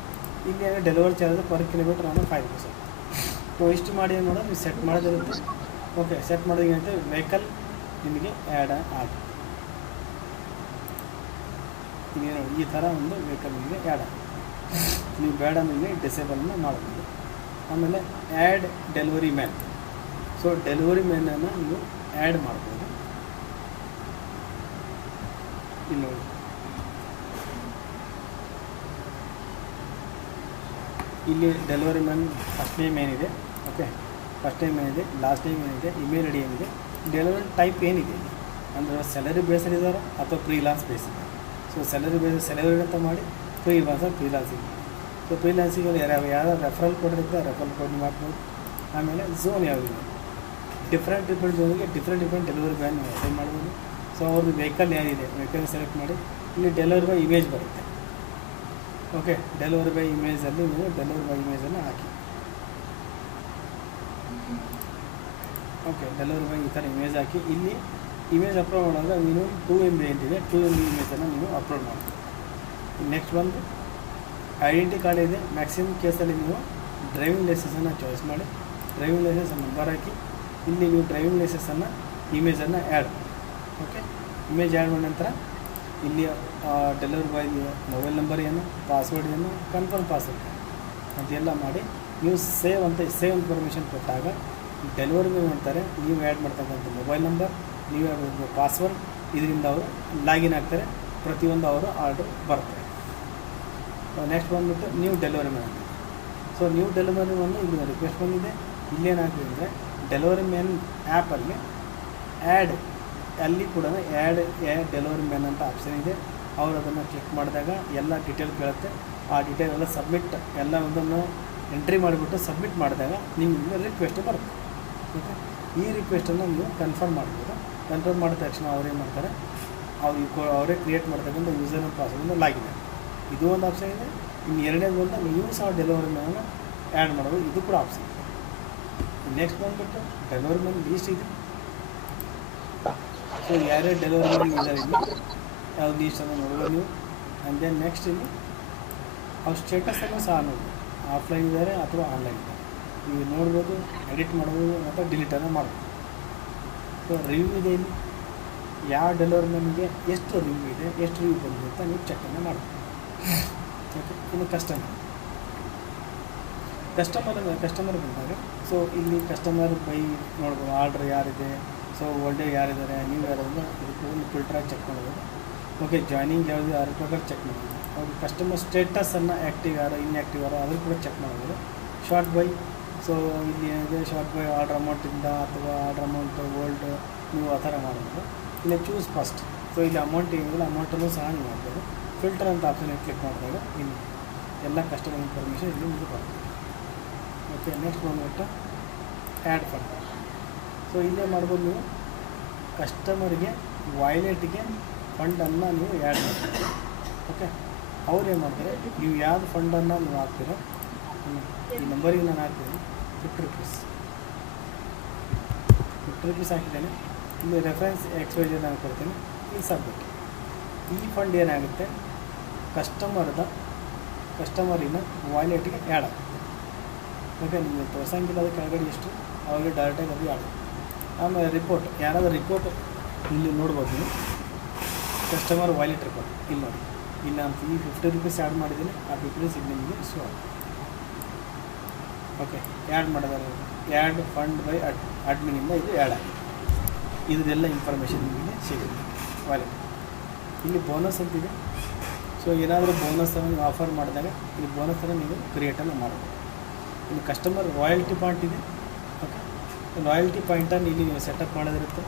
ಇಲ್ಲಿ ಡೆಲಿವರಿ ಚಾರ್ಜ್ ಪರ್ ಕಿಲೋಮೀಟರ್ ಅಂದರೆ 5 ರೂಪೀಸ್. ಸೊ ಇಷ್ಟು ಮಾಡಿ ಏನು ಮಾಡೋದು, ನೀವು ಸೆಟ್ ಮಾಡೋದಿರುತ್ತೆ. ಓಕೆ, ಸೆಟ್ ಮಾಡೋದು ಏನಂತ ವೆಹಿಕಲ್ ನಿಮಗೆ ಆ್ಯಡ್ ಆಗುತ್ತೆ. ಈಗ ನೋಡಿ ಈ ಥರ ಒಂದು ವೆಹಿಕಲ್ ನಿಮಗೆ ಆ್ಯಡ್ ಆಗುತ್ತೆ. ನೀವು ಬೇಡ ನಿಮಗೆ ಡಿಸೇಬಲ್ನ ಮಾಡ್ಬೋದು. ಆಮೇಲೆ add delivery man. So delivery ಮ್ಯಾನನ್ನು ನೀವು ಆ್ಯಡ್ ಮಾಡ್ಬೋದು. ಇಲ್ಲಿ ನೋಡಿ ಇಲ್ಲಿ ಡೆಲಿವರಿ ಮ್ಯಾನ್ ಫಸ್ಟ್ ನೇಮ್ ಏನಿದೆ, ಓಕೆ, ಫಸ್ಟ್ ನೇಮ್ ಏನಿದೆ, ಲಾಸ್ಟ್ ನೇಮ್ ಏನಿದೆ, ಇಮೇಲ್ ಐ ಡಿ ಏನಿದೆ, ಡೆಲಿವರಿ ಟೈಪ್ ಏನಿದೆ ಅಂದರೆ ಸ್ಯಾಲರಿ ಬೇಸಲ್ಲಿದ್ದಾರೋ ಅಥವಾ ಫ್ರೀಲಾನ್ಸ್ ಬೇಸಿದೆ. ಸೊ ಸ್ಯಾಲರಿ ಅಂತ ಮಾಡಿ ಫ್ರೀಲಾನ್ಸಿಂಗ್. ಸೊ ಫ್ರೀಲಾನ್ಸಿಂಗಲ್ಲಿ ಯಾರು ರೆಫರಲ್ ಕೋಡ್ ಇರುತ್ತೆ ರೆಫರಲ್ ಕೋಡ್ ಮಾಡ್ಬೋದು. ಆಮೇಲೆ ಝೋನ್ ಯಾವುದಿದೆ, ಡಿಫ್ರೆಂಟ್ ಝೋನಿಗೆ ಡಿಫ್ರೆಂಟ್ ಡೆಲಿವರಿ ಮ್ಯಾನ್ ಅಸೈನ್ ಮಾಡ್ಬೋದು. ಸೊ ಅವ್ರದ್ದು ವೆಹಿಕಲ್ ಏನಿದೆ ವೆಹಿಕಲ್ ಸೆಲೆಕ್ಟ್ ಮಾಡಿ ಇಲ್ಲಿ ಡೆಲಿವರಿ ಬೈ ಇಮೇಜ್ ಬರುತ್ತೆ. ಓಕೆ, ಡೆಲಿವರಿ ಬೈ ಇಮೇಜಲ್ಲಿ ನೀವು ಡೆಲಿವರಿ ಬೈ ಇಮೇಜನ್ನು ಹಾಕಿ. ಓಕೆ, ಡೆಲಿವರಿ ಬೈ ಈ ಥರ ಇಮೇಜ್ ಹಾಕಿ ಇಲ್ಲಿ ಇಮೇಜ್ ಅಪ್ಲೋಡ್ ಮಾಡುವಾಗ ಮಿನಿಮಮ್ 2 MB ಏನಿದೆ 2 MB ಇಮೇಜನ್ನು ನೀವು ಅಪ್ಲೋಡ್ ಮಾಡ್ತೀವಿ. ನೆಕ್ಸ್ಟ್ ಬಂದು ಐಡೆಂಟಿ ಕಾರ್ಡ್ ಇದೆ. ಮ್ಯಾಕ್ಸಿಮಮ್ ಕೇಸಲ್ಲಿ ನೀವು ಡ್ರೈವಿಂಗ್ ಲೈಸೆನ್ಸನ್ನು ಚಾಯ್ಸ್ ಮಾಡಿ ಡ್ರೈವಿಂಗ್ ಲೈಸೆನ್ಸ್ ನಂಬರ್ ಹಾಕಿ ಇಲ್ಲಿ ನೀವು ಡ್ರೈವಿಂಗ್ ಲೈಸೆನ್ಸನ್ನು ಇಮೇಜನ್ನು ಆ್ಯಡ್ ಮಾಡಿ. ಓಕೆ, ಇಮೇಜ್ ಆ್ಯಡ್ ಮಾಡಿದ ನಂತರ ಇಲ್ಲಿ ಡೆಲಿವರಿ ಬಾಯ್ ಮೊಬೈಲ್ ನಂಬರ್ ಏನು, ಪಾಸ್ವರ್ಡ್ ಏನು, ಕನ್ಫರ್ಮ್ ಪಾಸ್ವರ್ಡ್ ಅದೆಲ್ಲ ಮಾಡಿ ನೀವು ಸೇವ್ ಇನ್ಫಾರ್ಮೇಷನ್ ಕೊಟ್ಟಾಗ ಡೆಲಿವರಿ ಬಾಯ್ ಮಾಡ್ತಾರೆ. ನೀವು ಆ್ಯಡ್ ಮಾಡ್ತಕ್ಕಂಥ ಮೊಬೈಲ್ ನಂಬರ್, ನೀವು ಆ್ಯಡ್ ಪಾಸ್ವರ್ಡ್, ಇದರಿಂದ ಅವರು ಲಾಗಿನ್ ಆಗ್ತಾರೆ. ಪ್ರತಿಯೊಂದು ಅವರು ಆರ್ಡ್ರ್ ಬರ್ತಾರೆ. ನೆಕ್ಸ್ಟ್ ಬಂದುಬಿಟ್ಟು ನೀವು ಡೆಲಿವರಿ ಮ್ಯಾನ್. ಸೊ ನೀವು ಡೆಲಿವರಿ ಮ್ಯಾನ್ ಇಲ್ಲಿ ರಿಕ್ವೆಸ್ಟ್ ಬಂದಿದೆ. ಇಲ್ಲೇನಾಗ್ತದೆ ಅಂದರೆ ಡೆಲಿವರಿ ಮ್ಯಾನ್ ಆ್ಯಪಲ್ಲಿ ಆ್ಯಡ್ ಅಲ್ಲಿ ಕೂಡ ಆ್ಯಡ್ ಡೆಲಿವರಿ ಮ್ಯಾನ್ ಅಂತ ಆಪ್ಷನ್ ಇದೆ. ಅವರು ಅದನ್ನು ಕ್ಲಿಕ್ ಮಾಡಿದಾಗ ಎಲ್ಲ ಡೀಟೇಲ್ ಕೇಳುತ್ತೆ. ಆ ಡೀಟೇಲ್ ಎಲ್ಲ ಸಬ್ಮಿಟ್ ಎಲ್ಲ ಒಂದನ್ನು ಎಂಟ್ರಿ ಮಾಡಿಬಿಟ್ಟು ಸಬ್ಮಿಟ್ ಮಾಡಿದಾಗ ನಿಮಗೆ ರಿಕ್ವೆಸ್ಟ್ ಬರುತ್ತೆ. ಓಕೆ, ಈ ರಿಕ್ವೆಸ್ಟನ್ನು ನೀವು ಕನ್ಫರ್ಮ್ ಮಾಡ್ಬೋದು. ಕನ್ಫರ್ಮ್ ಮಾಡಿದ ತಕ್ಷಣ ಅವ್ರೇನು ಮಾಡ್ತಾರೆ, ಅವರೇ ಕ್ರಿಯೇಟ್ ಮಾಡ್ತಕ್ಕಂಥ ಯೂಸರ್ ಆ್ಯಂಡ್ ಪಾಸ್ವರ್ಡಿಂದ ಲಾಗಿನ್. ಇದು ಒಂದು ಆಪ್ಷನ್ ಇದೆ. ಇನ್ನು ಎರಡನೇದು ಬಂದು ನೀವು ಸಹ ಡೆಲಿವರಿ ಮ್ಯಾನನ್ನು ಆ್ಯಡ್ ಮಾಡೋದು, ಇದು ಕೂಡ ಆಪ್ಷನ್ ಇದೆ. ನೆಕ್ಸ್ಟ್ ಬಂದುಬಿಟ್ಟು ಡೆಲಿವರಿ ಮ್ಯಾನ್ ಲೀಸ್ಟ್ ಇದೆ. ಸೊ ಯಾರ್ಯಾರು ಡೆಲಿವರಿ ಮ್ಯಾನ್ ಇದ್ದಾರೆ ಇಲ್ಲಿ ಯಾವ್ದು ಲೀಸ್ಟನ್ನು ನೋಡ್ಬೋದು ನೀವು. ಆ್ಯಂಡ್ ದೆನ್ ನೆಕ್ಸ್ಟ್ ಇಲ್ಲಿ ಅವ್ರ ಸ್ಟೇಟಸನ್ನು ಸಹ ನೋಡಿ, ಆಫ್ಲೈನ್ ಇದ್ದಾರೆ ಅಥವಾ ಆನ್ಲೈನ್ ಇದ್ದಾರೆ. ನೀವು ನೋಡ್ಬೋದು, ಎಡಿಟ್ ಮಾಡ್ಬೋದು ಮತ್ತು ಡಿಲೀಟನ್ನು ಮಾಡ್ಬೋದು. ಸೊ ರಿವ್ಯೂ ಇದೆ ಇಲ್ಲಿ, ಯಾವ ಡೆಲಿವರಿ ನಮಗೆ ಎಷ್ಟು ರಿವ್ಯೂ ಇದೆ, ಎಷ್ಟು ರಿವ್ಯೂ ಬಂದಿದೆ ಅಂತ ನೀವು ಚೆಕ್ಕನ್ನು ಮಾಡ್ಬೋದು. ಓಕೆ, ಇನ್ನು ಕಸ್ಟಮರ್ ಬಂದಾಗ ಸೊ ಇಲ್ಲಿ ಕಸ್ಟಮರ್ ಬೈ ನೋಡ್ಬೋದು, ಆರ್ಡ್ರ್ ಯಾರಿದೆ, ಸೊ ಒಳ್ಳೆ ಯಾರಿದ್ದಾರೆ, ನೀವು ಯಾರಾದ್ರೂ ಇದಕ್ಕೆ ಒಂದು ಫಿಲ್ಟ್ರಾಗಿ ಚೆಕ್ ಮಾಡ್ಬೋದು. ಓಕೆ, ಜಾಯ್ನಿಂಗ್ ಯಾವುದು ಅದ್ರ ಪ್ರಕಾರ ಚೆಕ್ ಮಾಡ್ಬೋದು. ಅವ್ರು ಕಸ್ಟಮರ್ ಸ್ಟೇಟಸನ್ನು ಆ್ಯಕ್ಟಿವ್ ಯಾರೋ ಇನ್ಆ್ಯಕ್ಟಿವ್ ಯಾರೋ ಅದ್ರ ಕೂಡ ಚೆಕ್ ಮಾಡ್ಬೋದು. ಶಾರ್ಟ್ ಬೈ, ಸೊ ಇಲ್ಲಿ ಏನಿದೆ ಶಾರ್ಟ್ ಬೈ ಆರ್ಡ್ರ್ ಅಮೌಂಟಿಂದ ಅಥವಾ ಆರ್ಡ್ರ್ ಅಮೌಂಟ್ ಓಲ್ಡ್ ನೀವು ಆ ಥರ ಮಾಡ್ಬೋದು. ಇಲ್ಲಿ ಚೂಸ್ ಫಸ್ಟ್, ಸೊ ಇಲ್ಲಿ ಅಮೌಂಟ್ ಏನಿಲ್ಲ ಅಮೌಂಟನ್ನು ಸಹ ನೀವು ಮಾಡ್ಬೋದು. ಫಿಲ್ಟರ್ ಅಂತ ಆಪ್ಷನ್ ಕ್ಲಿಕ್ ಮಾಡಿದಾಗ ಇಲ್ಲಿ ಎಲ್ಲ ಕಸ್ಟಮರ್ ಇನ್ಫಾರ್ಮೇಷನ್ ಇಲ್ಲಿ ನಿಮಗೆ ಬರ್ತದೆ. ಓಕೆ, ನೆಕ್ಸ್ಟ್ ಬಂದುಬಿಟ್ಟು ಆ್ಯಡ್ ಫಂಡ್. ಸೊ ಇಲ್ಲೇ ಮಾಡ್ಬೋದು ನೀವು ಕಸ್ಟಮರ್ಗೆ ವಾಲೆಟ್ಗೆ ಫಂಡನ್ನು ನೀವು ಆ್ಯಡ್ ಮಾಡ್ತೀರಿ. ಓಕೆ, ಅವ್ರು ಏನು ಮಾಡ್ತಾರೆ, ನೀವು ಯಾವ್ದು ಫಂಡನ್ನು ನೀವು ಹಾಕ್ತೀರೋ ಈ ನಂಬರಿಗೆ ನಾನು ಹಾಕ್ತೀನಿ ₹50 ಹಾಕಿದ್ದೇನೆ. ಇಲ್ಲಿ ರೆಫರೆನ್ಸ್ XYZ ನಾನು ಕೊಡ್ತೀನಿ, ಈ ಸಬ್ಮಿಟ್. ಈ ಫಂಡ್ ಏನಾಗುತ್ತೆ ಕಸ್ಟಮರಿನ ವಾಲೆಟ್ಗೆ ಆ್ಯಡ್ ಆಗುತ್ತೆ. ಓಕೆ, ನಿಮಗೆ ತೋರ್ಸಂಗಿಲ್ಲ ಅದು ಕೆಳಗಡೆ ಎಷ್ಟು, ಅವಾಗ ಡೈರೆಕ್ಟಾಗಿ ಅದು ಆಗುತ್ತೆ. ಆಮೇಲೆ ರಿಪೋರ್ಟ್, ಯಾರಾದರೂ ರಿಪೋರ್ಟ್ ಇಲ್ಲಿ ನೋಡ್ಬೋದು ನೀವು, ಕಸ್ಟಮರ್ ವಾಲೆಟ್ ರಿಪೋರ್ಟ್ ಇಲ್ಲಿ ನೋಡಿ. ಇಲ್ಲಿ ನಾನು ಈ ₹50 ಆ್ಯಡ್ ಮಾಡಿದ್ದೀನಿ, ಆ ₹50 ಇಲ್ಲಿ ನಿಮಗೆ ಶೋ ಆಗುತ್ತೆ. ಓಕೆ, ಆ್ಯಡ್ ಮಾಡಿದಾರೆ, ಆ್ಯಡ್ ಫಂಡ್ ಬೈ ಅಡ್ಮಿನಿಂದ ಇದು ಆ್ಯಡ್ ಆಗಿದೆ. ಇದೆಲ್ಲ ಇನ್ಫಾರ್ಮೇಷನ್ ನಿಮಗೆ ಸಿಗುತ್ತೆ ವಾಲೆಟ್. ಇಲ್ಲಿ ಬೋನಸ್ ಅಂತಿದೆ. ಸೊ ಏನಾದರೂ ಬೋನಸನ್ನು ನೀವು ಆಫರ್ ಮಾಡಿದಾಗ ಇಲ್ಲಿ ಬೋನಸನ್ನು ನೀವು ಕ್ರಿಯೇಟನ್ನು ಮಾಡ್ಬೋದು. ಇಲ್ಲಿ ಕಸ್ಟಮರ್ ರಾಯಲ್ಟಿ ಪಾಯಿಂಟ್ ಇದೆ. ಓಕೆ, ರಾಯಲ್ಟಿ ಪಾಯಿಂಟನ್ನು ಇಲ್ಲಿ ನೀವು ಸೆಟಪ್ ಮಾಡೋದಿರುತ್ತೆ.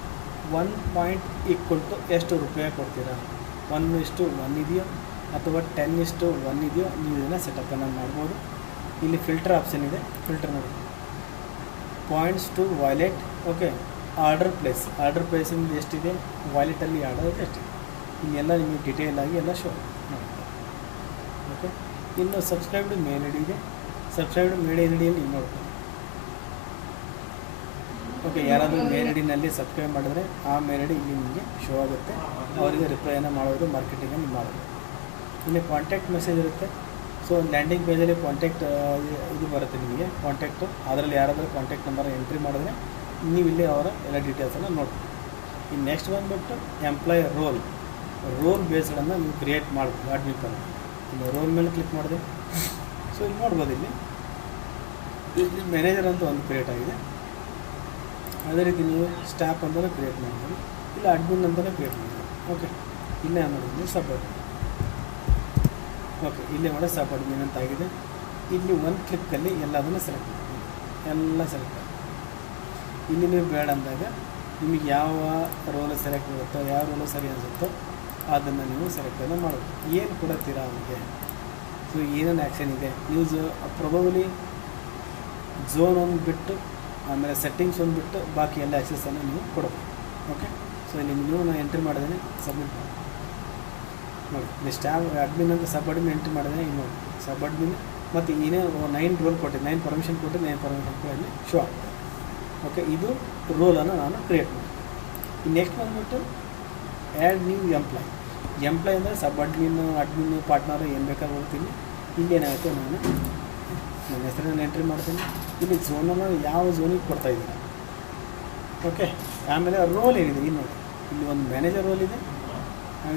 1 ಪಾಯಿಂಟ್ ಈಕ್ವಲ್ ಟು ಎಷ್ಟು ರೂಪಾಯಿ ಕೊಡ್ತೀರಾ, 1:1 ಇದೆಯೋ ಅಥವಾ 10:1 ಇದೆಯೋ, ನೀವು ಇದನ್ನು ಸೆಟಪ್ಪನ್ನು ಮಾಡ್ಬೋದು. ಇಲ್ಲಿ ಫಿಲ್ಟರ್ ಆಪ್ಷನ್ ಇದೆ, ಫಿಲ್ಟರ್ ನೋಡಿ, points to wallet. Okay, order ಪ್ಲೇಸಿಂದ ಎಷ್ಟಿದೆ, ವಾಲೆಟಲ್ಲಿ ಆರ್ಡರ್ ಎಷ್ಟಿದೆ, ಇಲ್ಲೆಲ್ಲ ನಿಮಗೆ ಡೀಟೇಲ್ ಆಗಿ ಎಲ್ಲ ಶೋ ಮಾಡುತ್ತೆ. ಓಕೆ, ಇನ್ನು ಸಬ್ಸ್ಕ್ರೈಬ್ಡ್ ಮೇಲ್ ಐ ಡಿ ಇದೆ. ಸಬ್ಸ್ಕ್ರೈಬ್ಡ್ ಮೇಲ್ ಐ ಡಿಯಲ್ಲಿ ನೀವು ನೋಡ್ಬೋದು. ಓಕೆ, ಯಾರಾದರೂ ಮೇಲ್ ಐ ಡಿನಲ್ಲಿ ಸಬ್ಸ್ಕ್ರೈಬ್ ಮಾಡಿದ್ರೆ ಆ ಮೇಲ್ ಐ ಡಿ ಇಲ್ಲಿ ನಿಮಗೆ ಶೋ ಆಗುತ್ತೆ. ಅವರಿಗೆ ರಿಪ್ಲೈಯನ್ನು ಮಾಡೋದು, ಮಾರ್ಕೆಟಿಂಗನ್ನು ಮಾಡೋದು. ಇಲ್ಲಿ ಕಾಂಟ್ಯಾಕ್ಟ್ ಮೆಸೇಜ್ ಇರುತ್ತೆ. ಸೊ ಲ್ಯಾಂಡಿಂಗ್ ಪೇಜಲ್ಲಿ ಕಾಂಟ್ಯಾಕ್ಟ್ ಇದು ಬರುತ್ತೆ ನಿಮಗೆ, ಕಾಂಟ್ಯಾಕ್ಟು. ಅದರಲ್ಲಿ ಯಾರಾದರೂ ಕಾಂಟ್ಯಾಕ್ಟ್ ನಂಬರ್ ಎಂಟ್ರಿ ಮಾಡಿದ್ರೆ ನೀವು ಇಲ್ಲಿ ಅವರ ಎಲ್ಲ ಡೀಟೇಲ್ಸನ್ನು ನೋಡ್ತೀವಿ. ಇನ್ನು ನೆಕ್ಸ್ಟ್ ಬಂದುಬಿಟ್ಟು ಎಂಪ್ಲಾಯ್ ರೋಲ್ ಬೇಸ್ಡನ್ನು ನೀವು ಕ್ರಿಯೇಟ್ ಮಾಡ್ಬೋದು. ಅಡ್ಮಿನ್ ಪರ ಇಲ್ಲಿ ರೋಲ್ ಮೇಲೆ ಕ್ಲಿಕ್ ಮಾಡಿದೆ. ಸೊ ಇಲ್ಲಿ ನೋಡ್ಬೋದು, ಇಲ್ಲಿ ಮ್ಯಾನೇಜರ್ ಅಂತ ಒಂದು ಕ್ರಿಯೇಟ್ ಆಗಿದೆ. ಅದೇ ರೀತಿ ನೀವು ಸ್ಟಾಫ್ ಅಂತಲೂ ಕ್ರಿಯೇಟ್ ಮಾಡ್ಬೋದು, ಇಲ್ಲ ಅಡ್ಮಿನ್ ಅಂತಲೂ ಕ್ರಿಯೇಟ್ ಮಾಡ್ಬೋದು. ಓಕೆ, ಇಲ್ಲೇ ಮಾಡಿದ್ವಿ ಸಬ್ ಅಡ್ಮಿನ್. ಓಕೆ, ಇಲ್ಲೇ ಮಾಡಿ ಸಬ್ ಅಡ್ಮಿನ್ ಅಂತ ಆಗಿದೆ. ಇಲ್ಲಿ ಒಂದು ಕ್ಲಿಕ್ಕಲ್ಲಿ ಎಲ್ಲದನ್ನು ಸೆಲೆಕ್ಟ್ ಮಾಡಿ, ಎಲ್ಲ ಸೆಲೆಕ್ಟ್ ಮಾಡಿ. ಇಲ್ಲಿ ನೀವು ಬೇಡ ಅಂದಾಗ ನಿಮಗೆ ಯಾವ ರೋಲ್ ಸೆಲೆಕ್ಟ್ ಆಗುತ್ತೋ, ಯಾವ ರೋಲು ಸರಿ ಅನಿಸುತ್ತೋ ಅದನ್ನು ನೀವು ಸೆಲೆಕ್ಟನ್ನು ಮಾಡೋದು. ಏನು ಕೊಡುತ್ತೀರಾ ಅವರಿಗೆ, ಸೊ ಏನೇನು ಆ್ಯಕ್ಷನ್ ಇದೆ, ನೀವು ಪ್ರೊಬಬಲಿ ಝೋನ್ ಒಂದು ಬಿಟ್ಟು ಆಮೇಲೆ ಸೆಟ್ಟಿಂಗ್ಸ್ ಒಂದು ಬಿಟ್ಟು ಬಾಕಿ ಎಲ್ಲ ಆ್ಯಕ್ಸೆಸನ್ನು ನೀವು ಕೊಡಬೇಕು. ಓಕೆ, ಸೊ ನಿಮಗೂ ನಾನು ಎಂಟ್ರಿ ಮಾಡಿದ್ದೇನೆ, ಸಬ್ಮಿಟ್ ಮಾಡಿ ನೋಡಿ. ಇಲ್ಲಿ ಸ್ಟಾಫ್ ಅಡ್ಮಿನ್ ಅಂತ ಸಬ್ ಅಡ್ಮಿನ್ ಎಂಟ್ರಿ ಮಾಡಿದ್ದೇನೆ. ಇನ್ನು ನೋಡಿ ಸಬ್ ಅಡ್ಮಿನ್ ಮತ್ತು ಏನೇ 9 ರೋಲ್ ಕೊಟ್ಟಿದ್ದೆ, 9 ಪರ್ಮಿಷನ್ ಕೊಟ್ಟು 9 ಪರ್ಮಿಷನ್ ಅಲ್ಲಿ ಶೋ ಆಗ್ತದೆ. ಓಕೆ, ಇದು ರೋಲನ್ನು ನಾನು ಕ್ರಿಯೇಟ್ ಮಾಡ್ತೀನಿ. ನೆಕ್ಸ್ಟ್ ಬಂದುಬಿಟ್ಟು ಆ್ಯಡ್ ನ್ಯೂ ಎಂಪ್ಲಾಯ್ ಅಂದರೆ ಸಬ್ ಅಡ್ಮಿನ್ ಪಾರ್ಟ್ನರು ಏನು ಬೇಕಾದ್ರೂ ಹೋಗ್ತೀನಿ. ಇಲ್ಲಿ ಏನಾಗುತ್ತೆ, ನಾನು ನನ್ನ ಹೆಸರನ್ನು ಎಂಟ್ರಿ ಮಾಡ್ತೀನಿ. ಇಲ್ಲಿ ಝೋನನ್ನು ಯಾವ ಝೋನಿಗೆ ಕೊಡ್ತಾಯಿದ್ದೀನಿ. ಓಕೆ, ಆಮೇಲೆ ರೋಲ್ ಏನಿದೆ ಇಲ್ಲಿ ನೋಡಿ, ಇಲ್ಲಿ ಒಂದು ಮ್ಯಾನೇಜರ್ ರೋಲ್ ಇದೆ,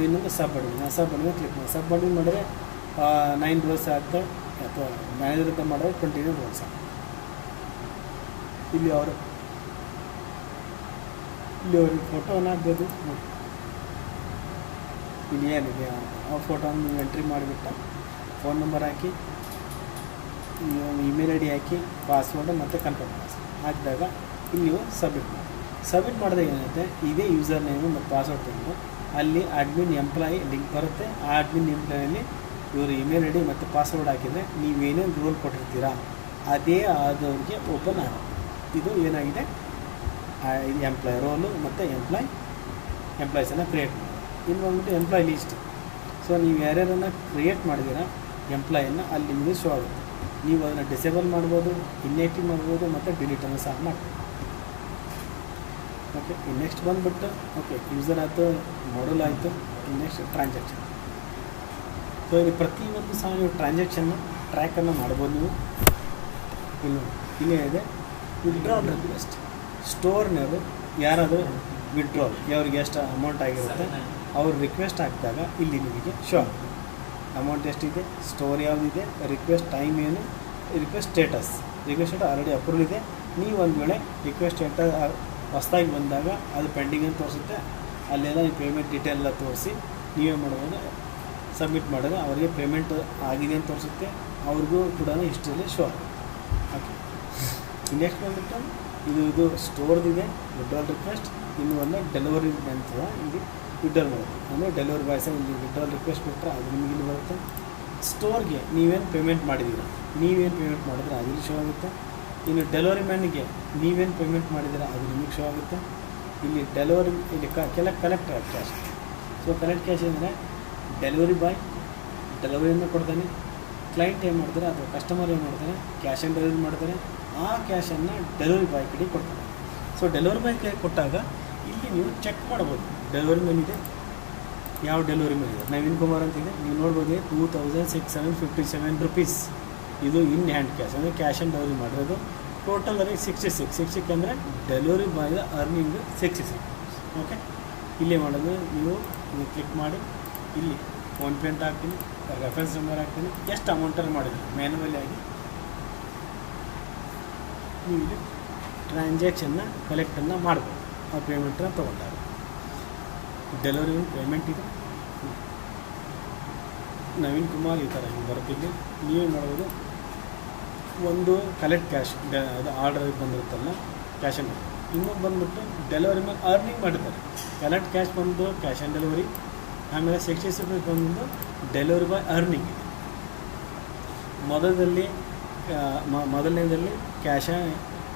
ಇನ್ನೊಂದು ಸಬ್ ಅಡ್ಮಿನ್ ಕ್ಲಿಕ್ ಮಾಡಿ. ಸಬ್ ಅಡ್ಮಿನ್ ಮಾಡಿದ್ರೆ 9 ರೋಲ್ಸ್ ಆಗ್ತವೆ, ಅಥವಾ ಮ್ಯಾನೇಜರ್ ಅಂತ ಮಾಡಿದ್ರೆ 29 ರೋಲ್ಸ್ ಆಗ್ತವೆ. ಇಲ್ಲಿ ಅವ್ರಿಗೆ ಫೋಟೋವನ್ನು ಹಾಕ್ಬೋದು ನೋಡಿ. ಇಲ್ಲಿ ಏನಿದೆ ಆ ಫೋಟೋವನ್ನು ನೀವು ಎಂಟ್ರಿ ಮಾಡಿಬಿಟ್ಟು phone number hockey, email I D hockey, password ಮತ್ತು ಕನ್ಫರ್ಮ್ ಹಾಕಿದಾಗ ಇಲ್ಲಿ ನೀವು ಸಬ್ಮಿಟ್ ಮಾಡಿದಾಗ ಏನಾಗುತ್ತೆ, ಇದೇ ಯೂಸರ್ ನೇಮು ಮತ್ತು ಪಾಸ್ವರ್ಡ್ ತೊಗೊಂಡು ಅಲ್ಲಿ ಅಡ್ಮಿನ್ ಎಂಪ್ಲಾಯಿ ಲಿಂಕ್ ಬರುತ್ತೆ. ಆ ಅಡ್ಮಿನ್ ಎಂಪ್ಲಾಯಲ್ಲಿ ಇವರು ಇಮೇಲ್ ಐ ಡಿ ಮತ್ತು ಪಾಸ್ವರ್ಡ್ ಹಾಕಿದರೆ ನೀವೇನೇನು ರೋಲ್ ಕೊಟ್ಟಿರ್ತೀರಾ ಅದೇ ಆದವ್ರಿಗೆ ಓಪನ್ ಆಗುತ್ತೆ. ಇದು ಏನಾಗಿದೆ, ಎಂಪ್ಲಾಯ್ ರೋಲು ಮತ್ತು ಎಂಪ್ಲಾಯೀಸನ್ನು ಕ್ರಿಯೇಟ್ ಮಾಡಿ. ಇನ್ನು ಬಂದ್ಬಿಟ್ಟು ಎಂಪ್ಲಾಯ್ ಲೀಸ್ಟ್. ಸೊ ನೀವು ಯಾರ್ಯಾರನ್ನು ಕ್ರಿಯೇಟ್ ಮಾಡಿದ್ದೀರಾ ಎಂಪ್ಲಾಯನ್ನು ಅಲ್ಲಿ ನಿಮಗೆ ಶೋ ಆಗುತ್ತೆ. ನೀವು ಅದನ್ನು ಡಿಸೇಬಲ್ ಮಾಡ್ಬೋದು, ಇನ್ಯಾಕ್ಟಿವ್ ಮಾಡ್ಬೋದು ಮತ್ತು ಡಿಲೀಟನ್ನು ಸಹ ಮಾಡ್ಬೋದು. ಓಕೆ, ನೆಕ್ಸ್ಟ್ ಬಂದುಬಿಟ್ಟು ಓಕೆ ಯೂಸರ್ ಆಯಿತು, ಮಾಡಲ್ ಆಯಿತು. Next transaction. ಸೊ ಇಲ್ಲಿ ಪ್ರತಿಯೊಂದು ಸಹ ನೀವು ಟ್ರಾನ್ಸಾಕ್ಷನ್ನ ಟ್ರ್ಯಾಕನ್ನು ಮಾಡ್ಬೋದು. ನೀವು ಇಲ್ಲಿ ಇನ್ನೇನಿದೆ ವಿಡ್ರಾಲ್ ರಿಕ್ವೆಸ್ಟ್. ಸ್ಟೋರ್ನವರು ಯಾರಾದರೂ ವಿಡ್ರಾಲ್ ಅವ್ರಿಗೆ ಎಷ್ಟು ಅಮೌಂಟ್ ಆಗಿರುತ್ತೆ ಅವ್ರು ರಿಕ್ವೆಸ್ಟ್ ಹಾಕಿದಾಗ ಇಲ್ಲಿ ನಿಮಗೆ ಶೋ ಅಮೌಂಟ್ ಎಷ್ಟಿದೆ, ಸ್ಟೋರ್ ಯಾವುದಿದೆ, ರಿಕ್ವೆಸ್ಟ್ ಟೈಮ್ ಏನು, request status. Request status already approve ಇದೆ. ನೀವು ಒಂದು ವೇಳೆ ರಿಕ್ವೆಸ್ಟ್ ಸ್ಟೇಟಸ್ ಹೊಸದಾಗಿ ಬಂದಾಗ ಅದು ಪೆಂಡಿಂಗ್ ಅಂತ ತೋರಿಸುತ್ತೆ. ಅಲ್ಲೆಲ್ಲ ನೀವು ಪೇಮೆಂಟ್ ಡೀಟೇಲ್ ಎಲ್ಲ ತೋರಿಸಿ ನೀವೇ ಮಾಡ್ಬೋದು. ಸಬ್ಮಿಟ್ ಮಾಡಿದ್ರೆ ಅವರಿಗೆ ಪೇಮೆಂಟ್ ಆಗಿದೆ ಅಂತ ತೋರಿಸುತ್ತೆ. ಅವ್ರಿಗೂ ಕೂಡ ಹಿಸ್ಟ್ರಿಯಲ್ಲಿ ಶೋ ಆಗುತ್ತೆ. ಓಕೆ, ನೆಕ್ಸ್ಟ್ ಬಂದ್ಬಿಟ್ಟು ಇದು ಸ್ಟೋರ್ದಿದೆ ವಿಡ್ರಾಲ್ ರಿಕ್ವೆಸ್ಟ್. ಇನ್ನು ಒಂದು ಡೆಲಿವರಿ ಅಂತ ಇಲ್ಲಿ ವಿಡ್ರಾಲ್ ಮಾಡೋದು ಅಂದರೆ ಡೆಲಿವರಿ ಬಾಯ್ಸ ಇಲ್ಲಿ ವಿಡ್ರಾಲ್ ರಿಕ್ವೆಸ್ಟ್ ಕೊಟ್ಟರೆ ಅದು ನಿಮಗೆ ಇಲ್ಲಿ ಬರುತ್ತೆ. ಸ್ಟೋರ್ಗೆ ನೀವೇನು ಪೇಮೆಂಟ್ ಮಾಡಿದ್ದೀರ, ನೀವೇನು ಪೇಮೆಂಟ್ ಮಾಡಿದ್ರೆ ಅದು ಇಲ್ಲಿ ಶೋ ಆಗುತ್ತೆ. ಇನ್ನು ಡೆಲಿವರಿ ಮ್ಯಾನಿಗೆ ನೀವೇನು ಪೇಮೆಂಟ್ ಮಾಡಿದ್ದೀರ ಅದು ನಿಮಗೆ ಶೋ ಆಗುತ್ತೆ. ಇಲ್ಲಿ ಡೆಲಿವರಿ ಇಲ್ಲಿ collect cash. So collect cash ಅಂದರೆ ಡೆಲಿವರಿ ಬಾಯ್ ಡೆಲಿವರಿಯನ್ನು ಕೊಡ್ತಾನೆ, ಕ್ಲೈಂಟ್ ಏನು ಮಾಡ್ತಾರೆ ಅಥವಾ ಕಸ್ಟಮರ್ ಏನು ಮಾಡ್ತಾರೆ ಕ್ಯಾಶ್ ಆನ್ ಡೆಲಿವರಿ ಮಾಡ್ತಾರೆ. ಆ ಕ್ಯಾಶನ್ನು ಡೆಲಿವರಿ ಬಾಯ್ ಕಡೆ ಕೊಡ್ತಾರೆ. ಸೊ ಡೆಲಿವರಿ ಬಾಯ್ ಕಡೆ ಕೊಟ್ಟಾಗ ಇಲ್ಲಿ ನೀವು ಚೆಕ್ ಮಾಡ್ಬೋದು ಡೆಲಿವರಿ ಮ್ಯಾನ್ ಇದೆ, ಯಾವ ಡೆಲಿವರಿ ಮ್ಯಾನ್ ಇದೆ. ನವೀನ್ ಕುಮಾರ್ ಅಂತಿದೆ, ನೀವು ನೋಡ್ಬೋದು 2657 rupees. ಇದು ಇನ್ ಹ್ಯಾಂಡ್ ಕ್ಯಾಶ್ ಅಂದರೆ ಕ್ಯಾಶ್ ಆನ್ ಡೆಲಿವರಿ ಮಾಡಿರೋದು. ಟೋಟಲ್ ಅಲ್ಲಿ 66 ಅಂದರೆ ಡೆಲಿವರಿ ಬಾಯ್ದ ಅರ್ನಿಂಗ್ 66. ಓಕೆ, ಇಲ್ಲೇ ಮಾಡೋದು ನೀವು ಕ್ಲಿಕ್ ಮಾಡಿ ಇಲ್ಲಿ ಫೋನ್ಪೇ ಅಂತ ಹಾಕ್ತೀನಿ, ರೆಫರೆನ್ಸ್ ನಂಬರ್ ಹಾಕ್ತೀನಿ, ಎಷ್ಟು ಅಮೌಂಟಲ್ಲಿ ಮಾಡಿದ್ರು ಮ್ಯಾನ್ಯುವಲಿ ಆಗಿ ನೀವು ಇಲ್ಲಿ ಟ್ರಾನ್ಸಾಕ್ಷನ್ನ ಕಲೆಕ್ಟನ್ನು ಮಾಡ್ಬೋದು. ಆ ಪೇಮೆಂಟನ್ನ ತೊಗೊಂಡಾಗ ಡೆಲಿವರಿ ಪೇಮೆಂಟ್ ಇದೆ. ನವೀನ್ ಕುಮಾರ್ ಈ ಥರ ಹಿಂಗೆ ಬರ್ತಿದ್ದೆ ನೀವೇ ಮಾಡ್ಬೋದು. ಒಂದು ಕಲೆಕ್ಟ್ ಕ್ಯಾಶ್ ಅದು ಆರ್ಡರ್ ಬಂದಿರುತ್ತಲ್ಲ ಕ್ಯಾಶ್ ಆನ್ ಡೆಲಿವರಿ. ಇನ್ನೊಂದು ಬಂದುಬಿಟ್ಟು ಡೆಲಿವರಿ ಮೇಲೆ ಅರ್ನಿಂಗ್ ಮಾಡಿದ್ದಾರೆ. ಕಲೆಕ್ಟ್ ಕ್ಯಾಶ್ ಬಂದು ಕ್ಯಾಶ್ ಆನ್ ಡೆಲಿವರಿ, ಆಮೇಲೆ 66 rupees ಬಂದು ಡೆಲಿವರಿ ಬಾಯ್ ಅರ್ನಿಂಗ್ ಇದೆ. ಮೊದಲನೇದಲ್ಲಿ ಕ್ಯಾಶ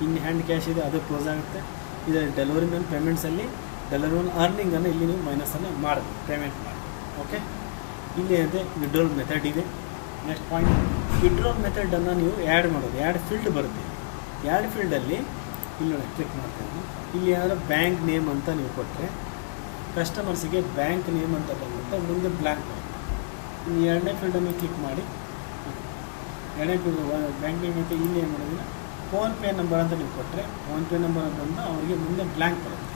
ಇನ್ ಹ್ಯಾಂಡ್ ಕ್ಯಾಶ್ ಇದೆ, ಅದು ಕ್ಲೋಸ್ ಆಗುತ್ತೆ. ಇದರಲ್ಲಿ ಡೆಲಿವರಿ ಮ್ಯಾನ್ ಪೇಮೆಂಟ್ಸಲ್ಲಿ ಡೆಲಿವರಿ ಮ್ಯಾನ್ ಅರ್ನಿಂಗನ್ನು ಇಲ್ಲಿ ನೀವು ಮೈನಸನ್ನು ಮಾಡಬೇಕು, ಪೇಮೆಂಟ್ ಮಾಡಿ. ಓಕೆ, ಇಲ್ಲಿ ಏನಂತೆ ವಿಡ್ರಾಲ್ ಮೆಥಡ್ ಇದೆ. ನೆಕ್ಸ್ಟ್ ಪಾಯಿಂಟ್, ವಿಡ್ರಾಲ್ ಮೆಥಡನ್ನು ನೀವು ಆ್ಯಡ್ ಮಾಡೋದು. ಆ್ಯಡ್ ಫೀಲ್ಡ್ ಬರುತ್ತೆ. ಆ್ಯಡ್ ಫೀಲ್ಡಲ್ಲಿ ಇಲ್ಲಿ ನೋಡಿ ಕ್ಲಿಕ್ ಮಾಡ್ತೀನಿ. ಇಲ್ಲಿ ಏನಾದರೂ ಬ್ಯಾಂಕ್ ನೇಮ್ ಅಂತ ನೀವು ಕೊಟ್ಟರೆ ಕಸ್ಟಮರ್ಸಿಗೆ ಬ್ಯಾಂಕ್ ನೇಮ್ ಅಂತ ಬಂದುಬಿಟ್ಟು ಮುಂದೆ ಬ್ಲ್ಯಾಂಕ್ ಬರುತ್ತೆ. ಇನ್ನು ಎರಡನೇ ಫೀಲ್ಡನ್ನು ಕ್ಲಿಕ್ ಮಾಡಿ ಎರಡನೇ ಫೀಲ್ಡ್ ಬ್ಯಾಂಕ್ ನೇಮ್ ಅಂತ ಇಲ್ಲಿ ಏನು ಮಾಡೋದಿಲ್ಲ, ಫೋನ್ಪೇ ನಂಬರ್ ಅಂತ ನೀವು ಕೊಟ್ಟರೆ ಫೋನ್ಪೇ ನಂಬರ್ ಬಂದು ಅವರಿಗೆ ಮುಂದೆ ಬ್ಲ್ಯಾಂಕ್ ಬರುತ್ತೆ.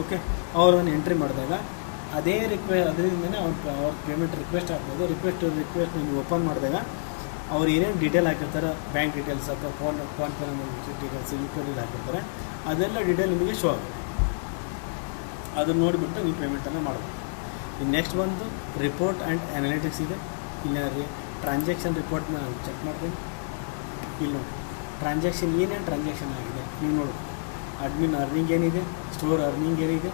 ಓಕೆ, ಅವ್ರನ್ನು ಎಂಟ್ರಿ ಮಾಡಿದಾಗ ಅದೇ ಅದರಿಂದನೇ ಅವ್ರ ಪೇಮೆಂಟ್ ರಿಕ್ವೆಸ್ಟ್ ಆಗ್ಬೋದು. ರಿಕ್ವೆಸ್ಟ್ ನೀವು ಓಪನ್ ಮಾಡಿದಾಗ ಅವ್ರು ಏನೇನು ಡೀಟೇಲ್ ಹಾಕಿರ್ತಾರೆ, ಬ್ಯಾಂಕ್ ಡೀಟೇಲ್ಸ್ ಅಥವಾ ಫೋನ್ಪೇ ನಂಬರ್ ಡೀಟೇಲ್ಸ್ ಯೂಪಿ ಹಾಕಿರ್ತಾರೆ, ಅದೆಲ್ಲ ಡೀಟೇಲ್ ನಿಮಗೆ ಶೋ ಆಗುತ್ತೆ. ಅದನ್ನು ನೋಡಿಬಿಟ್ಟು ನೀವು ಪೇಮೆಂಟನ್ನು ಮಾಡ್ಬೋದು. ಇನ್ನು ನೆಕ್ಸ್ಟ್ ಬಂದು ರಿಪೋರ್ಟ್ ಆ್ಯಂಡ್ ಅನಾಲಿಟಿಕ್ಸ್ ಇದೆ. ಇಲ್ಲಿ ಟ್ರಾನ್ಸಾಕ್ಷನ್ ರಿಪೋರ್ಟ್ನ ಚೆಕ್ ಮಾಡ್ತೀನಿ. ಇಲ್ಲಿ ನೋಡಿ ಟ್ರಾನ್ಸಾಕ್ಷನ್ ಏನೇನು ಟ್ರಾನ್ಸಾಕ್ಷನ್ ಆಗಿದೆ ನೀವು ನೋಡ್ಬೋದು. ಅಡ್ಮಿನ್ ಅರ್ನಿಂಗ್ ಏನಿದೆ, ಸ್ಟೋರ್ ಅರ್ನಿಂಗ್ ಏನಿದೆ,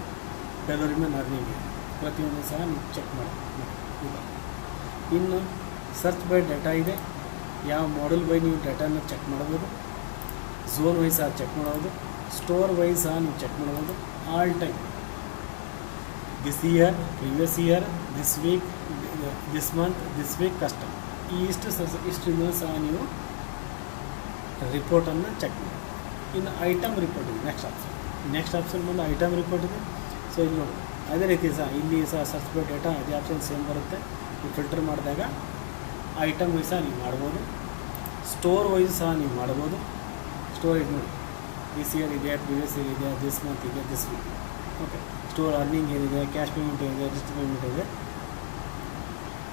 ಡೆಲಿವರಿ ಮ್ಯಾನ್ ಅರ್ನಿಂಗ್ ಇದೆ, ಪ್ರತಿಯೊಂದು ಸಹ ನೀವು ಚೆಕ್ ಮಾಡಿ. ಇನ್ನು ಸರ್ಚ್ ಬೈ ಡೇಟಾ ಇದೆ. ಯಾವ ಮಾಡೆಲ್ ಬೈ ನೀವು ಡೇಟಾನ ಚೆಕ್ ಮಾಡ್ಬೋದು. ಝೋನ್ ವೈಸ್ ಸಹ ಚೆಕ್ ಮಾಡ್ಬೋದು. ಸ್ಟೋರ್ ವೈಸ್ ಸಹ ನೀವು ಚೆಕ್ ಮಾಡ್ಬೋದು. All time this year, previous year, this week, this month, this week, custom ಇಷ್ಟರಿಂದ ಸಹ ನೀವು ರಿಪೋರ್ಟನ್ನು ಚೆಕ್ ಮಾಡಿ. ಇನ್ನು ಐಟಮ್ ರಿಪೋರ್ಟ್ ಇದೆ. ನೆಕ್ಸ್ಟ್ ಆಪ್ಷನ್ ಬಂದು ಐಟಮ್ ರಿಪೋರ್ಟ್ ಇದೆ. ಸೊ ಇಲ್ಲಿ ನೋಡಿ ಅದೇ ರೀತಿ ಸಹ ಇಲ್ಲಿ ಸಹ ಸರ್ಚ್ ಬೈ ಡೇಟಾ ಅದೇ ಆಪ್ಷನ್ ಸೇಮ್ ಬರುತ್ತೆ. ನೀವು ಫಿಲ್ಟರ್ ಮಾಡಿದಾಗ ಐಟಮ್ ವೈಸ್ ಸಹ ನೀವು ಮಾಡ್ಬೋದು. ಸ್ಟೋರ್ ವೈಸ್ ಸಹ ನೀವು ಮಾಡ್ಬೋದು. ಸ್ಟೋರ್ ಇದು ನೋಡಿ ದಿಸ್ ಇಯರ್ ಇದೆ, ಪ್ರೀವಿಯಸ್ ಇಯರ್ ಇದೆ, ದಿಸ್ ಮಂತ್ ಇದೆ, this week. Okay, store earning ಏನಿದೆ, ಕ್ಯಾಶ್ ಪೇಮೆಂಟ್ ಏನಿದೆ, ಡಿಜಿಟಲ್ ಪೇಮೆಂಟ್ ಇದೆ,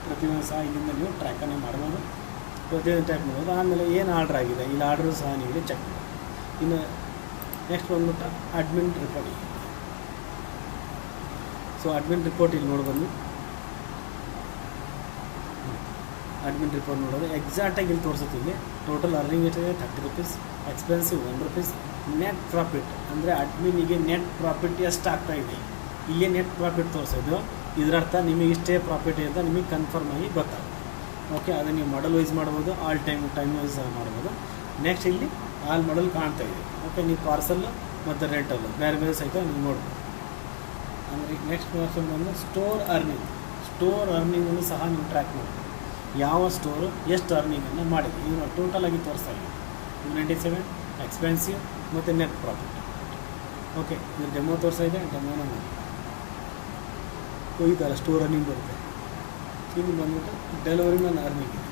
ಪ್ರತಿಯೊಂದು ಸಹ ಇಲ್ಲಿಂದ ನೀವು ಟ್ರ್ಯಾಕನ್ನು ಮಾಡ್ಬೋದು. ಪ್ರತಿಯೊಂದು ಟ್ರ್ಯಾಕ್ ಮಾಡ್ಬೋದು. ಆಮೇಲೆ ಏನು ಆರ್ಡ್ರ್ ಆಗಿದೆ ಇಲ್ಲಿ ಆರ್ಡ್ರು ಸಹ ನೀವು ಇಲ್ಲಿ ಚೆಕ್ ಮಾಡಿ. ಇನ್ನು ನೆಕ್ಸ್ಟ್ ಬಂದ್ಬಿಟ್ಟು ಅಡ್ಮಿನ್ ರಿಪೋರ್ಟ್ ಇದೆ. ಸೊ ಅಡ್ಮಿನ್ ರಿಪೋರ್ಟ್ ಇಲ್ಲಿ ನೋಡ್ಬಂದು ಅಡ್ಮಿನ್ ರಿಪೋರ್ಟ್ ನೋಡೋದು ಎಕ್ಸಾಕ್ಟಾಗಿ ಇಲ್ಲಿ ತೋರಿಸುತ್ತೆ. ಇಲ್ಲಿ ಟೋಟಲ್ ಅರ್ನಿಂಗ್ ಎಷ್ಟಿದೆ 30 rupees, expensive 1 rupees, net profit ಅಂದರೆ ಅಡ್ಮಿನಿಗೆ ನೆಟ್ ಪ್ರಾಫಿಟ್ ಎಷ್ಟು ಆಗ್ತಾಯಿದೆ ಇಲ್ಲೇ ನೆಟ್ ಪ್ರಾಫಿಟ್ ತೋರಿಸೋದು. ಇದರರ್ಥ ನಿಮಗೆ ಇಷ್ಟೇ ಪ್ರಾಫಿಟ್ ಅಂತ ನಿಮಗೆ ಕನ್ಫರ್ಮ್ ಆಗಿ ಗೊತ್ತಾಗುತ್ತೆ. ಓಕೆ, ಅದನ್ನು ನೀವು ಮಾಡಲ್ ವೈಸ್ ಮಾಡ್ಬೋದು, ಆಲ್ ಟೈಮ್ ವೈಸ್ ಮಾಡ್ಬೋದು. ನೆಕ್ಸ್ಟ್ ಇಲ್ಲಿ ಆಲ್ ಮಾಡಲ್ ಕಾಣ್ತಾ ಇದೆ. ಓಕೆ, ನೀವು ಪಾರ್ಸಲ್ಲು ಮತ್ತು ರೆಂಟಲ್ಲು ಬೇರೆ ಬೇರೆ ಸಹಿತ ನೀವು ನೋಡ್ಬೋದು. ಅಂದರೆ ನೆಕ್ಸ್ಟ್ ಆಪ್ಷನ್ ಬಂದು ಸ್ಟೋರ್ ಅರ್ನಿಂಗನ್ನು ಸಹ ನೀವು ಟ್ರ್ಯಾಕ್ ಮಾಡ್ಬೋದು. ಯಾವ ಸ್ಟೋರು ಎಷ್ಟು ಅರ್ನಿಂಗನ್ನು ಮಾಡಿದೆ ಇದು ಟೋಟಲಾಗಿ ತೋರಿಸ್ತಾ ಇದೆ. 297 ಎಕ್ಸ್ಪೆನ್ಸಿವ್ ಮತ್ತು ನೆಟ್ ಪ್ರಾಫಿಟ್. ಓಕೆ, ಇದು ಡೆಮೋ ತೋರಿಸ್ತಾ ಇದೆ. ಡೆಮೋನ ನೋಡಿ ಈ ಥರ ಸ್ಟೋರ್ ಅರ್ನಿಂಗ್ ಬರುತ್ತೆ. ಇಲ್ಲಿ ಬಂದ್ಬಿಟ್ಟು ಡೆಲಿವರಿ ಮ್ಯಾನ್ ಅರ್ನಿಂಗ್ ಇದೆ.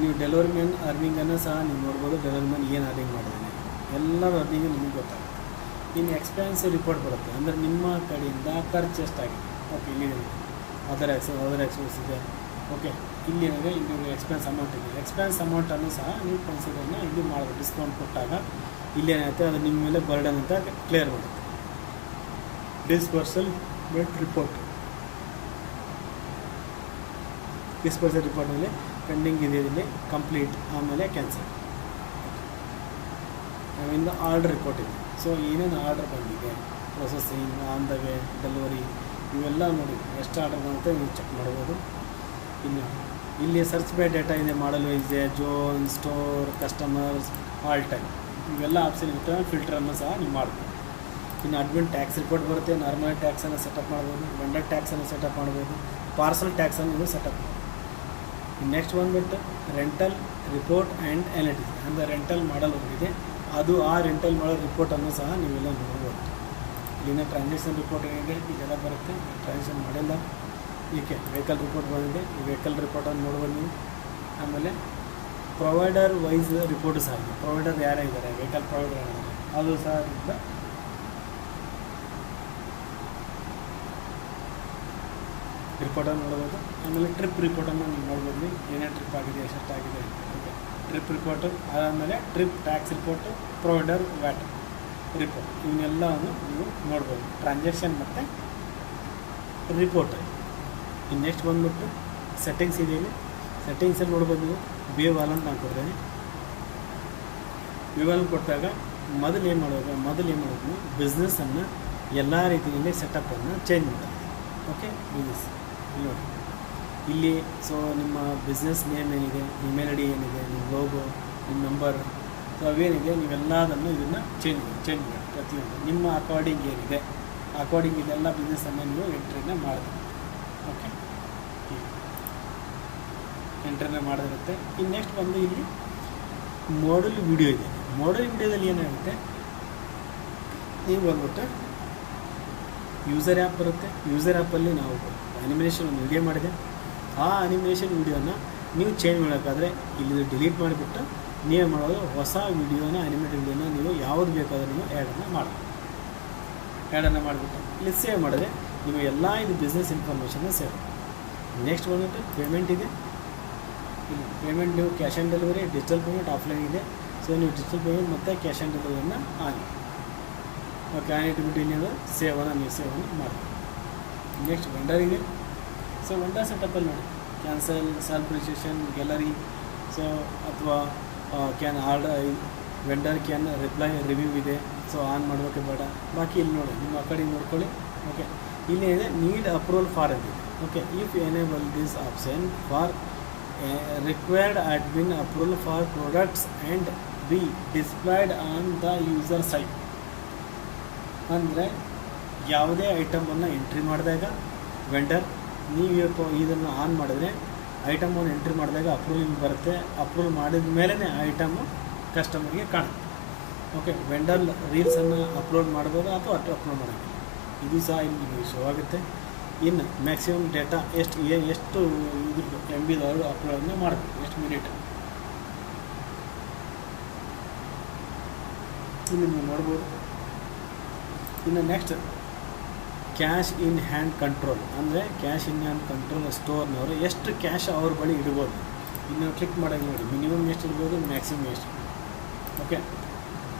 ನೀವು ಡೆಲಿವರಿ ಮ್ಯಾನ್ ಅರ್ನಿಂಗನ್ನು ಸಹ ನೀವು ನೋಡ್ಬೋದು. ಡೆಲಿವರಿ ಮ್ಯಾನ್ ಏನು ಅರ್ನಿಂಗ್ ಮಾಡಿದ್ದಾನೆ ಎಲ್ಲರ ಅರ್ನಿಂಗು ನಿಮಗೆ ಗೊತ್ತಾಗುತ್ತೆ. ಇನ್ನು ಎಕ್ಸ್ಪೆನ್ಸ್ ರಿಪೋರ್ಟ್ ಬರುತ್ತೆ, ಅಂದರೆ ನಿಮ್ಮ ಕಡೆಯಿಂದ ಖರ್ಚು ಎಷ್ಟಾಗಿದೆ. ಓಕೆ, ಇಲ್ಲಿ ಅದರ್ ಎಕ್ಸ್ಪೆನ್ಸ್ ಇದೆ. ಓಕೆ, ಇಲ್ಲಿ ಏನಿದೆ, ಇಲ್ಲಿ ಎಕ್ಸ್ಪೆನ್ಸ್ ಅಮೌಂಟ್ ಇದೆ. ಎಕ್ಸ್ಪೆನ್ಸ್ ಅಮೌಂಟನ್ನು ಸಹ ನೀವು ಕನ್ಸಿಡರ್ನ ಇಲ್ಲಿ ಮಾಡಬೇಕು. ಡಿಸ್ಕೌಂಟ್ ಕೊಟ್ಟಾಗ ಇಲ್ಲೇನಾಗುತ್ತೆ, ಅದು ನಿಮ್ಮ ಮೇಲೆ ಬರ್ಡನ್ ಅಂತ ಕ್ಲಿಯರ್ ಮಾಡುತ್ತೆ. ಡಿಸ್ಬರ್ಸಲ್ಮೆಂಟ್ ರಿಪೋರ್ಟ್, ಡಿಸ್ಬರ್ಸಲ್ ರಿಪೋರ್ಟಲ್ಲಿ ಪೆಂಡಿಂಗ್ ಇದೆ, ಇಲ್ಲಿ ಕಂಪ್ಲೀಟ್, ಆಮೇಲೆ ಕ್ಯಾನ್ಸಲ್. ಆಮೇಲೆ ಆರ್ಡರ್ ರಿಪೋರ್ಟ್ ಇದೆ. ಸೊ ಏನೇನು ಆರ್ಡರ್ ಬಂದಿದೆ, processing, on the way, delivery, ಇವೆಲ್ಲ ನೋಡಿ ಎಷ್ಟು ಆರ್ಡರ್ ಬಂಗುತ್ತೆ ನೀವು ಚೆಕ್ ಮಾಡ್ಬೋದು. ಇನ್ನು ಇಲ್ಲಿ ಸರ್ಚ್ ಬೈ ಡೇಟಾ ಇದೆ, model wise, zone, store, customers, all time, ಇವೆಲ್ಲ ಆಪ್ಷನ್ ಇರ್ತವೆ. ಫಿಲ್ಟರನ್ನು ಸಹ ನೀವು ಮಾಡ್ಬೋದು. ಇನ್ನು ಅಡ್ಮಿನ್ ಟ್ಯಾಕ್ಸ್ ರಿಪೋರ್ಟ್ ಬರುತ್ತೆ. ನಾರ್ಮಲ್ ಟ್ಯಾಕ್ಸನ್ನು ಸೆಟಪ್ ಮಾಡ್ಬೋದು, ವೆಂಡರ್ ಟ್ಯಾಕ್ಸನ್ನು ಸೆಟಪ್ ಮಾಡ್ಬೋದು, ಪಾರ್ಸಲ್ ಟ್ಯಾಕ್ಸನ್ನು ನೀವು ಸೆಟಪ್ ಮಾಡ್ಬೋದು. ನೆಕ್ಸ್ಟ್ ಬಂದುಬಿಟ್ಟು ರೆಂಟಲ್ ರಿಪೋರ್ಟ್ ಆ್ಯಂಡ್ ಅನಾಲಿಟಿಕ್ಸ್, ಅಂದರೆ ರೆಂಟಲ್ ಮಾಡಲ್ ಇದೆ, ಅದು ಆ ರೆಂಟಲ್ ಮಾಡೋ ರಿಪೋರ್ಟನ್ನು ಸಹ ನೀವೆಲ್ಲ ನೋಡ್ಬೋದು. ಇಲ್ಲಿನ ಟ್ರಾನ್ಸಾಕ್ಷನ್ ರಿಪೋರ್ಟ್ ಏನಿದೆ ಇದೆಲ್ಲ ಬರುತ್ತೆ. ಟ್ರಾನ್ಸಾಕ್ಷನ್ ಮಾಡಿಲ್ಲ, ಏಕೆ ವೆಹಿಕಲ್ ರಿಪೋರ್ಟ್ ಬಂದಿದೆ, ಈ ವೆಹಿಕಲ್ ರಿಪೋರ್ಟನ್ನು ನೋಡ್ಬೋದು ನೀವು. ಆಮೇಲೆ ಪ್ರೊವೈಡರ್ ವೈಸ್ ರಿಪೋರ್ಟ್ ಸಹ ಇದೆ. ಪ್ರೊವೈಡರ್ ಯಾರೇ ಇದ್ದಾರೆ, ವೆಹಿಕಲ್ ಪ್ರೊವೈಡರ್ ಯಾರಿದ್ದಾರೆ ಅದು ಸಹ ಇದರಿಂದ ರಿಪೋರ್ಟನ್ನು ನೋಡ್ಬೋದು. ಆಮೇಲೆ ಟ್ರಿಪ್ ರಿಪೋರ್ಟನ್ನು ನೀವು ನೋಡ್ಬೋದು, ಏನೇನು ಟ್ರಿಪ್ ಆಗಿದೆ, ಎಷ್ಟಾಗಿದೆ ಅಂತ. ಓಕೆ, ಟ್ರಿಪ್ ರಿಪೋರ್ಟು, ಅದಾದಮೇಲೆ trip tax report, provider VAT report, ಇವನ್ನೆಲ್ಲವನ್ನು ನೀವು ನೋಡ್ಬೋದು. ಟ್ರಾನ್ಸಾಕ್ಷನ್ ಮತ್ತು ರಿಪೋರ್ಟ್. ಇನ್ನು ನೆಕ್ಸ್ಟ್ ಬಂದುಬಿಟ್ಟು ಸೆಟ್ಟಿಂಗ್ಸ್ ಇದೆ. ಇಲ್ಲಿ ಸೆಟ್ಟಿಂಗ್ಸಲ್ಲಿ ನೋಡ್ಬೋದು ನೀವು. ಬೇವ್ ಆಲ್ ಅಂತ ನಾನು ಕೊಡ್ತೇನೆ. ಬೇವ್ ಆಲ್ ಕೊಟ್ಟಾಗ ಮೊದಲು ಏನು ಮಾಡಬೇಕು, ಬಿಸ್ನೆಸ್ಸನ್ನು ಎಲ್ಲ ರೀತಿಯಲ್ಲಿ ಸೆಟಪ್ಪನ್ನು ಚೇಂಜ್ ಮಾಡೋದು. ಓಕೆ, ಬಿಸ್ನೆಸ್ ನೋಡಿ ಇಲ್ಲಿ. ಸೊ ನಿಮ್ಮ ಬಿಸ್ನೆಸ್ ನೇಮ್ ಏನಿದೆ, ಇಮೇಲ್ ಐ ಡಿ ಏನಿದೆ, ನಿಮ್ಮ ಲೋಗೋ, ನಿಮ್ಮ ನಂಬರ್, ಸೊ ಅವೇನಿದೆ ನೀವೆಲ್ಲದನ್ನು ಇದನ್ನು ಚೇಂಜ್ ಮಾಡಿ ಪ್ರತಿಯೊಂದು ನಿಮ್ಮ ಅಕಾರ್ಡಿಂಗ್ ಏನಿದೆ, ಅಕಾರ್ಡಿಂಗ್ ಇದೆಲ್ಲ ಬಿಸ್ನೆಸ್ಸನ್ನು ನೀವು ಎಂಟ್ರಿನ ಮಾಡಿದೆ. ಓಕೆ, ಎಂಟ್ರಿನ ಮಾಡಿರುತ್ತೆ. ಇನ್ನು ನೆಕ್ಸ್ಟ್ ಬಂದು ಇಲ್ಲಿ ಮಾಡಲ್ ವಿಡಿಯೋ ಇದೆ. ಮಾಡಲ್ ವಿಡಿಯೋದಲ್ಲಿ ಏನಾಗುತ್ತೆ, ನೀವು ಬಂದ್ಬಿಟ್ಟು ಯೂಸರ್ ಆ್ಯಪ್ ಬರುತ್ತೆ. ಯೂಸರ್ ಆ್ಯಪಲ್ಲಿ ನಾವು ಅನಿಮೇಷನ್ ಒಂದು ವಿಡಿಯೋ ಮಾಡಿದೆ. ಆ ಅನಿಮೇಷನ್ ವಿಡಿಯೋನ ನೀವು ಚೇಂಜ್ ಮಾಡೋಕ್ಕಾದರೆ ಇಲ್ಲಿ ಡಿಲೀಟ್ ಮಾಡಿಬಿಟ್ಟು ನೀವೇ ಮಾಡೋದು ಹೊಸ ವಿಡಿಯೋನ, ಅನಿಮೇಟೆಡ್ ವಿಡಿಯೋನ ನೀವು ಯಾವುದು ಬೇಕಾದರೂ ನೀವು ಆ್ಯಡನ್ನು ಮಾಡಿಬಿಟ್ಟು ಇಲ್ಲಿ ಸೇವ್ ಮಾಡಿದ್ರೆ ನೀವು ಎಲ್ಲ ಇದು ಬಿಸ್ನೆಸ್ ಇನ್ಫಾರ್ಮೇಷನ್ನ ಸೇವ್. ನೆಕ್ಸ್ಟ್ ಬಂದ್ಬಿಟ್ಟು ಪೇಮೆಂಟ್ ಇದೆ. ಇಲ್ಲಿ ಪೇಮೆಂಟ್ ನೀವು cash on delivery, digital payment, offline ಇದೆ. ಸೊ ನೀವು ಡಿಜಿಟಲ್ ಪೇಮೆಂಟ್ ಮತ್ತು ಕ್ಯಾಶ್ ಆನ್ ಡೆಲಿವರಿಯನ್ನು ಆಗಿ ಓಕೆ ಆನಿಟ್ಬಿಟ್ಟು ಇಲ್ಲಿ ಸೇವನ್ನು ನೀವು ಸೇವನ್ನು ಮಾಡ್ತೀವಿ. ನೆಕ್ಸ್ಟ್ ವೆಂಡರ್ ಇದೆ. ಸೊ ವೆಂಡರ್ ಸೆಟಪ್ಪಲ್ಲಿ ನೋಡಿ cancel, self registration, gallery, so ಅಥವಾ can order, vendor can reply, review ಇದೆ. ಸೊ ಆನ್ ಮಾಡಬೇಕು ಬೇಡ, ಬಾಕಿ ಇಲ್ಲಿ ನೋಡಿ ನಿಮ್ಮ ಆ ಕಡೆ ನೋಡ್ಕೊಳ್ಳಿ. ಓಕೆ, ಇಲ್ಲಿ ಇದೆ ನೀಡ್ ಅಪ್ರೂವಲ್ ಫಾರ್ ಅಂತಿದೆ. Okay, if enable this option for required admin approval for products and be displayed on the user site. ಅಂದರೆ ಯಾವುದೇ ಐಟಮನ್ನು ಎಂಟ್ರಿ ಮಾಡಿದಾಗ ವೆಂಡರ್ ನೀವು ಇದನ್ನು ಆನ್ ಮಾಡಿದ್ರೆ ಐಟಮನ್ನು ಎಂಟ್ರಿ ಮಾಡಿದಾಗ ಅಪ್ರೂವಲ್ ಬರುತ್ತೆ. ಅಪ್ರೂವಲ್ ಮಾಡಿದ ಮೇಲೇ ಐಟಮು ಕಸ್ಟಮರ್ಗೆ ಕಾಣುತ್ತೆ. ಓಕೆ, ವೆಂಡರ್ ರೀಲ್ಸನ್ನು ಅಪ್ಲೋಡ್ ಮಾಡ್ಬೋದು ಅಥವಾ ಅಪ್ಲೋಡ್ ಮಾಡೋದು, ಇದು ಸಹ ಇಲ್ಲಿ ಶೋ ಆಗುತ್ತೆ. ಇನ್ನು ಮ್ಯಾಕ್ಸಿಮಮ್ ಡೇಟಾ ಎಷ್ಟು ಇದ್ರದ್ದು MB ಅಪ್ಲೋಡನ್ನು ಮಾಡಬೇಕು, ಎಷ್ಟು ಮಿನಿಟ್ ಇಲ್ಲಿ ನೀವು ನೋಡ್ಬೋದು. ಇನ್ನು next cash in hand control, ಅಂದರೆ ಕ್ಯಾಶ್ ಇನ್ ಹ್ಯಾಂಡ್ ಕಂಟ್ರೋಲ್ ಸ್ಟೋರ್ನವರು ಎಷ್ಟು ಕ್ಯಾಶ್ ಅವ್ರ ಬಳಿ ಇಡ್ಬೋದು. ಇನ್ನು ಕ್ಲಿಕ್ ಮಾಡೋದು ನೋಡಿ ಮಿನಿಮಮ್ ಎಷ್ಟು ಇರ್ಬೋದು, ಮ್ಯಾಕ್ಸಿಮಮ್ ಎಷ್ಟು. ಓಕೆ,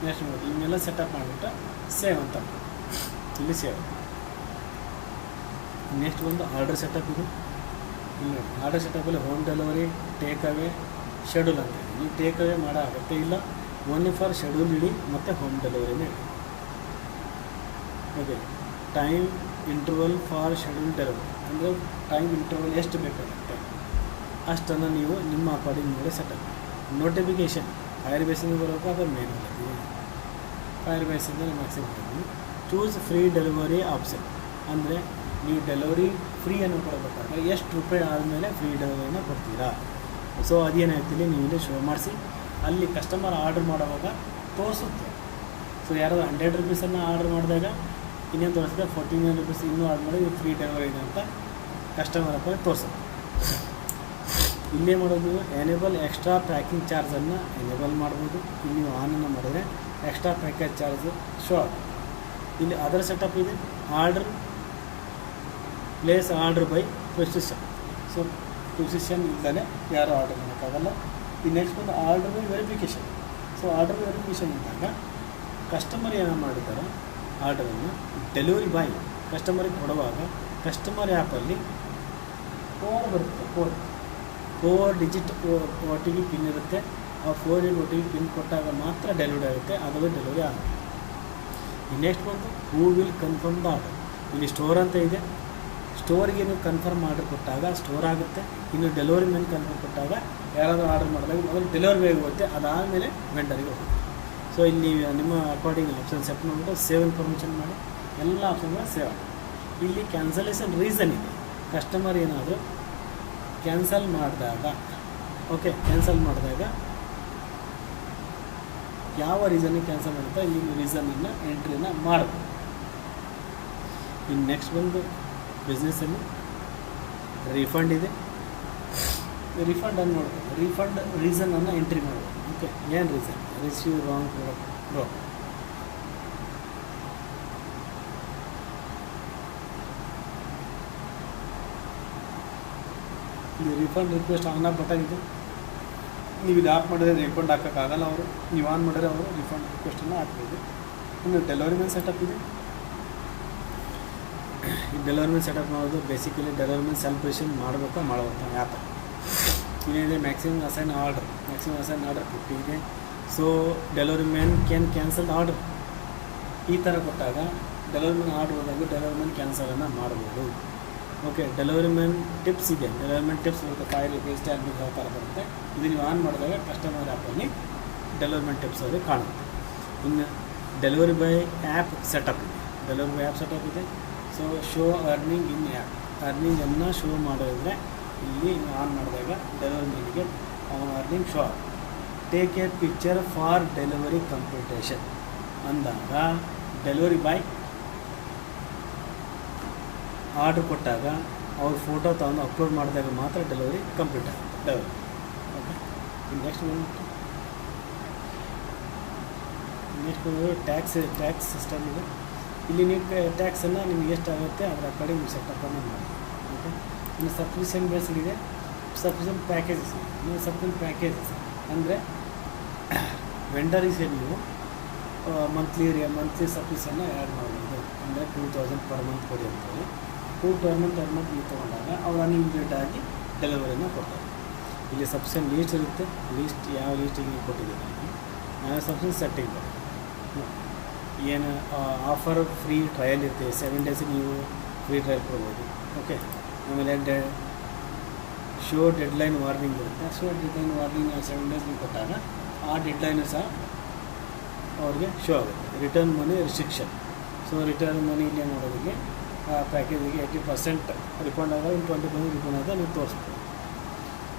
ನೆಕ್ಸ್ಟ್ ನೋಡಿ ಇವನ್ನೆಲ್ಲ ಸೆಟಪ್ ಮಾಡಿಬಿಟ್ಟು ಸೇವ್ ಅಂತ ಇಲ್ಲಿ ಸೇವ್. ನೆಕ್ಸ್ಟ್ ಒಂದು ಆರ್ಡರ್ ಸೆಟಪ್ ಇದು. ಇಲ್ಲಿ ನೋಡಿ ಆರ್ಡರ್ ಸೆಟಪಲ್ಲಿ home delivery, take away, schedule ಅಂತ ಇದೆ. ನೀವು ಟೇಕ್ ಅವೇ ಮಾಡೋ ಅಗತ್ಯ ಇಲ್ಲ, ಓನ್ಲಿ ಫಾರ್ ಶೆಡ್ಯೂಲ್ ಇಡಿ ಮತ್ತು ಹೋಮ್ ಡೆಲಿವರಿನೇ ಇಡಿ. Okay, time interval for schedule delivery, ಅಂದರೆ ಟೈಮ್ ಇಂಟರ್ವಲ್ ಎಷ್ಟು ಬೇಕಾಗುತ್ತೆ ಅಷ್ಟನ್ನು ನೀವು ನಿಮ್ಮ ಅಕಾರ್ಡಿಂಗ್ ಮೇಲೆ ಸೆಟಪ್. ನೋಟಿಫಿಕೇಷನ್ ಫೈರ್ ಬೇಸಿಂದ ಬರಬೇಕು ಅಥವಾ ಮೇನ್ ಫೈರ್ ಬೇಸಿಂದ maximum. Choose free delivery option, ಅಂದರೆ ನೀವು ಡೆಲಿವರಿ ಫ್ರೀಯನ್ನು ಕೊಡಬೇಕಾದ್ರೆ ಎಷ್ಟು ರೂಪಾಯಿ ಆದಮೇಲೆ ಫ್ರೀ ಡೆಲಿವರಿನ ಕೊಡ್ತೀರಾ. ಸೊ ಅದೇನಾಗ್ತಿಲ್ಲ, ನೀವು ಇಲ್ಲಿ ಶೋ ಮಾಡಿಸಿ ಅಲ್ಲಿ ಕಸ್ಟಮರ್ ಆರ್ಡ್ರ್ ಮಾಡುವಾಗ ತೋರಿಸುತ್ತೆ. ಸೊ ಯಾರಾದ್ರು 100 ರೂಪೀಸನ್ನು ಆರ್ಡ್ರ್ ಮಾಡಿದಾಗ ಇನ್ನೇನು ತೋರಿಸಿದೆ 49 ರೂಪೀಸ್ ಇನ್ನೂ ಆರ್ಡ್ರ್ ಮಾಡಿ ಫ್ರೀ ಡೆಲಿವರಿ ಇದೆ ಅಂತ ಕಸ್ಟಮರ್ ಹತ್ರ ತೋರಿಸುತ್ತೆ. ಇಲ್ಲೇ ಮಾಡೋದು ನೀವು ಎನೇಬಲ್ ಎಕ್ಸ್ಟ್ರಾ ಪ್ಯಾಕಿಂಗ್ ಚಾರ್ಜನ್ನು ಎನೇಬಲ್ ಮಾಡ್ಬೋದು. ಇಲ್ಲಿ ನೀವು ಆನನ್ನು ಮಾಡಿದರೆ ಎಕ್ಸ್ಟ್ರಾ ಪ್ಯಾಕೇಜ್ ಚಾರ್ಜ್ ಶೋ ಆಗುತ್ತೆ. ಇಲ್ಲಿ ಅದರ ಸೆಟಪ್ ಇದೆ, order place order by precision. So precision ಇಲ್ಲದೇ ಯಾರೂ ಆರ್ಡರ್ ಮಾಡೋಕ್ಕಾಗಲ್ಲ. ಈ ನೆಕ್ಸ್ಟ್ ಒಂದು order by verification. So order verification ಇದ್ದಾಗ ಕಸ್ಟಮರ್ ಏನೋ ಮಾಡಿದ್ದಾರೆ ಆರ್ಡರನ್ನು ಡೆಲಿವರಿ ಬಾಯ್ ಕಸ್ಟಮರಿಗೆ ಕೊಡುವಾಗ ಕಸ್ಟಮರ್ ಆ್ಯಪಲ್ಲಿ ಕೋಡ್ ಬರುತ್ತೆ. Four digit O T P pin ಇರುತ್ತೆ. ಆ 4 digit O T P pin ಕೊಟ್ಟಾಗ ಮಾತ್ರ ಡೆಲಿವರಿ ಆಗುತ್ತೆ, ಅದು ಡೆಲಿವರಿ ಆಗುತ್ತೆ. ಈ ನೆಕ್ಸ್ಟ್ ಬಂದು who will confirm the order. ಇಲ್ಲಿ ಸ್ಟೋರ್ ಅಂತ ಇದೆ, ಸ್ಟೋರಿಗೆ ನೀವು ಕನ್ಫರ್ಮ್ ಆರ್ಡರ್ ಕೊಟ್ಟಾಗ ಸ್ಟೋರ್ ಆಗುತ್ತೆ. ಇನ್ನು ಡೆಲಿವರಿ ಮ್ಯಾನ್ ಕನ್ಫರ್ಮ್ ಕೊಟ್ಟಾಗ ಯಾರಾದರೂ ಆರ್ಡರ್ ಮಾಡಿದಾಗ ಮೊದಲು ಡೆಲಿವರಿ ಬೇಗ ಹೋಗುತ್ತೆ, ಅದಾದಮೇಲೆ ವೆಂಡರಿಗೆ ಹೋಗುತ್ತೆ. ಸೊ ಇಲ್ಲಿ ನಿಮ್ಮ ಅಕಾರ್ಡಿಂಗ್ ಆಪ್ಷನ್ ಸೆಟ್ ಮಾಡಿಬಿಟ್ಟು ಸೇವ್ ಇನ್ಫಾರ್ಮೇಷನ್ ಮಾಡಿ ಎಲ್ಲ ಆಪ್ಷನ್ಗಳು ಸೇವ್ ಆಗುತ್ತೆ. ಇಲ್ಲಿ ಕ್ಯಾನ್ಸಲೇಷನ್ ರೀಸನ್ ಇದೆ. ಕಸ್ಟಮರ್ ಏನಾದರೂ ಕ್ಯಾನ್ಸಲ್ ಮಾಡಿದಾಗ ಕ್ಯಾನ್ಸಲ್ ಮಾಡಿದಾಗ ಯಾವ ರೀಸನ್ನಿಗೆ ಕ್ಯಾನ್ಸಲ್ ಮಾಡುತ್ತಾ ಈ ರೀಸನನ್ನು ಎಂಟ್ರಿನ ಮಾಡಬೇಕು. ಇನ್ನು ನೆಕ್ಸ್ಟ್ ಬಂದು ಬಿಸ್ನೆಸ್ಸಲ್ಲಿ ರೀಫಂಡ್ ಇದೆ. ರೀಫಂಡನ್ನು ನೋಡ್ಬೋದು. ರೀಫಂಡ್ ರೀಸನನ್ನು ಎಂಟ್ರಿ ಮಾಡ್ಬೋದು. ಏನು reason? Receive wrong product bro. ಇಲ್ಲಿ ರೀಫಂಡ್ ರಿಕ್ವೆಸ್ಟ್ ಆನ್ ಬಟನ್ ಇದೆ. ನೀವು ಇದು ಆಫ್ ಮಾಡಿದ್ರೆ ರೀಫಂಡ್ ಹಾಕೋಕ್ಕಾಗಲ್ಲ ಅವರು. ನೀವು ಆನ್ ಮಾಡಿದ್ರೆ ಅವರು ರೀಫಂಡ್ ರಿಕ್ವೆಸ್ಟನ್ನು ಹಾಕ್ಬೋದು. ಇನ್ನು ಡೆಲಿವರಿ ಮ್ಯಾನ್ ಸೆಟಪ್ ಇದೆ. ಈ ಡೆಲಿವರಿ ಮ್ಯಾನ್ ಸೆಟಪ್ ಮಾಡೋದು basically delivery man self receive ಮಾಡಬೇಕು ಆ್ಯಪ್. ಇನ್ನೇನಿದೆ maximum assign order. Maximum assign order 50 ಇದೆ. So delivery man can cancel order. ಈ ಥರ ಕೊಟ್ಟಾಗ ಡೆಲಿವರಿ ಮ್ಯಾನ್ ಆರ್ಡರ್ ಹೋದಾಗ ಡೆಲಿವರಿ ಮ್ಯಾನ್ ಕ್ಯಾನ್ಸಲನ್ನು ಮಾಡ್ಬೋದು. ಡೆಲಿವರಿ ಮ್ಯಾನ್ ಟಿಪ್ಸ್ ಇದೆ. ಡೆಲಿವರಿ ಮ್ಯಾನ್ ಟಿಪ್ಸ್ ಬರುತ್ತೆ, 5 ರೂಪೀಸ್ 10 ರೂಪೀಸ್ ಆ ಥರ ಬರುತ್ತೆ. ಇದು ನೀವು ಆನ್ ಮಾಡಿದಾಗ ಕಸ್ಟಮರ್ ಆ್ಯಪಲ್ಲಿ ಡೆಲಿವರಿ ಮ್ಯಾನ್ ಟಿಪ್ಸ್ ಅವ್ರಿಗೆ ಕಾಣುತ್ತೆ. ಇನ್ನು ಡೆಲಿವರಿ ಬೈ ಆ್ಯಪ್ ಸೆಟಪ್ ಇದೆ. ಡೆಲಿವರಿ ಬೈ ಆ್ಯಪ್ ಸೆಟಪ್ ಇದೆ. So show earning in app. ಅರ್ನಿಂಗನ್ನು ಶೋ ಮಾಡೋದ್ರೆ ಇಲ್ಲಿ ಆನ್ ಮಾಡಿದಾಗ ಡೆಲಿವರಿ ಮ್ಯಾನಿಗೆ earning show. Take a picture for delivery computation ಅಂದಾಗ ಡೆಲಿವರಿ ಬಾಯ್ ಆರ್ಡ್ರ್ ಕೊಟ್ಟಾಗ ಅವ್ರ ಫೋಟೋ ತಗೊಂಡು ಅಪ್ಲೋಡ್ ಮಾಡಿದಾಗ ಮಾತ್ರ ಡೆಲಿವರಿ ಕಂಪ್ಲೀಟ್ ಆಗುತ್ತೆ. ಡೆಲಿವರಿ ನೆಕ್ಸ್ಟ್ ಟ್ಯಾಕ್ಸ್ ಸಿಸ್ಟಮ್ ಇದೆ. ಇಲ್ಲಿ ನೀವು ಟ್ಯಾಕ್ಸನ್ನು ನಿಮ್ಗೆ ಎಷ್ಟಾಗುತ್ತೆ ಅದರ ಕಡೆ ನೀವು ಸೆಟಪ್ಪನ್ನು ಮಾಡಿ. ಇನ್ನು ಸಬ್ಸ್ಕ್ರಿಪ್ಷನ್ ಬೇಸ್ಡ್ ಇದೆ. Subscription packages. ಸಬ್ಸ್ಕ್ರಿಪ್ಷನ್ ಪ್ಯಾಕೇಜಸ್ ಅಂದರೆ ವೆಂಡರಿಗೆ ನೀವು ಮಂತ್ಲಿ ಸಬ್ಸ್ಕ್ರಿಪ್ಷನ್ನ ಆ್ಯಡ್ ಮಾಡ್ಬೋದು. ಅಂದರೆ 2000 ಪರ್ ಮಂತ್ ಕೊಡಿ ಅಂತೇಳಿ 2 per month ನೀವು ತೊಗೊಂಡಾಗ ಅವ್ರು ಅನ್ಲಿಮಿಟೆಡ್ ಆಗಿ ಡೆಲಿವರಿನ ಕೊಡ್ತಾರೆ. ಇಲ್ಲಿ ಸಬ್ಸ್ಕ್ರಿಪ್ಷನ್ ಲೀಸ್ಟ್ ಇರುತ್ತೆ. ಲೀಸ್ಟ್ ಯಾವ ಲೀಸ್ಟಿಗೆ ನೀವು ಕೊಟ್ಟಿದ್ದೀರಿ ನಾವು ಸಬ್ಸ್ಕ್ರಿಪ್ಷನ್ ಸೆಟ್ಟಿಂಗ್ ಏನು ಆಫರ್ ಫ್ರೀ ಟ್ರಯಲ್ ಇರುತ್ತೆ. 7 days ನೀವು ಫ್ರೀ ಟ್ರಯಲ್ ಕೊಡ್ಬೋದು. ಆಮೇಲೆ ಶೋ ಡೆಡ್ಲೈನ್ ವಾರ್ನಿಂಗ್ ಇರುತ್ತೆ. ಶೋ ಡೆಡ್ಲೈನ್ ವಾರ್ನಿಂಗ್ 7 days ನೀವು ಕೊಟ್ಟಾಗ ಆ ಡೆಡ್ಲೈನು ಸಹ ಅವ್ರಿಗೆ ಶೋ ಆಗುತ್ತೆ. ರಿಟರ್ನ್ ಮನಿ ರಿಸ್ಟ್ರಿಕ್ಷನ್. ಸೊ ರಿಟರ್ನ್ ಮನಿ ಇಲ್ಲೇ ಮಾಡೋದಕ್ಕೆ ಆ ಪ್ಯಾಕೇಜಿಗೆ 80% ರಿಫಂಡ್ ಆದಾಗ 20% ರಿಫಂಡ್ ಆದಾಗ ನೀವು ತೋರಿಸ್ಬೋದು.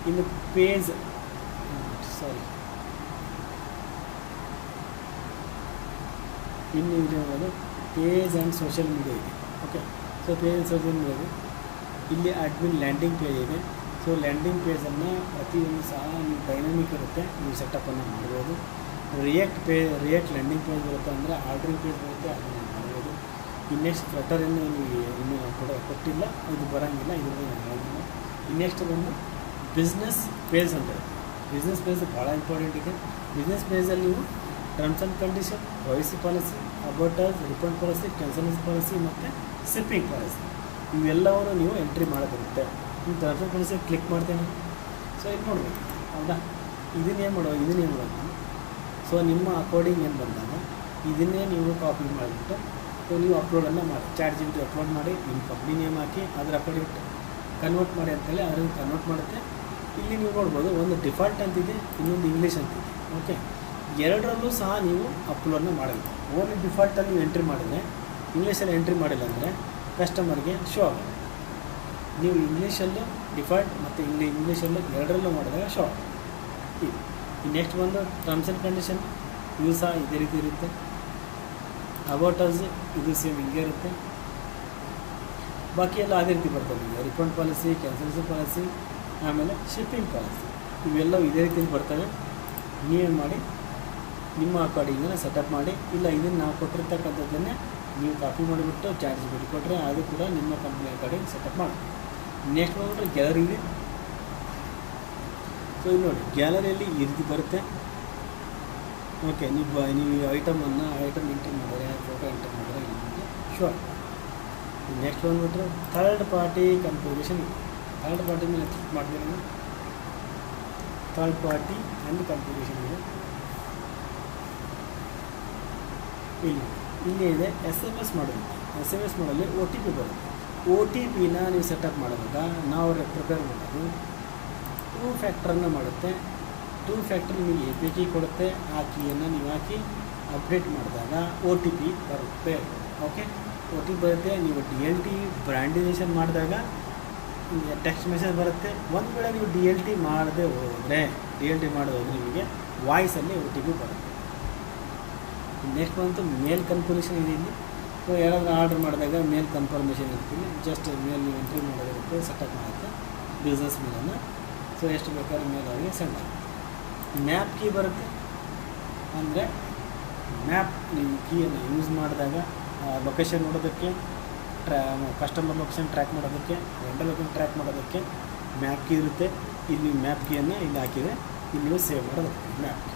ಇನ್ನು ಇನ್ನು ಇದೆ ಅನ್ನೋದು ಪೇಜ್ ಆ್ಯಂಡ್ ಸೋಷಿಯಲ್ ಮೀಡಿಯಾ ಇದೆ. So page and social media ಇಲ್ಲಿ ಅಡ್ಮಿನ್ ಲ್ಯಾಂಡಿಂಗ್ ಪೇಜ್ ಇದೆ. ಸೊ ಲ್ಯಾಂಡಿಂಗ್ ಪೇಜನ್ನು ಪ್ರತಿಯೊಂದು ಸಹ ನೀವು ಡೈನಾಮಿಕ್ ಇರುತ್ತೆ, ನೀವು ಸೆಟಪ್ಪನ್ನು ಮಾಡ್ಬೋದು. ರಿಯಾಕ್ಟ್ ಲ್ಯಾಂಡಿಂಗ್ ಪೇಜ್ ಬರುತ್ತೆ, ಅಂದರೆ ಆರ್ಡ್ರಿಂಗ್ ಪೇಜ್ ಬರುತ್ತೆ, ಅದನ್ನು ಮಾಡ್ಬೋದು. ಇನ್ನೆಕ್ಸ್ಟ್ ಫ್ಲಟರನ್ನು ನೀವು ಇನ್ನೂ ಕೊಟ್ಟಿಲ್ಲ, ಇದು ಬರೋಂಗಿಲ್ಲ, ಇದರಲ್ಲಿ ಹೇಳೋಂಗಿಲ್ಲ. ಇನ್ನೆಕ್ಸ್ಟ್ ಬಂದು ಬಿಸ್ನೆಸ್ ಪೇಜ್ ಅಂತ ಇರುತ್ತೆ. ಬಿಸ್ನೆಸ್ ಪೇಜ್ ಭಾಳ ಇಂಪಾರ್ಟೆಂಟ್ ಇದೆ. ಬಿಸ್ನೆಸ್ ಪೇಜಲ್ಲಿ ನೀವು terms and condition, privacy policy, about us, refund policy, cancellation policy ಮತ್ತು ಶಿಪ್ಪಿಂಗ್ ಪಾಲಿಸಿ ಇವೆಲ್ಲವನ್ನು ನೀವು ಎಂಟ್ರಿ ಮಾಡಬರುತ್ತೆ. ನೀವು ಟರ್ಮ್ಸ್ ಆ್ಯಂಡ್ ಕಂಡೀಷನ್ ಕ್ಲಿಕ್ ಮಾಡ್ತೇನೆ. ಸೊ ಇದು ನೋಡ್ಬೇಕು, ಹೌದಾ? ಇದನ್ನೇನು ಮಾಡೋದು ಸೊ ನಿಮ್ಮ ಅಕಾರ್ಡಿಂಗ್ ಏನು ಬಂದಾಗ ಇದನ್ನೇ ನೀವು ಕಾಪಿ ಮಾಡಿಬಿಟ್ಟು ಸೊ ನೀವು ಅಪ್ಲೋಡನ್ನು ಮಾಡಿ, ChatGPT ಅಪ್ಲೋಡ್ ಮಾಡಿ, ನಿಮ್ಮ ಕಂಪ್ನಿ ನೇಮ್ ಹಾಕಿ ಅದರ ಅಕಾರ್ಡಿಂಗ್ ಕನ್ವರ್ಟ್ ಮಾಡಿ ಅಂತೇಳಿ ಅದನ್ನು ಕನ್ವರ್ಟ್ ಮಾಡುತ್ತೆ. ಇಲ್ಲಿ ನೀವು ನೋಡ್ಬೋದು, ಒಂದು ಡಿಫಾಲ್ಟ್ ಅಂತಿದೆ, ಇನ್ನೊಂದು ಇಂಗ್ಲೀಷ್ ಅಂತಿದೆ. ಎರಡರಲ್ಲೂ ಸಹ ನೀವು ಅಪ್ಲೋಡನ್ನ ಮಾಡಬೇಕು. ಓನ್ಲಿ ಡಿಫಾಲ್ಟಲ್ಲಿ ನೀವು ಎಂಟ್ರಿ ಮಾಡಿದರೆ, ಇಂಗ್ಲೀಷಲ್ಲಿ ಎಂಟ್ರಿ ಮಾಡಿಲ್ಲ ಅಂದರೆ ಕಸ್ಟಮರ್ಗೆ ಶೋ ಆಗುತ್ತೆ. ನೀವು ಇಂಗ್ಲೀಷಲ್ಲೂ ಡಿಫಾಲ್ಟ್ ಮತ್ತು ಇಂಗ್ಲೀಷಲ್ಲೂ ಎರಡರಲ್ಲೂ ಮಾಡಿದಾಗ ಶೋ ಆಗುತ್ತೆ. ಈ ನೆಕ್ಸ್ಟ್ ಬಂದು ಟರ್ಮ್ಸ್ ಆ್ಯಂಡ್ ಕಂಡೀಷನ್, ಇವು ಸಹ ಇದೇ ರೀತಿ ಇರುತ್ತೆ. ಅಬೌಟ್ ಅಸ್ ಇದು ಸೇಮ್ ಹಿಂಗೆ ಇರುತ್ತೆ. ಬಾಕಿ ಎಲ್ಲ ಅದೇ ರೀತಿ ಬರ್ತದೆ. ನಿಮಗೆ ರಿಫಂಡ್ ಪಾಲಿಸಿ, ಕ್ಯಾನ್ಸಲೇಷನ್ ಪಾಲಿಸಿ, ಆಮೇಲೆ ಶಿಪ್ಪಿಂಗ್ ಪಾಲಿಸಿ ಇವೆಲ್ಲವೂ ಇದೇ ರೀತಿಯಲ್ಲಿ ಬರ್ತವೆ. ನೀವೇ ಮಾಡಿ ನಿಮ್ಮ ಅಕಾರ್ಡಿಂಗನ್ನು ಸೆಟಪ್ ಮಾಡಿ, ಇಲ್ಲ ಇದನ್ನು ನಾವು ಕೊಟ್ಟಿರ್ತಕ್ಕಂಥದ್ದನ್ನೇ ನೀವು ಕಾಪಿ ಮಾಡಿಬಿಟ್ಟು ಚಾರ್ಜ್ ಬಿಟ್ಟು ಕೊಟ್ಟರೆ ಅದು ಕೂಡ ನಿಮ್ಮ ಕಂಪ್ನಿ ಅಕಾರ್ಡಿಂಗ್ ಸೆಟಪ್ ಮಾಡಿ. ನೆಕ್ಸ್ಟ್ ಬಂದ್ಬಿಟ್ರೆ ಗ್ಯಾಲರಿ ಇದೆ. ಸೊ ಇದು ನೋಡಿ ಗ್ಯಾಲರಿಯಲ್ಲಿ ಈ ರೀತಿ ಬರುತ್ತೆ. ಓಕೆ, ನೀವು ಐಟಮ್ ಎಂಟರ್ ಮಾಡಿದ್ರೆ, ಫೋಟೋ ಎಂಟರ್ ಮಾಡಿದ್ರೆ ನಿಮಗೆ ಶೋರ್. ನೆಕ್ಸ್ಟ್ ಬಂದ್ಬಿಟ್ರೆ ಥರ್ಡ್ ಪಾರ್ಟಿ ಕನ್ಫಿಗರೇಷನ್ ಇದೆ. ಥರ್ಡ್ ಪಾರ್ಟಿ ಮೇಲೆ ಕ್ಲಿಕ್ ಮಾಡ್ತೀನಿ. ಥರ್ಡ್ ಪಾರ್ಟಿ ಆ್ಯಂಡ್ ಕನ್ಫಿಗರೇಷನ್ ಇದೆ. ಇಲ್ಲಿ ಇದೆ SMS ಮಾಡೋದು. SMS ಮಾಡಲು OTP ಬರುತ್ತೆ. OTPನ ನೀವು ಸೆಟಪ್ ಮಾಡುವಾಗ ನಾವು ಪ್ರಿಪೇರ್ ಮಾಡೋದು 2 ಫ್ಯಾಕ್ಟರನ್ನು ಮಾಡುತ್ತೆ. 2 ಫ್ಯಾಕ್ಟರ್ ನಿಮಗೆ APK ಕೊಡುತ್ತೆ. ಆ ಕೀಯನ್ನು ನೀವು ಹಾಕಿ ಅಪ್ಡೇಟ್ ಮಾಡಿದಾಗ OTP ಬರುತ್ತೆ. ಓಕೆ, OTP ಬರುತ್ತೆ. ನೀವು DLT ಬ್ರ್ಯಾಂಡಿನೇಷನ್ ಮಾಡಿದಾಗ ಟೆಕ್ಸ್ಟ್ ಮೆಸೇಜ್ ಬರುತ್ತೆ. ಒಂದು ವೇಳೆ ನೀವು DLT ಮಾಡದೆ ಹೋದರೆ ನಿಮಗೆ ವಾಯ್ಸಲ್ಲಿ OTP ಬರುತ್ತೆ. ನೆಕ್ಸ್ಟ್ ಬಂತು ಮೇಲ್ ಕನ್ಫರ್ಮೇಷನ್ ಇದೆ ಇಲ್ಲಿ. ಸೊ ಯಾರಾದರೂ ಆರ್ಡರ್ ಮಾಡಿದಾಗ ಮೇಲ್ ಕನ್ಫರ್ಮೇಷನ್ ಇರ್ತೀನಿ. ಜಸ್ಟ್ ಮೇಲ್ ನೀವು ಎಂಟ್ರಿ ಮಾಡೋದಿರುತ್ತೆ, ಸೆಟಪ್ ಮಾಡುತ್ತೆ ಬಿಸ್ನೆಸ್ ಮೇಲನ್ನು. ಸೊ ಎಷ್ಟು ಬೇಕಾದ್ರೂ ಮೇಲ್ ಅವರಿಗೆ ಸೆಂಡ್ ಆಗುತ್ತೆ. ಮ್ಯಾಪ್ ಕೀ ಬರುತ್ತೆ. ಅಂದರೆ ಮ್ಯಾಪ್ ನೀವು ಕೀಯನ್ನು ಯೂಸ್ ಮಾಡಿದಾಗ ಲೊಕೇಶನ್ ನೋಡೋದಕ್ಕೆ, ಕಸ್ಟಮರ್ ಲೊಕೇಶನ್ ಟ್ರ್ಯಾಕ್ ಮಾಡೋದಕ್ಕೆ, ರೆಂಟಲ್ ಲೊಕೇಶನ್ ಟ್ರ್ಯಾಕ್ ಮಾಡೋದಕ್ಕೆ ಮ್ಯಾಪ್ ಕೀ ಇರುತ್ತೆ. ಇಲ್ಲಿ ಮ್ಯಾಪ್ ಕೀಯನ್ನು ಇಲ್ಲಿ ಹಾಕಿದರೆ ಇಲ್ಲಿ ನೀವು ಸೇವ್ ಮಾಡೋದಕ್ಕೆ ಮ್ಯಾಪ್ ಕೀ.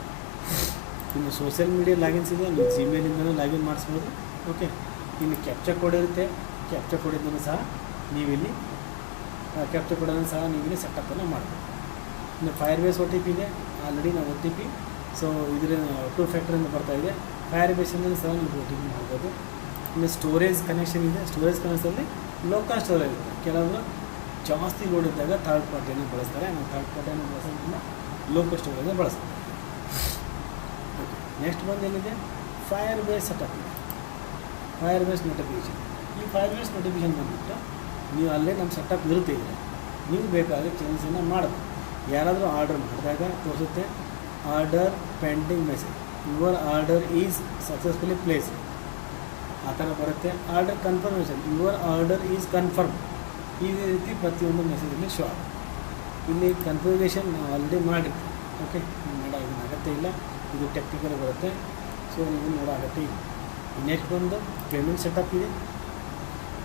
ಇನ್ನು ಸೋಷಿಯಲ್ ಮೀಡಿಯಾ ಲಾಗಿನ್ಸ್ ಇದೆ. ನೀವು ಜಿಮೇಲಿಂದಲೂ ಲಾಗಿನ್ ಮಾಡಿಸ್ಬೋದು. ಓಕೆ, ಇನ್ನು ಕ್ಯಾಪ್ಚರ್ ಕೋಡ್ ಇರುತ್ತೆ. ಕ್ಯಾಪ್ಚರ್ ಕೋಡಿಂದಲೂ ಸಹ ನೀವಿಲ್ಲಿ ಸೆಟಪ್ಪನ್ನು ಮಾಡ್ಬೋದು. ಇನ್ನು ಫೈರ್ಬೇಸ್ OTP ಇದೆ. ಆಲ್ರೆಡಿ ನಾವು OTP ಸೊ ಇದರ 2 ಫ್ಯಾಕ್ಟರಿಂದ ಬರ್ತಾಯಿದೆ. ಫೈರ್ಬೇಸಿಂದಲೂ ಸಹ ನೀವು OTP ಮಾಡ್ಬೋದು. ಇನ್ನು ಸ್ಟೋರೇಜ್ ಕನೆಕ್ಷನ್ ಇದೆ. ಸ್ಟೋರೇಜ್ ಕನೆಕ್ಷನಲ್ಲಿ ಲೋಕಲ್ ಸ್ಟೋರೇಜ್ ಇರುತ್ತೆ. ಕೆಲವರು ಜಾಸ್ತಿ ಲೋಡ್ ಇದ್ದಾಗ ಥರ್ಡ್ ಪಾರ್ಟಿಯನ್ನು ಬಳಸ್ತಾರೆ. ನಾವು ಥರ್ಡ್ ಪಾರ್ಟಿಯನ್ನು ಬಳಸೋದ್ರಿಂದ ಲೋಕಲ್ ಸ್ಟೋರೇಜನ್ನು ಬಳಸ್ತಾರೆ. ನೆಕ್ಸ್ಟ್ ಬಂದೇನಿದೆ ಫೈರ್ಬೇಸ್ ಸೆಟಪ್ ಇದೆ. ಫೈರ್ಬೇಸ್ ನೋಟಿಫಿಕೇಷನ್. ಈ ಫೈರ್ಬೇಸ್ ನೋಟಿಫಿಕೇಷನ್ ಬಂದುಬಿಟ್ಟು ನೀವು ಅಲ್ಲೇ ನಮ್ಮ ಸೆಟಪ್ ಇರುತ್ತೆ. ಇದೆ ನೀವು ಬೇಕಾದರೆ ಚೇಂಜಸನ್ನು ಮಾಡಬೇಕು. ಯಾರಾದರೂ ಆರ್ಡರ್ ಮಾಡಿದಾಗ ತೋರಿಸುತ್ತೆ order pending message, your order is successfully place, ಆ ಥರ ಬರುತ್ತೆ. Order confirmation, your order is confirm. ಈ ರೀತಿ ಪ್ರತಿಯೊಂದು ಮೆಸೇಜಲ್ಲಿ ಶೋ ಆಗುತ್ತೆ. ಇಲ್ಲಿ ಕನ್ಫಿಗರೇಷನ್ ನಾವು ಆಲ್ರೆಡಿ ಮಾಡಿರ್ತೀವಿ. ಓಕೆ, ಮಾಡೋ ಇದನ್ನು ಅಗತ್ಯ ಇಲ್ಲ. ಇದು ಟೆಕ್ನಿಕಲ್ ಬರುತ್ತೆ. ಸೊ ನೀವು ನೋಡೋ ಅಗತ್ಯ ಇಲ್ಲ. ನೆಕ್ಸ್ಟ್ ಬಂದು ಪೇಮೆಂಟ್ ಸೆಟಪ್ ಇದೆ.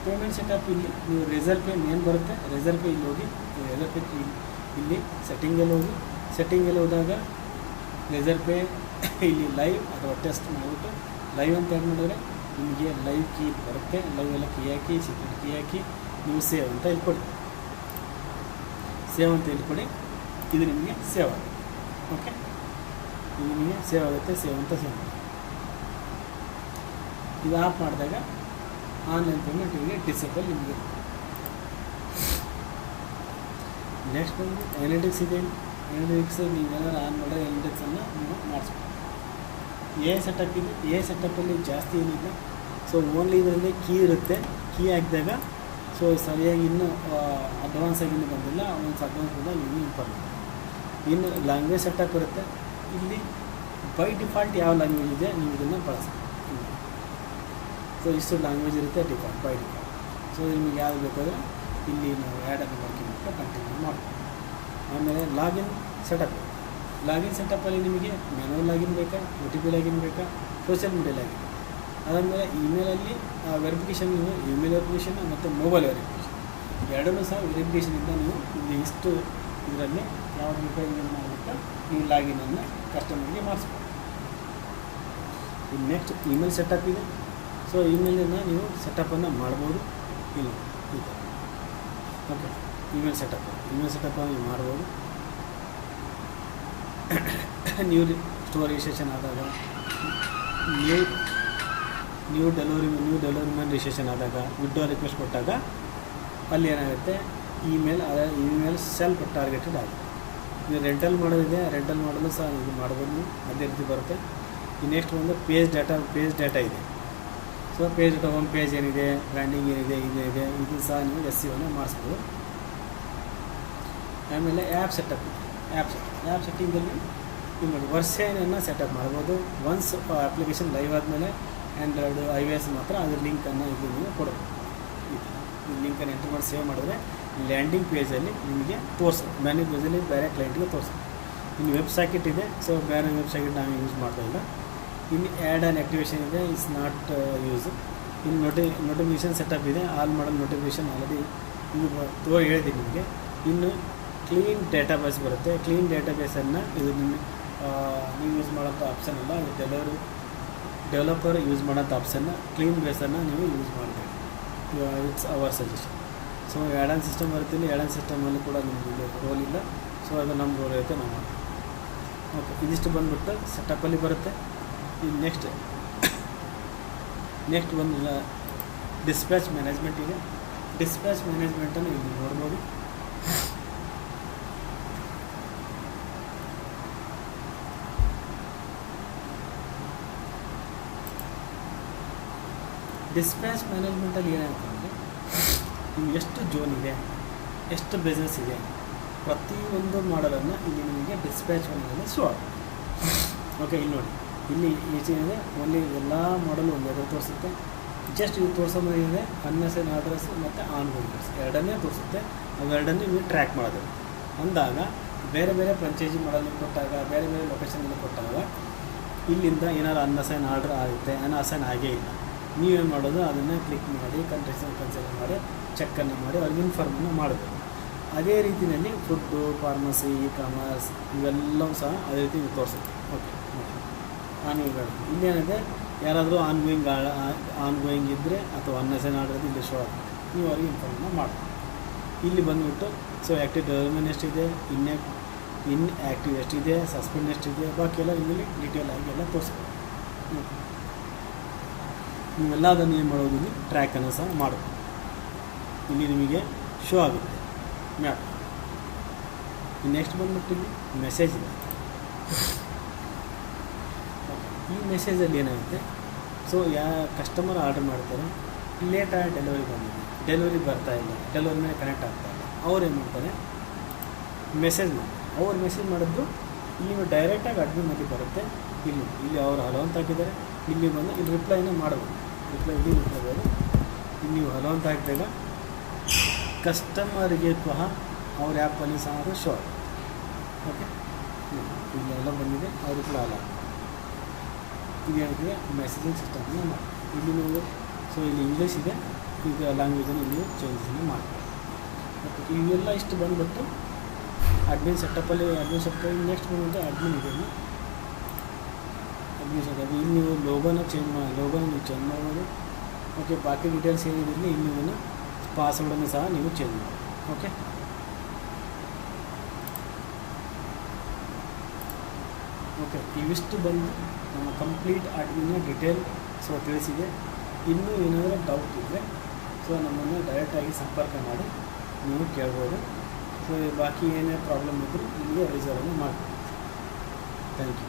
ಪೇಮೆಂಟ್ ಸೆಟಪ್ ಇಲ್ಲಿ ನೀವು ರೆಸರ್ ಪೇ ಏನು ಬರುತ್ತೆ, ರೆಸರ್ ಪೇ ಇಲ್ಲಿ ಹೋಗಿ, ರೆಸರ್ ಪೇ ಇಲ್ಲಿ ಸೆಟ್ಟಿಂಗಲ್ಲಿ ಹೋದಾಗ ರೆಸರ್ ಪೇ ಇಲ್ಲಿ ಲೈವ್ ಅಥವಾ ಟೆಸ್ಟ್ ಮಾಡಿಬಿಟ್ಟು ಲೈವ್ ಅಂತ ಏನು ಮಾಡಿದ್ರೆ ನಿಮಗೆ ಲೈವ್ ಕೀ ಬರುತ್ತೆ. ಲೈವ್ ಎಲ್ಲ ಕೀ ಹಾಕಿ, ಸೀಕ್ರೆಟ್ ಕೀ ಹಾಕಿ ನೀವು ಸೇವ್ ಅಂತ ಹೇಳ್ಕೊಡಿ. ಇದು ನಿಮಗೆ ಸೇವ್ ಆಗುತ್ತೆ. ಓಕೆ, ಇದು ನಿಮಗೆ ಸೇವ್ ಆಗುತ್ತೆ. ಸೇವ್ ಮಾಡಿ. ಇದು ಆಫ್ ಮಾಡಿದಾಗ ಆನ್ಲೈನ್ ಪೇಮೆಂಟ್ ನಿಮಗೆ ಡಿಸೇಬಲ್ ನಿಮಗೆ. ನೆಕ್ಸ್ಟ್ ಬಂದು ಎನಾಲಿಟಿಕ್ಸ್ ಇದೆ. ಎನಾಲಿಟಿಕ್ಸ್ ನೀವೇನಾದ್ರು ಆನ್ ಮಾಡಿದ್ರೆ ಎನಾಲಿಟಿಕ್ಸನ್ನು ನೀವು ಮಾಡಿಸ್ಬೋದು. ಸೆಟಪ್ ಇದೆ. ಸೆಟಪ್ಪಲ್ಲಿ ಜಾಸ್ತಿ ಏನಿಲ್ಲ. ಸೊ ಓನ್ಲಿ ಇದರಲ್ಲಿ ಕೀ ಇರುತ್ತೆ. ಕೀ ಹಾಕಿದಾಗ ಸೊ ಸರಿಯಾಗಿ ಇನ್ನೂ ಅಡ್ವಾನ್ಸ್ ಆಗಿ ಇನ್ನೂ ಬಂದಿಲ್ಲ. ಒಂದು ಅಡ್ವಾನ್ಸ್ ಬಂದಾಗ ಇನ್ನೂ ಇಂಪಾರ್ಟೆಂಟ್. ಇನ್ನು ಲ್ಯಾಂಗ್ವೇಜ್ ಸೆಟಪ್ ಇರುತ್ತೆ. ಇಲ್ಲಿ ಬೈ ಡಿಫಾಲ್ಟ್ ಯಾವ ಲ್ಯಾಂಗ್ವೇಜ್ ಇದೆ ನೀವು ಇದನ್ನು ಬಳಸ್ಬೋದು. ಸೊ ಇಷ್ಟು ಲ್ಯಾಂಗ್ವೇಜ್ ಇರುತ್ತೆ ಬೈ ಡಿಫಾಲ್ಟ್. ಸೊ ನಿಮಗೆ ಯಾವುದು ಬೇಕಾದರೆ ಇಲ್ಲಿ ನಾವು ಆ್ಯಡನ್ನು ಮಾಡ್ಕೊಂಡ್ಬಿಟ್ಟು ಕಂಟಿನ್ಯೂ ಮಾಡ್ಬೋದು. ಆಮೇಲೆ ಲಾಗಿನ್ ಸೆಟಪ್ಪಲ್ಲಿ ನಿಮಗೆ ಮ್ಯಾನುವಲ್ ಲಾಗಿನ್ ಬೇಕಾ, OTP ಲಾಗಿನ್ ಬೇಕಾ, ಸೋಷಿಯಲ್ ಮೀಡಿಯಾ ಲಾಗಿನ್. ಅದಾದಮೇಲೆ ಇಮೇಲಲ್ಲಿ ವೆರಿಫಿಕೇಷನ್, ನೀವು ಇಮೇಲ್ ವೆರಿಫಿಕೇಷನ್ ಮತ್ತು ಮೊಬೈಲ್ ವೆರಿಫಿಕೇಷನ್ ಎರಡನ್ನೂ ಸಹ ವೆರಿಫಿಕೇಷನಿಂದ ನೀವು ಇಲ್ಲಿ ಇಷ್ಟು ಇದರಲ್ಲಿ ಯಾವ್ದು ಬೇಕಾಗಿ ಮಾಡಿಬಿಟ್ಟು ನೀವು ಲಾಗಿನನ್ನು ಕಸ್ಟಮರ್ಗೆ ಮಾಡಿಸ್ಬೋದು. ಇನ್ನು ನೆಕ್ಸ್ಟ್ ಇಮೇಲ್ ಸೆಟಪ್ ಇದೆ. ಸೊ ಇಮೇಲನ್ನು ನೀವು ಸೆಟಪ್ಪನ್ನು ಮಾಡ್ಬೋದು. ಇಲ್ಲ ಈ ಥರ. ಓಕೆ, ಇಮೇಲ್ ಸೆಟಪ್ ನೀವು ಮಾಡ್ಬೋದು. ನ್ಯೂ ಸ್ಟೋರ್ ರಿಜಿಸ್ಟ್ರೇಷನ್ ಆದಾಗ, ನ್ಯೂ ಡೆಲಿವರಿ ಮ್ಯಾನ್ ರಿಜಿಸ್ಟ್ರೇಷನ್ ಆದಾಗ, ವಿಡ್ರಾ ರಿಕ್ವೆಸ್ಟ್ ಕೊಟ್ಟಾಗ ಅಲ್ಲಿ ಏನಾಗುತ್ತೆ, ಇಮೇಲ್ ಸೆಲ್ಫ್ ಟಾರ್ಗೆಟೆಡ್ ಆಗುತ್ತೆ. ನೀವು ರೆಂಟಲ್ ಮಾಡೋದಿದೆ, ರೆಂಟಲ್ ಮಾಡಲು ಸಹ ಇದು ಮಾಡ್ಬೋದು. ಅದೇ ರೀತಿ ಬರುತ್ತೆ. ನೆಕ್ಸ್ಟ್ ಒಂದು ಪೇಜ್ ಡಾಟಾ ಇದೆ. So page data, home page ಏನಿದೆ, ಬ್ರ್ಯಾಂಡಿಂಗ್ ಏನಿದೆ, ಇದು ಸಹ ನೀವು SEOನ ಮಾಡಿಸ್ಬೋದು. ಆಮೇಲೆ ಆ್ಯಪ್ ಸೆಟ್ಟಿಂಗಲ್ಲಿ ನಿಮಗೆ ವರ್ಷೇನನ್ನು ಸೆಟಪ್ ಮಾಡ್ಬೋದು. ಒನ್ಸ್ ಅಪ್ಲಿಕೇಶನ್ ಲೈವ್ ಆದಮೇಲೆ ಆ್ಯಂಡ್ರಾಯ್ಡು iOS ಮಾತ್ರ ಅದ್ರ ಲಿಂಕನ್ನು ಇದು ನೀವು ಕೊಡಬೇಕು. ಈ ಲಿಂಕನ್ನು ಎಂಟ್ರ್ ಮಾಡಿ ಸೇವ್ ಮಾಡಿದ್ರೆ ಲ್ಯಾಂಡಿಂಗ್ ಪೇಜಲ್ಲಿ ನಿಮಗೆ ತೋರಿಸುತ್ತೆ. ಲ್ಯಾಂಡಿಂಗ್ ಪೇಜಲ್ಲಿ ಬೇರೆ ಕ್ಲೈಂಟ್ಗೆ ತೋರಿಸುತ್ತೆ. ಇನ್ನು ವೆಬ್ ಸಾಕೆಟ್ ಇದೆ, ಸೊ ಬೇರೆ ವೆಬ್ ಸಾಕೆಟ್ ನಾವು ಯೂಸ್ ಮಾಡ್ತಾ ಇಲ್ಲ. ಇನ್ನು ಆ್ಯಡ್ ಆ್ಯಂಡ್ ಆ್ಯಕ್ಟಿವೇಷನ್ ಇದೆ, ಇಟ್ಸ್ ನಾಟ್ ಯೂಸ್. ಇನ್ನು ನೋಟಿಫಿಕೇಷನ್ ಸೆಟಪ್ ಇದೆ, ಆಲ್ ಮಾಡಲ್ ನೋಟಿಫಿಕೇಷನ್ ಆಲ್ರೆಡಿ ಇದು ಹೇಳಿದ್ದೀನಿ ನಿಮಗೆ. ಇನ್ನು ಕ್ಲೀನ್ ಡೇಟಾಬೇಸ್ ಬರುತ್ತೆ. ಕ್ಲೀನ್ ಡೇಟಾಬೇಸನ್ನು ಇದು ನಿಮ್ಮ ನೀವು ಯೂಸ್ ಮಾಡೋಂಥ ಆಪ್ಷನ್ ಅಲ್ಲ, ಇದು ಡೆವಲಪರ್ ಯೂಸ್ ಮಾಡೋಂಥ ಆಪ್ಷನ್ನ ಕ್ಲೀನ್ ಬೇಸನ್ನು ನೀವು ಯೂಸ್ ಮಾಡಬೇಕು. It's hour suggestion. So add on system ಬರುತ್ತಿಲ್ಲ, ಆ್ಯಡ್ ಆನ್ ಸಿಸ್ಟಮಲ್ಲಿ ಕೂಡ ನಿಮ್ಮದು ರೋಲ್ ಇಲ್ಲ. ಸೊ ಅದು ನಮ್ಮ ರೋಲ್ ಇರುತ್ತೆ, ನಾವು ಮಾಡ್ತೀವಿ. ಓಕೆ, ಇದಿಷ್ಟು ಬಂದುಬಿಟ್ಟು ಸೆಟಪ್ಪಲ್ಲಿ ಬರುತ್ತೆ. ಈಗ ನೆಕ್ಸ್ಟ್ ಒಂದು ಡಿಸ್ಪ್ಯಾಚ್ ಮ್ಯಾನೇಜ್ಮೆಂಟ್ ಇದೆ. ಡಿಸ್ಪ್ಯಾಚ್ ಮ್ಯಾನೇಜ್ಮೆಂಟನ್ನು ಇಲ್ಲಿ ನೋಡ್ಬೋದು. ಡಿಸ್ಪ್ಯಾಚ್ ಮ್ಯಾನೇಜ್ಮೆಂಟಲ್ಲಿ ಏನಾಗ್ತಂದರೆ ನಿಮ್ಗೆ ಎಷ್ಟು ಜೋನ್ ಇದೆ, ಎಷ್ಟು ಬಿಸ್ನೆಸ್ ಇದೆ, ಪ್ರತಿಯೊಂದು ಮಾಡಲನ್ನು ಇಲ್ಲಿ ನಿಮಗೆ ಡಿಸ್ಪ್ಯಾಚ್ ಮ್ಯಾನೇಜಲ್ಲಿ ಶೋ ಆಗುತ್ತೆ. ಓಕೆ, ಇಲ್ಲಿ ನೋಡಿ, ಇಲ್ಲಿ ಏನಿದೆ ಓನ್ಲಿ ಎಲ್ಲ ಮಾಡಲು ಒಂದೆರಡು ತೋರಿಸುತ್ತೆ. ಜಸ್ಟ್ ಇದು ತೋರಿಸೋದೇನಿದೆ ಅನ್ಅಸೈನ್ ಆರ್ಡರ್ಸ್ ಮತ್ತು ಆನ್ ಗೋಯಿಂಗ್ಸ್ ಎರಡನ್ನೇ ತೋರಿಸುತ್ತೆ. ಅವೆರಡನ್ನೇ ನೀವು ಟ್ರ್ಯಾಕ್ ಮಾಡೋದು ಅಂದಾಗ ಬೇರೆ ಬೇರೆ ಫ್ರಾಂಚೈಸಿ ಮಾಡಲು ಕೊಟ್ಟಾಗ, ಬೇರೆ ಬೇರೆ ಲೊಕೇಶನಲ್ಲಿ ಕೊಟ್ಟಾಗ ಇಲ್ಲಿಂದ ಏನಾದ್ರು ಅನ್ಅಸೈನ್ ಆರ್ಡರ್ ಆಗುತ್ತೆ, ಅನ್ಅಸೈನ್ ಆಗೇ ಇಲ್ಲ, ನೀವೇನು ಮಾಡೋದು ಅದನ್ನು ಕ್ಲಿಕ್ ಮಾಡಿ ಕಂಟ್ರೀಸನ್ನು ಕನ್ಸಿಡರ್ ಮಾಡಿ ಚೆಕ್ಕನ್ನು ಮಾಡಿ ಅವ್ರಿಗೆ ಇನ್ಫಾರ್ಮನ್ನು ಮಾಡಬೇಕು. ಅದೇ ರೀತಿಯಲ್ಲಿ ಫುಡ್ಡು, ಫಾರ್ಮಸಿ, ಇ ಕಾಮರ್ಸ್ ಇವೆಲ್ಲವೂ ಸಹ ಅದೇ ರೀತಿ ತೋರಿಸುತ್ತೆ. ಓಕೆ, ಇಲ್ಲೇನಿದೆ ಯಾರಾದರೂ ಆನ್ ಗೋಯಿಂಗ್ ಇದ್ದರೆ ಅಥವಾ ಅನ್ಅಸೈನ್ ಆರ್ಡರ್ ಇಲ್ಲಿ ಶೋ ಆಗುತ್ತೆ, ನೀವು ಅವ್ರಿಗೆ ಇನ್ಫಾರ್ಮನ್ನು ಮಾಡಬೇಕು. ಇಲ್ಲಿ ಬಂದುಬಿಟ್ಟು ಸೊ ಆ್ಯಕ್ಟಿವ್ ಡೆವಲಪ್ಮೆಂಟ್ ಎಷ್ಟಿದೆ, ಇನ್ ಆ್ಯಕ್ಟಿವ್ ಎಷ್ಟಿದೆ, ಸಸ್ಪೆಂಡ್ ಎಷ್ಟಿದೆ, ಬಾಕಿ ಎಲ್ಲ ಇಲ್ಲಿ ಡೀಟೇಲ್ ಆಗಿ ಎಲ್ಲ ತೋರಿಸ್ಬೇಕು. ನೀವೆಲ್ಲ ಅದನ್ನು ಏನು ಮಾಡೋದು, ಇಲ್ಲಿ ಟ್ರ್ಯಾಕನ್ನು ಸಹ ಮಾಡಬೇಕು. ಇಲ್ಲಿ ನಿಮಗೆ ಶೋ ಆಗುತ್ತೆ ಮ್ಯಾಪ್. ನೆಕ್ಸ್ಟ್ ಬಂದುಬಿಟ್ಟು ಇಲ್ಲಿ ಮೆಸೇಜ್ ಇದೆ. ಈ ಮೆಸೇಜಲ್ಲಿ ಏನಾಗುತ್ತೆ, ಸೊ ಕಸ್ಟಮರ್ ಆರ್ಡರ್ ಮಾಡ್ತಾರೆ, ಲೇಟಾಗಿ ಡೆಲಿವರಿ ಬಂದಿದೆ, ಡೆಲಿವರಿ ಬರ್ತಾ ಇಲ್ಲ, ಡೆಲಿವರಿ ಮೇಲೆ ಕನೆಕ್ಟ್ ಆಗ್ತಾ ಇಲ್ಲ, ಅವ್ರು ಏನು ಮಾಡ್ತಾರೆ, ಮೆಸೇಜ್ ಮಾಡ್ತಾರೆ. ಅವ್ರು ಮೆಸೇಜ್ ಮಾಡಿದ್ರು ಇಲ್ಲಿ ಡೈರೆಕ್ಟಾಗಿ ಅಡ್ಮಿನಲ್ಲಿ ಬರುತ್ತೆ. ಇಲ್ಲಿ ಅವರು ಹಲೋ ಅಂತ ಹಾಕಿದ್ದಾರೆ, ಇಲ್ಲಿ ಬಂದು ಇಲ್ಲಿ ರಿಪ್ಲೈನ ಮಾಡ್ಬೋದು. ಇಲ್ಲಿ ರಿಪ್ಲೈಬೋದು. ಇಲ್ಲಿ ನೀವು ಹಲೋ ಅಂತ ಹಾಕಿದಾಗ ಕಸ್ಟಮರಿಗೆ ಸಹ ಅವ್ರ ಆ್ಯಪಲ್ಲಿ ಸಹ ಅದು ಶೋ ಆಗುತ್ತೆ. ಓಕೆ, ಇಲ್ಲೆಲ್ಲ ಬಂದಿದೆ, ಅವರು ಕೂಡ ಅಲ್ಲ ಇದು ಹೇಳ್ತೀವಿ ಮೆಸೇಜಿಂಗ್ ಸಿಸ್ಟಮನ್ನು ಮಾಡಿ. ಇಲ್ಲಿ ನೀವು ಸೊ ಇಲ್ಲಿ ಇಂಗ್ಲೀಷ್ ಇದೆ, ಈಗ ಲ್ಯಾಂಗ್ವೇಜನ್ನು ಇಲ್ಲಿ ಚೇಂಜನ್ನು ಮಾಡ್ತೀವಿ. ಓಕೆ, ಇವೆಲ್ಲ ಇಷ್ಟು ಬಂದುಬಿಟ್ಟು ಅಡ್ಮಿನ್ ಸೆಟಪ್ಪಲ್ಲಿ ನೆಕ್ಸ್ಟ್ ಬಂದುಬಿಟ್ಟು ಅಡ್ಮಿನ್ ಇದೆ. ಅಡ್ಮಿನ್ ಸೆಟಪ್ ಇಲ್ಲಿ ನೀವು ಲೋಗೋನ ಚೇಂಜ್ ಮಾಡ್ಬೋದು. ಓಕೆ, ಬಾಕಿ ಡೀಟೇಲ್ಸ್ ಏನಿದೆ ಇಲ್ಲಿ ನೀವು ಪಾಸ್ವರ್ಡನ್ನು ಸಹ ನೀವು ಚೇಂಜ್ ಮಾಡಿ. ಓಕೆ, ಇವಿಷ್ಟು ಬಂದು ನಮ್ಮ ಕಂಪ್ಲೀಟ್ ಅಡ್ಮಿನ್ನ ಡೀಟೇಲ್ ಸೊ ತಿಳಿಸಿದೆ. ಇನ್ನೂ ಏನಾದರೂ ಡೌಟ್ ಇದ್ದರೆ ಸೊ ನಮ್ಮನ್ನು ಡೈರೆಕ್ಟಾಗಿ ಸಂಪರ್ಕ ಮಾಡಿ ನೀವು ಕೇಳ್ಬೋದು. ಸೊ ಬಾಕಿ ಏನೇ ಪ್ರಾಬ್ಲಮ್ ಇದ್ದರೂ ಇಲ್ಲಿಗೆ ರಿಸರ್ವನ್ನು ಮಾಡ್ತೀವಿ. Thank you.